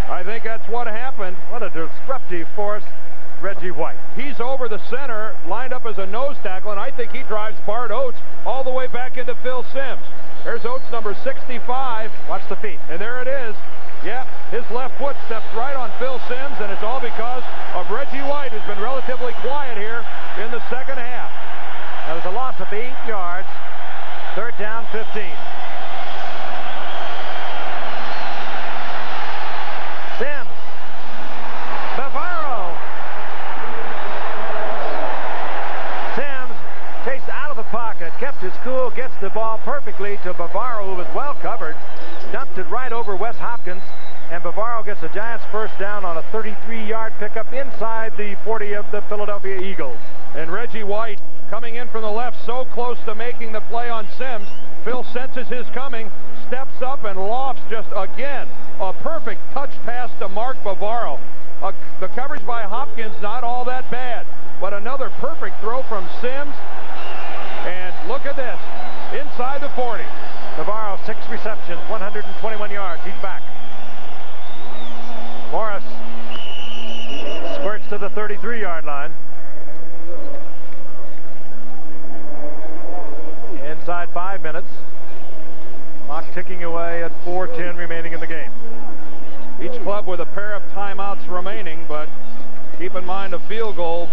I think that's what happened. What a disruptive force, Reggie White. He's over the center, lined up as a nose tackle, and I think he drives Bart Oates all the way back into Phil Simms. There's Oates, number 65. Watch the feet. And there it is. Yeah, his left foot steps right on Phil Simms, and it's all because of Reggie White, who's been relatively quiet here in the second half. That was a loss of 8 yards. 3rd down, 15. Simms. Bavaro. Simms chased out of the pocket, kept his cool, gets the ball perfectly to Bavaro, who was well covered. Dumped it right over Wes Hopkins, and Bavaro gets the Giants' 1st down on a 33-yard pickup inside the 40 of the Philadelphia Eagles. And Reggie White coming in from the left, so close to making the play on Simms. Phil senses his coming, steps up and lofts just again a perfect touch pass to Mark Bavaro. The coverage by Hopkins not all that bad, but another perfect throw from Simms. And look at this, inside the 40. Bavaro, 6 receptions, 121 yards. He's back. Morris squirts to the 33-yard line. Inside 5 minutes. Clock ticking away at 4:10 remaining in the game. Each club with a pair of timeouts remaining, but keep in mind a field goal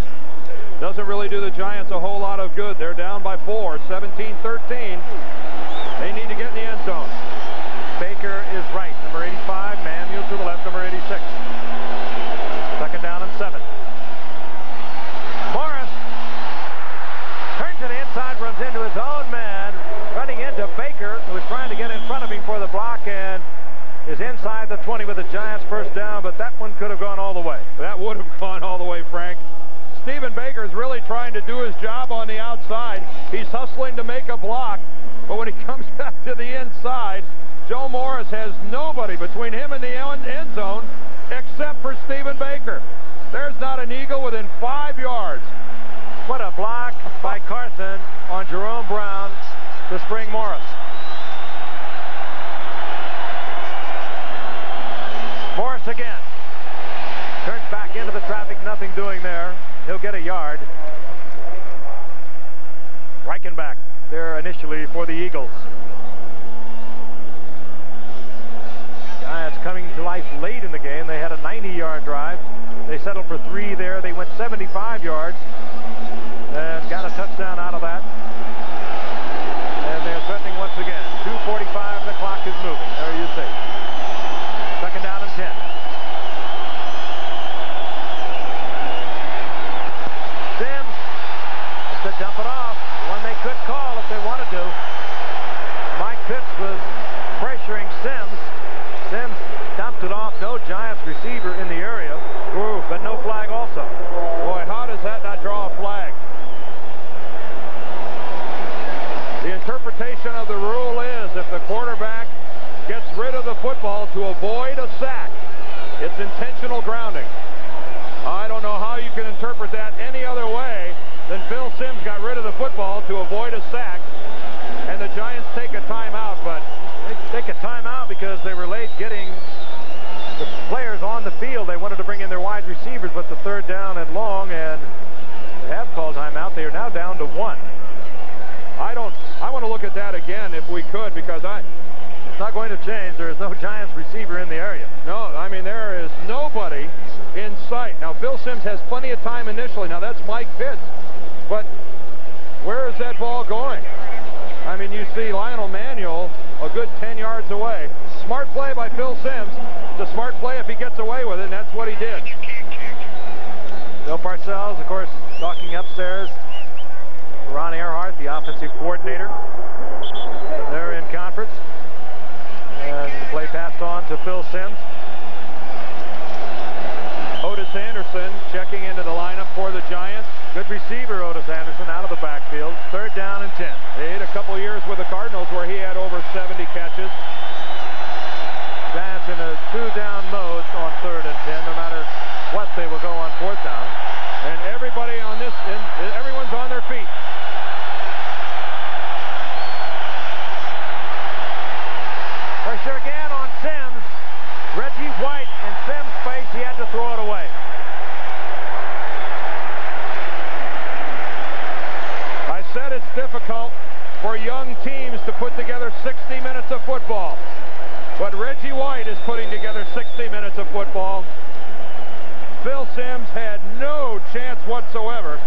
doesn't really do the Giants a whole lot of good. They're down by 4, 17-13. They need to get in the end zone. Baker is right, number 85. Manuel to the left, number 86. 2nd down and 7. Morris turns to the inside, runs into his own man, running into Baker, who was trying to get in front of him for the block, and is inside the 20 with the Giants' 1st down, but that one could have gone all the way. That would have gone all the way, Frank. Stephen Baker's really trying to do his job on the outside. He's hustling to make a block, but when he comes back to the inside, Joe Morris has nobody between him and the end zone except for Stephen Baker. There's not an Eagle within 5 yards. What a block by Carson on Jerome Brown to spring Morris. Morris again. Turns back into the traffic, nothing doing there. He'll get a yard. Reichenbach there initially for the Eagles. Giants coming to life late in the game. They had a 90-yard drive. They settled for 3 there. They went 75 yards and got a touchdown out of that. And they're threatening once again. 2:45, the clock is moving. There you see. 2nd down and 10. Simms has to dump it off. One they could call if they wanted to. Mike Pitts was pressuring Simms. Simms dumped it off. No Giants receiver in the area. Ooh, but no flag also. Boy, how does that not draw Sims got rid of the football to avoid a sack, and the Giants take a timeout, but they take a timeout because they were late getting the players on the field. They wanted to bring in their wide receivers, but the third down and long, and they have called timeout. They are now down to 1. I want to look at that again if we could, because it's not going to change. There is no Giants receiver in the area. No, I mean, there is nobody in sight. Now, Phil Simms has plenty of time initially. Now, that's Mike Pitts. But where is that ball going? I mean, you see Lionel Manuel a good 10 yards away. Smart play by Phil Simms. It's a smart play if he gets away with it, and that's what he did. Bill Parcells, of course, talking upstairs. Ron Earhart, the offensive coordinator. They're in conference. And the play passed on to Phil Simms. Otis Anderson checking into the lineup for the Giants. Good receiver, Otis Anderson, out of the backfield. Third down and 10. He had a couple years with the Cardinals where he had over 70 catches. Giants in a 2-down mode on 3rd and 10. No matter what, they will go on 4th down. And everybody on this, everyone's on their feet. Pressure again on Simms. Reggie White in Simms' face. He had to throw it away. I said it's difficult for young teams to put together 60 minutes of football. But Reggie White is putting together 60 minutes of football. Phil Simms had no chance whatsoever.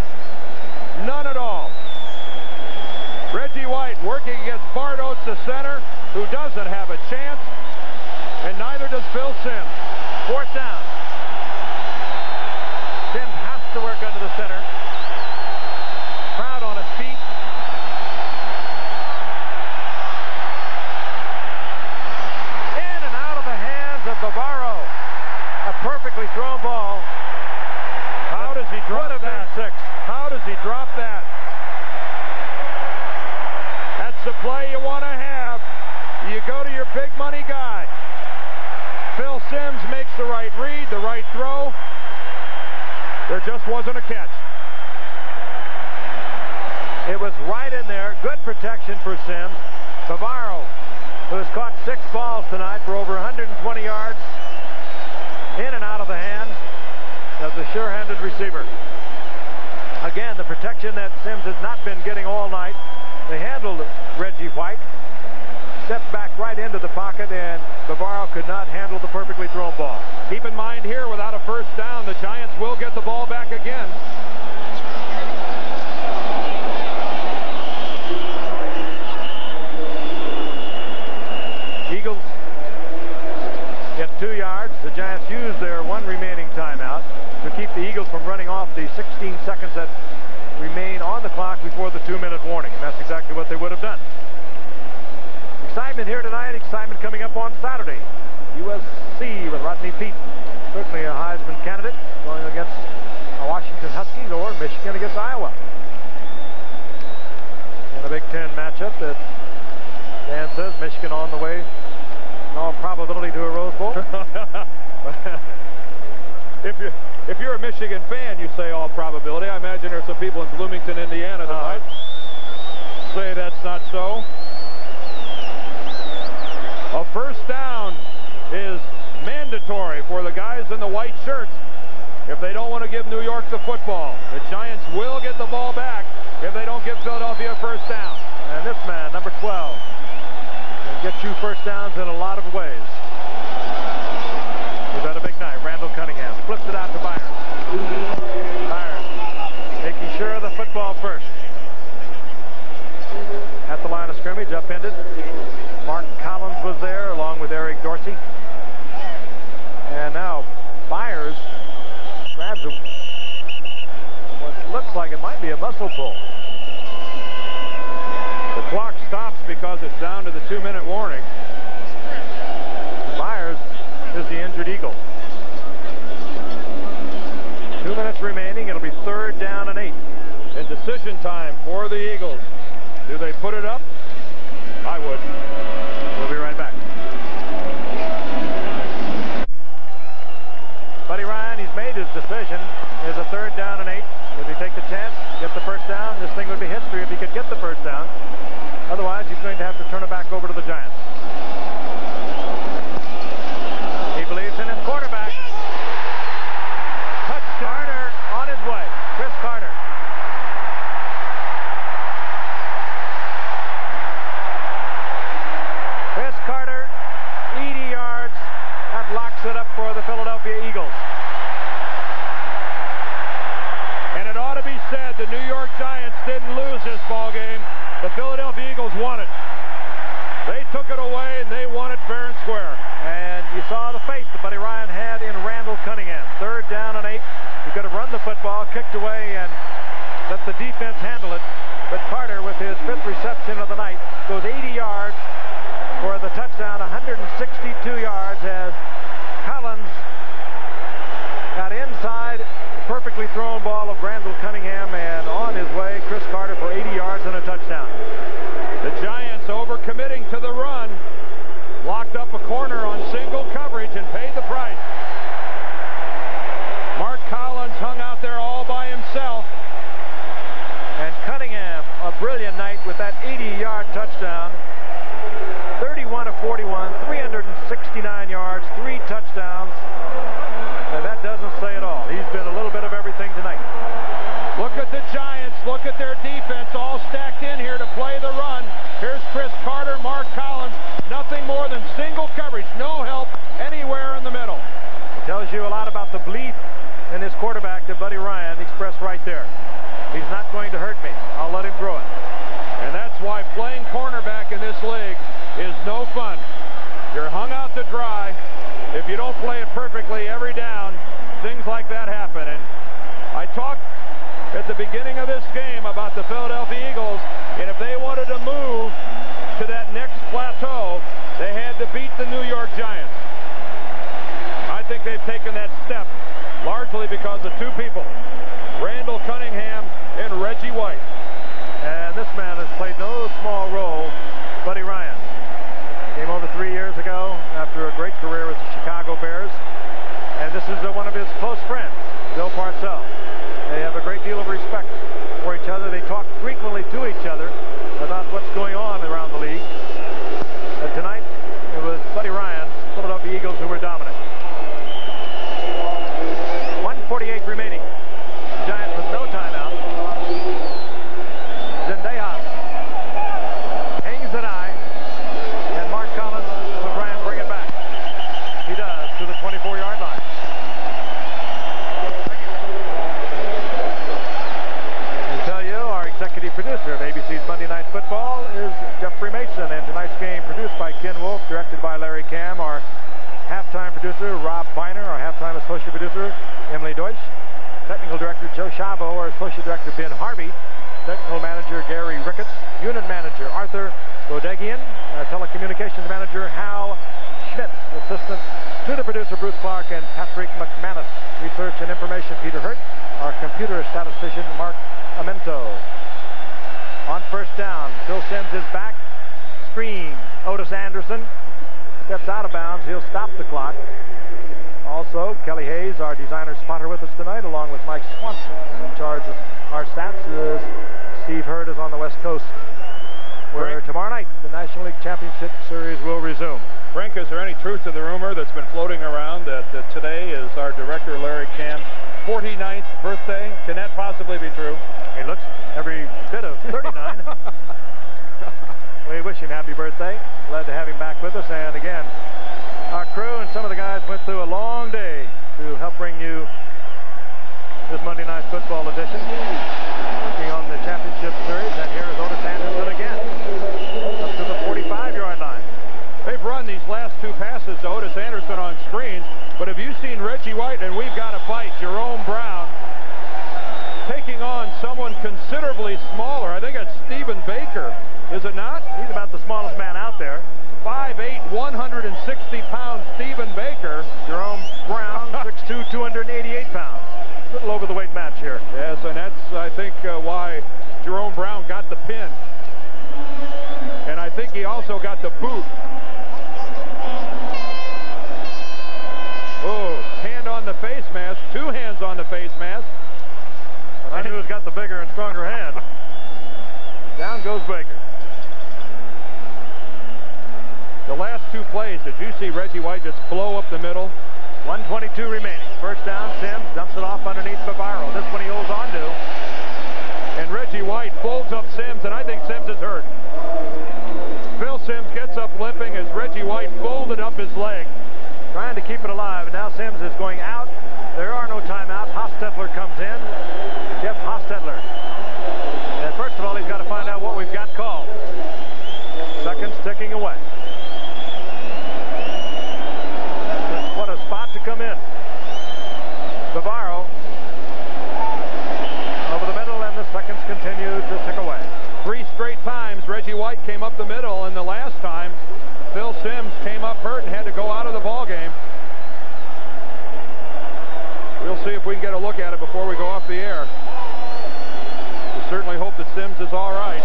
None at all. Reggie White working against Bart Oates, the center, who doesn't have a chance, and neither does Phil Simms. 4th down. Simms has to work under the center. Crowd on his feet. In and out of the hands of Bavaro. A perfectly thrown ball. How does he drop that? 6. How does he drop that? That's the play you want to have. You go to your big money guy. Phil Simms makes the right read, the right throw. There just wasn't a catch. It was right in there. Good protection for Simms. Bavaro, who has caught 6 balls tonight for over 120 yards, in and out of the hands of the sure-handed receiver. Again, the protection that Simms has not been getting all night. They handled Reggie White, stepped back right into the pocket, and Bavaro could not handle the perfectly thrown ball. Keep in mind here, without a first down, the Giants will get the ball back again. Eagles get 2 yards. The Giants use their 1 remaining timeout to keep the Eagles from running off the 16 seconds that remain on the clock before the 2-minute warning, and that's exactly what they would have done. Excitement here tonight, excitement coming up on Saturday. USC with Rodney Peete, certainly a Heisman candidate, going against Washington Huskies or Michigan against Iowa. In a Big Ten matchup that Dan says Michigan on the way, in all probability, to a Rose Bowl. If you're a Michigan fan, you say all probability. I imagine there's some people in Bloomington, Indiana tonight say that's not so. A first down is mandatory for the guys in the white shirts if they don't want to give New York the football. The Giants will get the ball back if they don't give Philadelphia a first down. And this man, number 12, can get you first downs in a lot of ways. He's had a big night. Randall Cunningham flips it out to Byron. Byron making sure of the football first. At the line of scrimmage, upended. Mark Collins was there along with Eric Dorsey. And now Byers grabs him. What looks like it might be a muscle pull. The clock stops because it's down to the 2-minute warning. Byers is the injured Eagle. 2 minutes remaining. It'll be 3rd down and 8. In decision time for the Eagles. Do they put it up? I would. We'll be right back. Buddy Ryan, he's made his decision. Is a 3rd down and 8. Does he take the chance, get the first down? but the New York Giants didn't lose this ball game. The Philadelphia Eagles won it. They took it away, and they won it fair and square. And you saw the faith that Buddy Ryan had in Randall Cunningham. 3rd down and 8. He could have run the football, kicked away, and let the defense handle it. But Carter, with his 5th reception of the night, goes 80 yards for the touchdown, 162 yards as Collins got inside the perfectly thrown ball of Randall Cunningham, and on his way, Chris Carter for 80 yards and a touchdown. The Giants overcommitting to the run, locked up a corner on single coverage and paid the price. Mark Collins hung out there all by himself. And Cunningham, a brilliant night with that 80-yard touchdown. 31 of 41, 369 yards, 3 touchdowns. And that doesn't say it all. He's been a little bit of everything tonight. Look at the Giants. Look at their defense all stacked in here to play the run. Here's Chris Carter, Mark Collins. Nothing more than single coverage. No help anywhere in the middle. It tells you a lot about the belief in his quarterback that Buddy Ryan expressed right there. He's not going to hurt me. I'll let him throw it. And that's why playing cornerback in this league is no fun. You're hung out to dry. If you don't play it perfectly every down, things like that happen. And I talked at the beginning of this game about the Philadelphia Eagles, and if they wanted to move to that next plateau, they had to beat the New York Giants. I think they've taken that step largely because of 2 people, Randall Cunningham and Reggie White. And this man has played no small role, Buddy Ryan. Came over 3 years ago after a great career with the Chicago Bears. And this is one of his close friends, Bill Parcells. They have a great deal of respect for each other. They talk frequently to each other about what's going on around the league. And tonight, it was Buddy Ryan's Philadelphia Eagles who were dominant. 1:48 remaining. Giants with no timeout. Zendejas hangs an eye, and Mark Collins will try and bring it back. He does to the 24-yard line. Executive producer of ABC's Monday Night Football is Jeffrey Mason, and tonight's game produced by Ken Wolf, directed by Larry Cam. Our halftime producer, Rob Biner. Our halftime associate producer, Emily Deutsch. Technical director, Joe Shavo. Our associate director, Ben Harvey. Technical manager, Gary Ricketts. Unit manager, Arthur Bodegian. Telecommunications manager, Hal Schmitz. Assistant to the producer, Bruce Clark, and Patrick McManus. Research and information, Peter Hurt. Our computer statistician, Mark Amento. On 1st down, Phil Simms is back. Screen. Otis Anderson steps out of bounds. He'll stop the clock. Also, Kelly Hayes, our designer spotter, with us tonight, along with Mike Swanson. In charge of our stats is Steve Hurd, is on the West Coast, where tomorrow night the National League Championship Series will resume. Frank, is there any truth to the rumor that's been floating around that today is our director, Larry Cam, 49th birthday? Can that possibly be true? He looks every bit of 39. We wish him happy birthday. Glad to have him back with us. And again, our crew and some of the guys went through a long day to help bring you this Monday Night Football edition. Working on the championship series. And here is Otis Anderson again. Up to the 45-yard line. They've run these last 2 passes to Otis Anderson on screens. But have you seen Reggie White, and we've got to fight, Jerome Brown, taking on someone considerably smaller? I think it's Stephen Baker, is it not? He's about the smallest man out there. 5'8", 160-pound Stephen Baker. Jerome Brown, 6'2", 288 pounds. A little over the weight match here. Yes, and that's, I think, why Jerome Brown got the pin. And I think he also got the boot. Oh, hand on the face mask. 2 hands on the face mask. I knew who's got the bigger and stronger hand. Down goes Baker. The last 2 plays, did you see Reggie White just blow up the middle? 1:22 remaining. 1st down, Simms dumps it off underneath Bavaro. This one he holds on to. And Reggie White folds up Simms, and I think Simms is hurt. Phil Simms gets up limping as Reggie White folded up his leg. Trying to keep it alive, and now Simms is going out. There are no timeouts. Hostetler comes in. Jeff Hostetler away. What a spot to come in. Bavaro over the middle, and the seconds continue to tick away. 3 straight times Reggie White came up the middle, and the last time Phil Simms came up hurt and had to go out of the ball game. We'll see if we can get a look at it before we go off the air. We certainly hope that Simms is all right.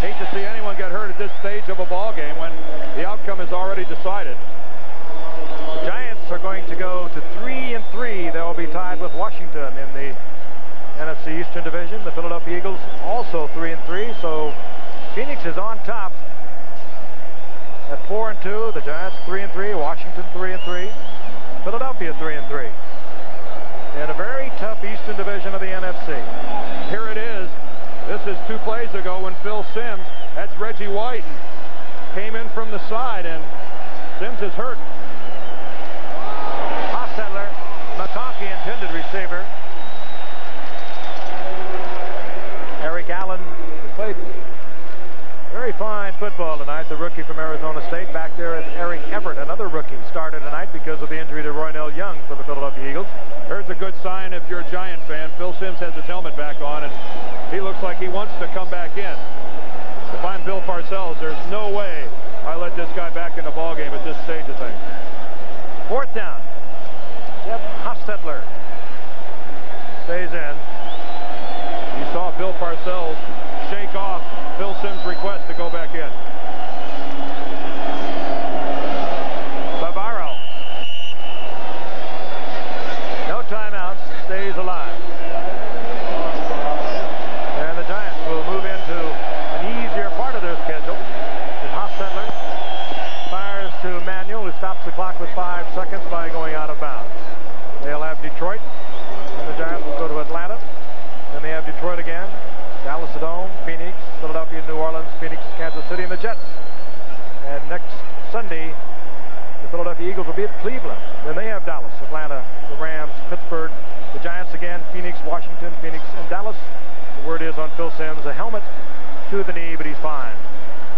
Hate to see anyone get hurt at this stage of a ball game when the outcome is already decided. The Giants are going to go to 3-3. They'll be tied with Washington in the NFC Eastern Division. The Philadelphia Eagles also 3-3. So Phoenix is on top at 4-2. The Giants 3-3. Washington 3-3. Philadelphia 3-3. In a very tough Eastern Division of the NFC. Here it is. This is 2 plays ago when Phil Simms, that's Reggie White, came in from the side, and Simms is hurt. Hostetler, McConkey, intended receiver. Eric Allen played very fine football tonight. The rookie from Arizona State. Back there is Eric Everett, another rookie, started tonight because of the injury to Roynell Young for the Philadelphia Eagles. There's a good sign if you're a Giant fan. Phil Simms has his helmet back on, and he looks like he wants to come back in. If I'm Bill Parcells, there's no way I let this guy back in the ballgame at this stage of things. 4th down. Jeff Hostetler stays in. You saw Bill Parcells shake off Phil Simms' request to go back in. Bavaro. No timeouts. Stays alive. And the Giants will move into an easier part of their schedule. And Hostetler fires to Manuel, who stops the clock with 5 seconds by going out of bounds. They'll have Detroit, and the Giants will go to Atlanta. Then they have Detroit again, Dallas at home, Phoenix, Philadelphia, New Orleans, Phoenix, Kansas City, and the Jets. And next Sunday, the Philadelphia Eagles will be at Cleveland. Then they have Dallas, Atlanta, the Rams, Pittsburgh, the Giants again, Phoenix, Washington, Phoenix, and Dallas. The word is on Phil Simms, a helmet to the knee, but he's fine.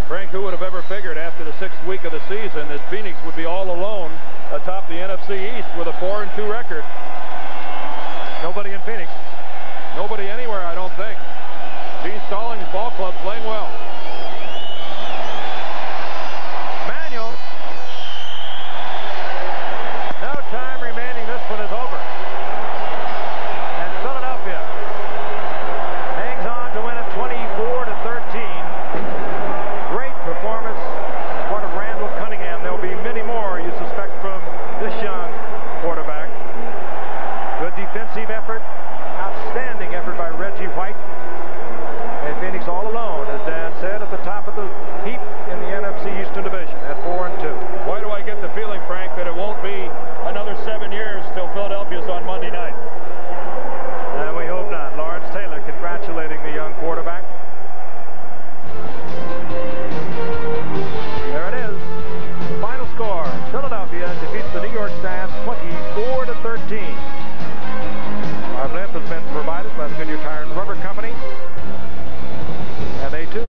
Frank, who would have ever figured after the 6th week of the season that Phoenix would be all alone atop the NFC East with a 4-2 record? Nobody in Phoenix. Nobody anywhere, I don't think.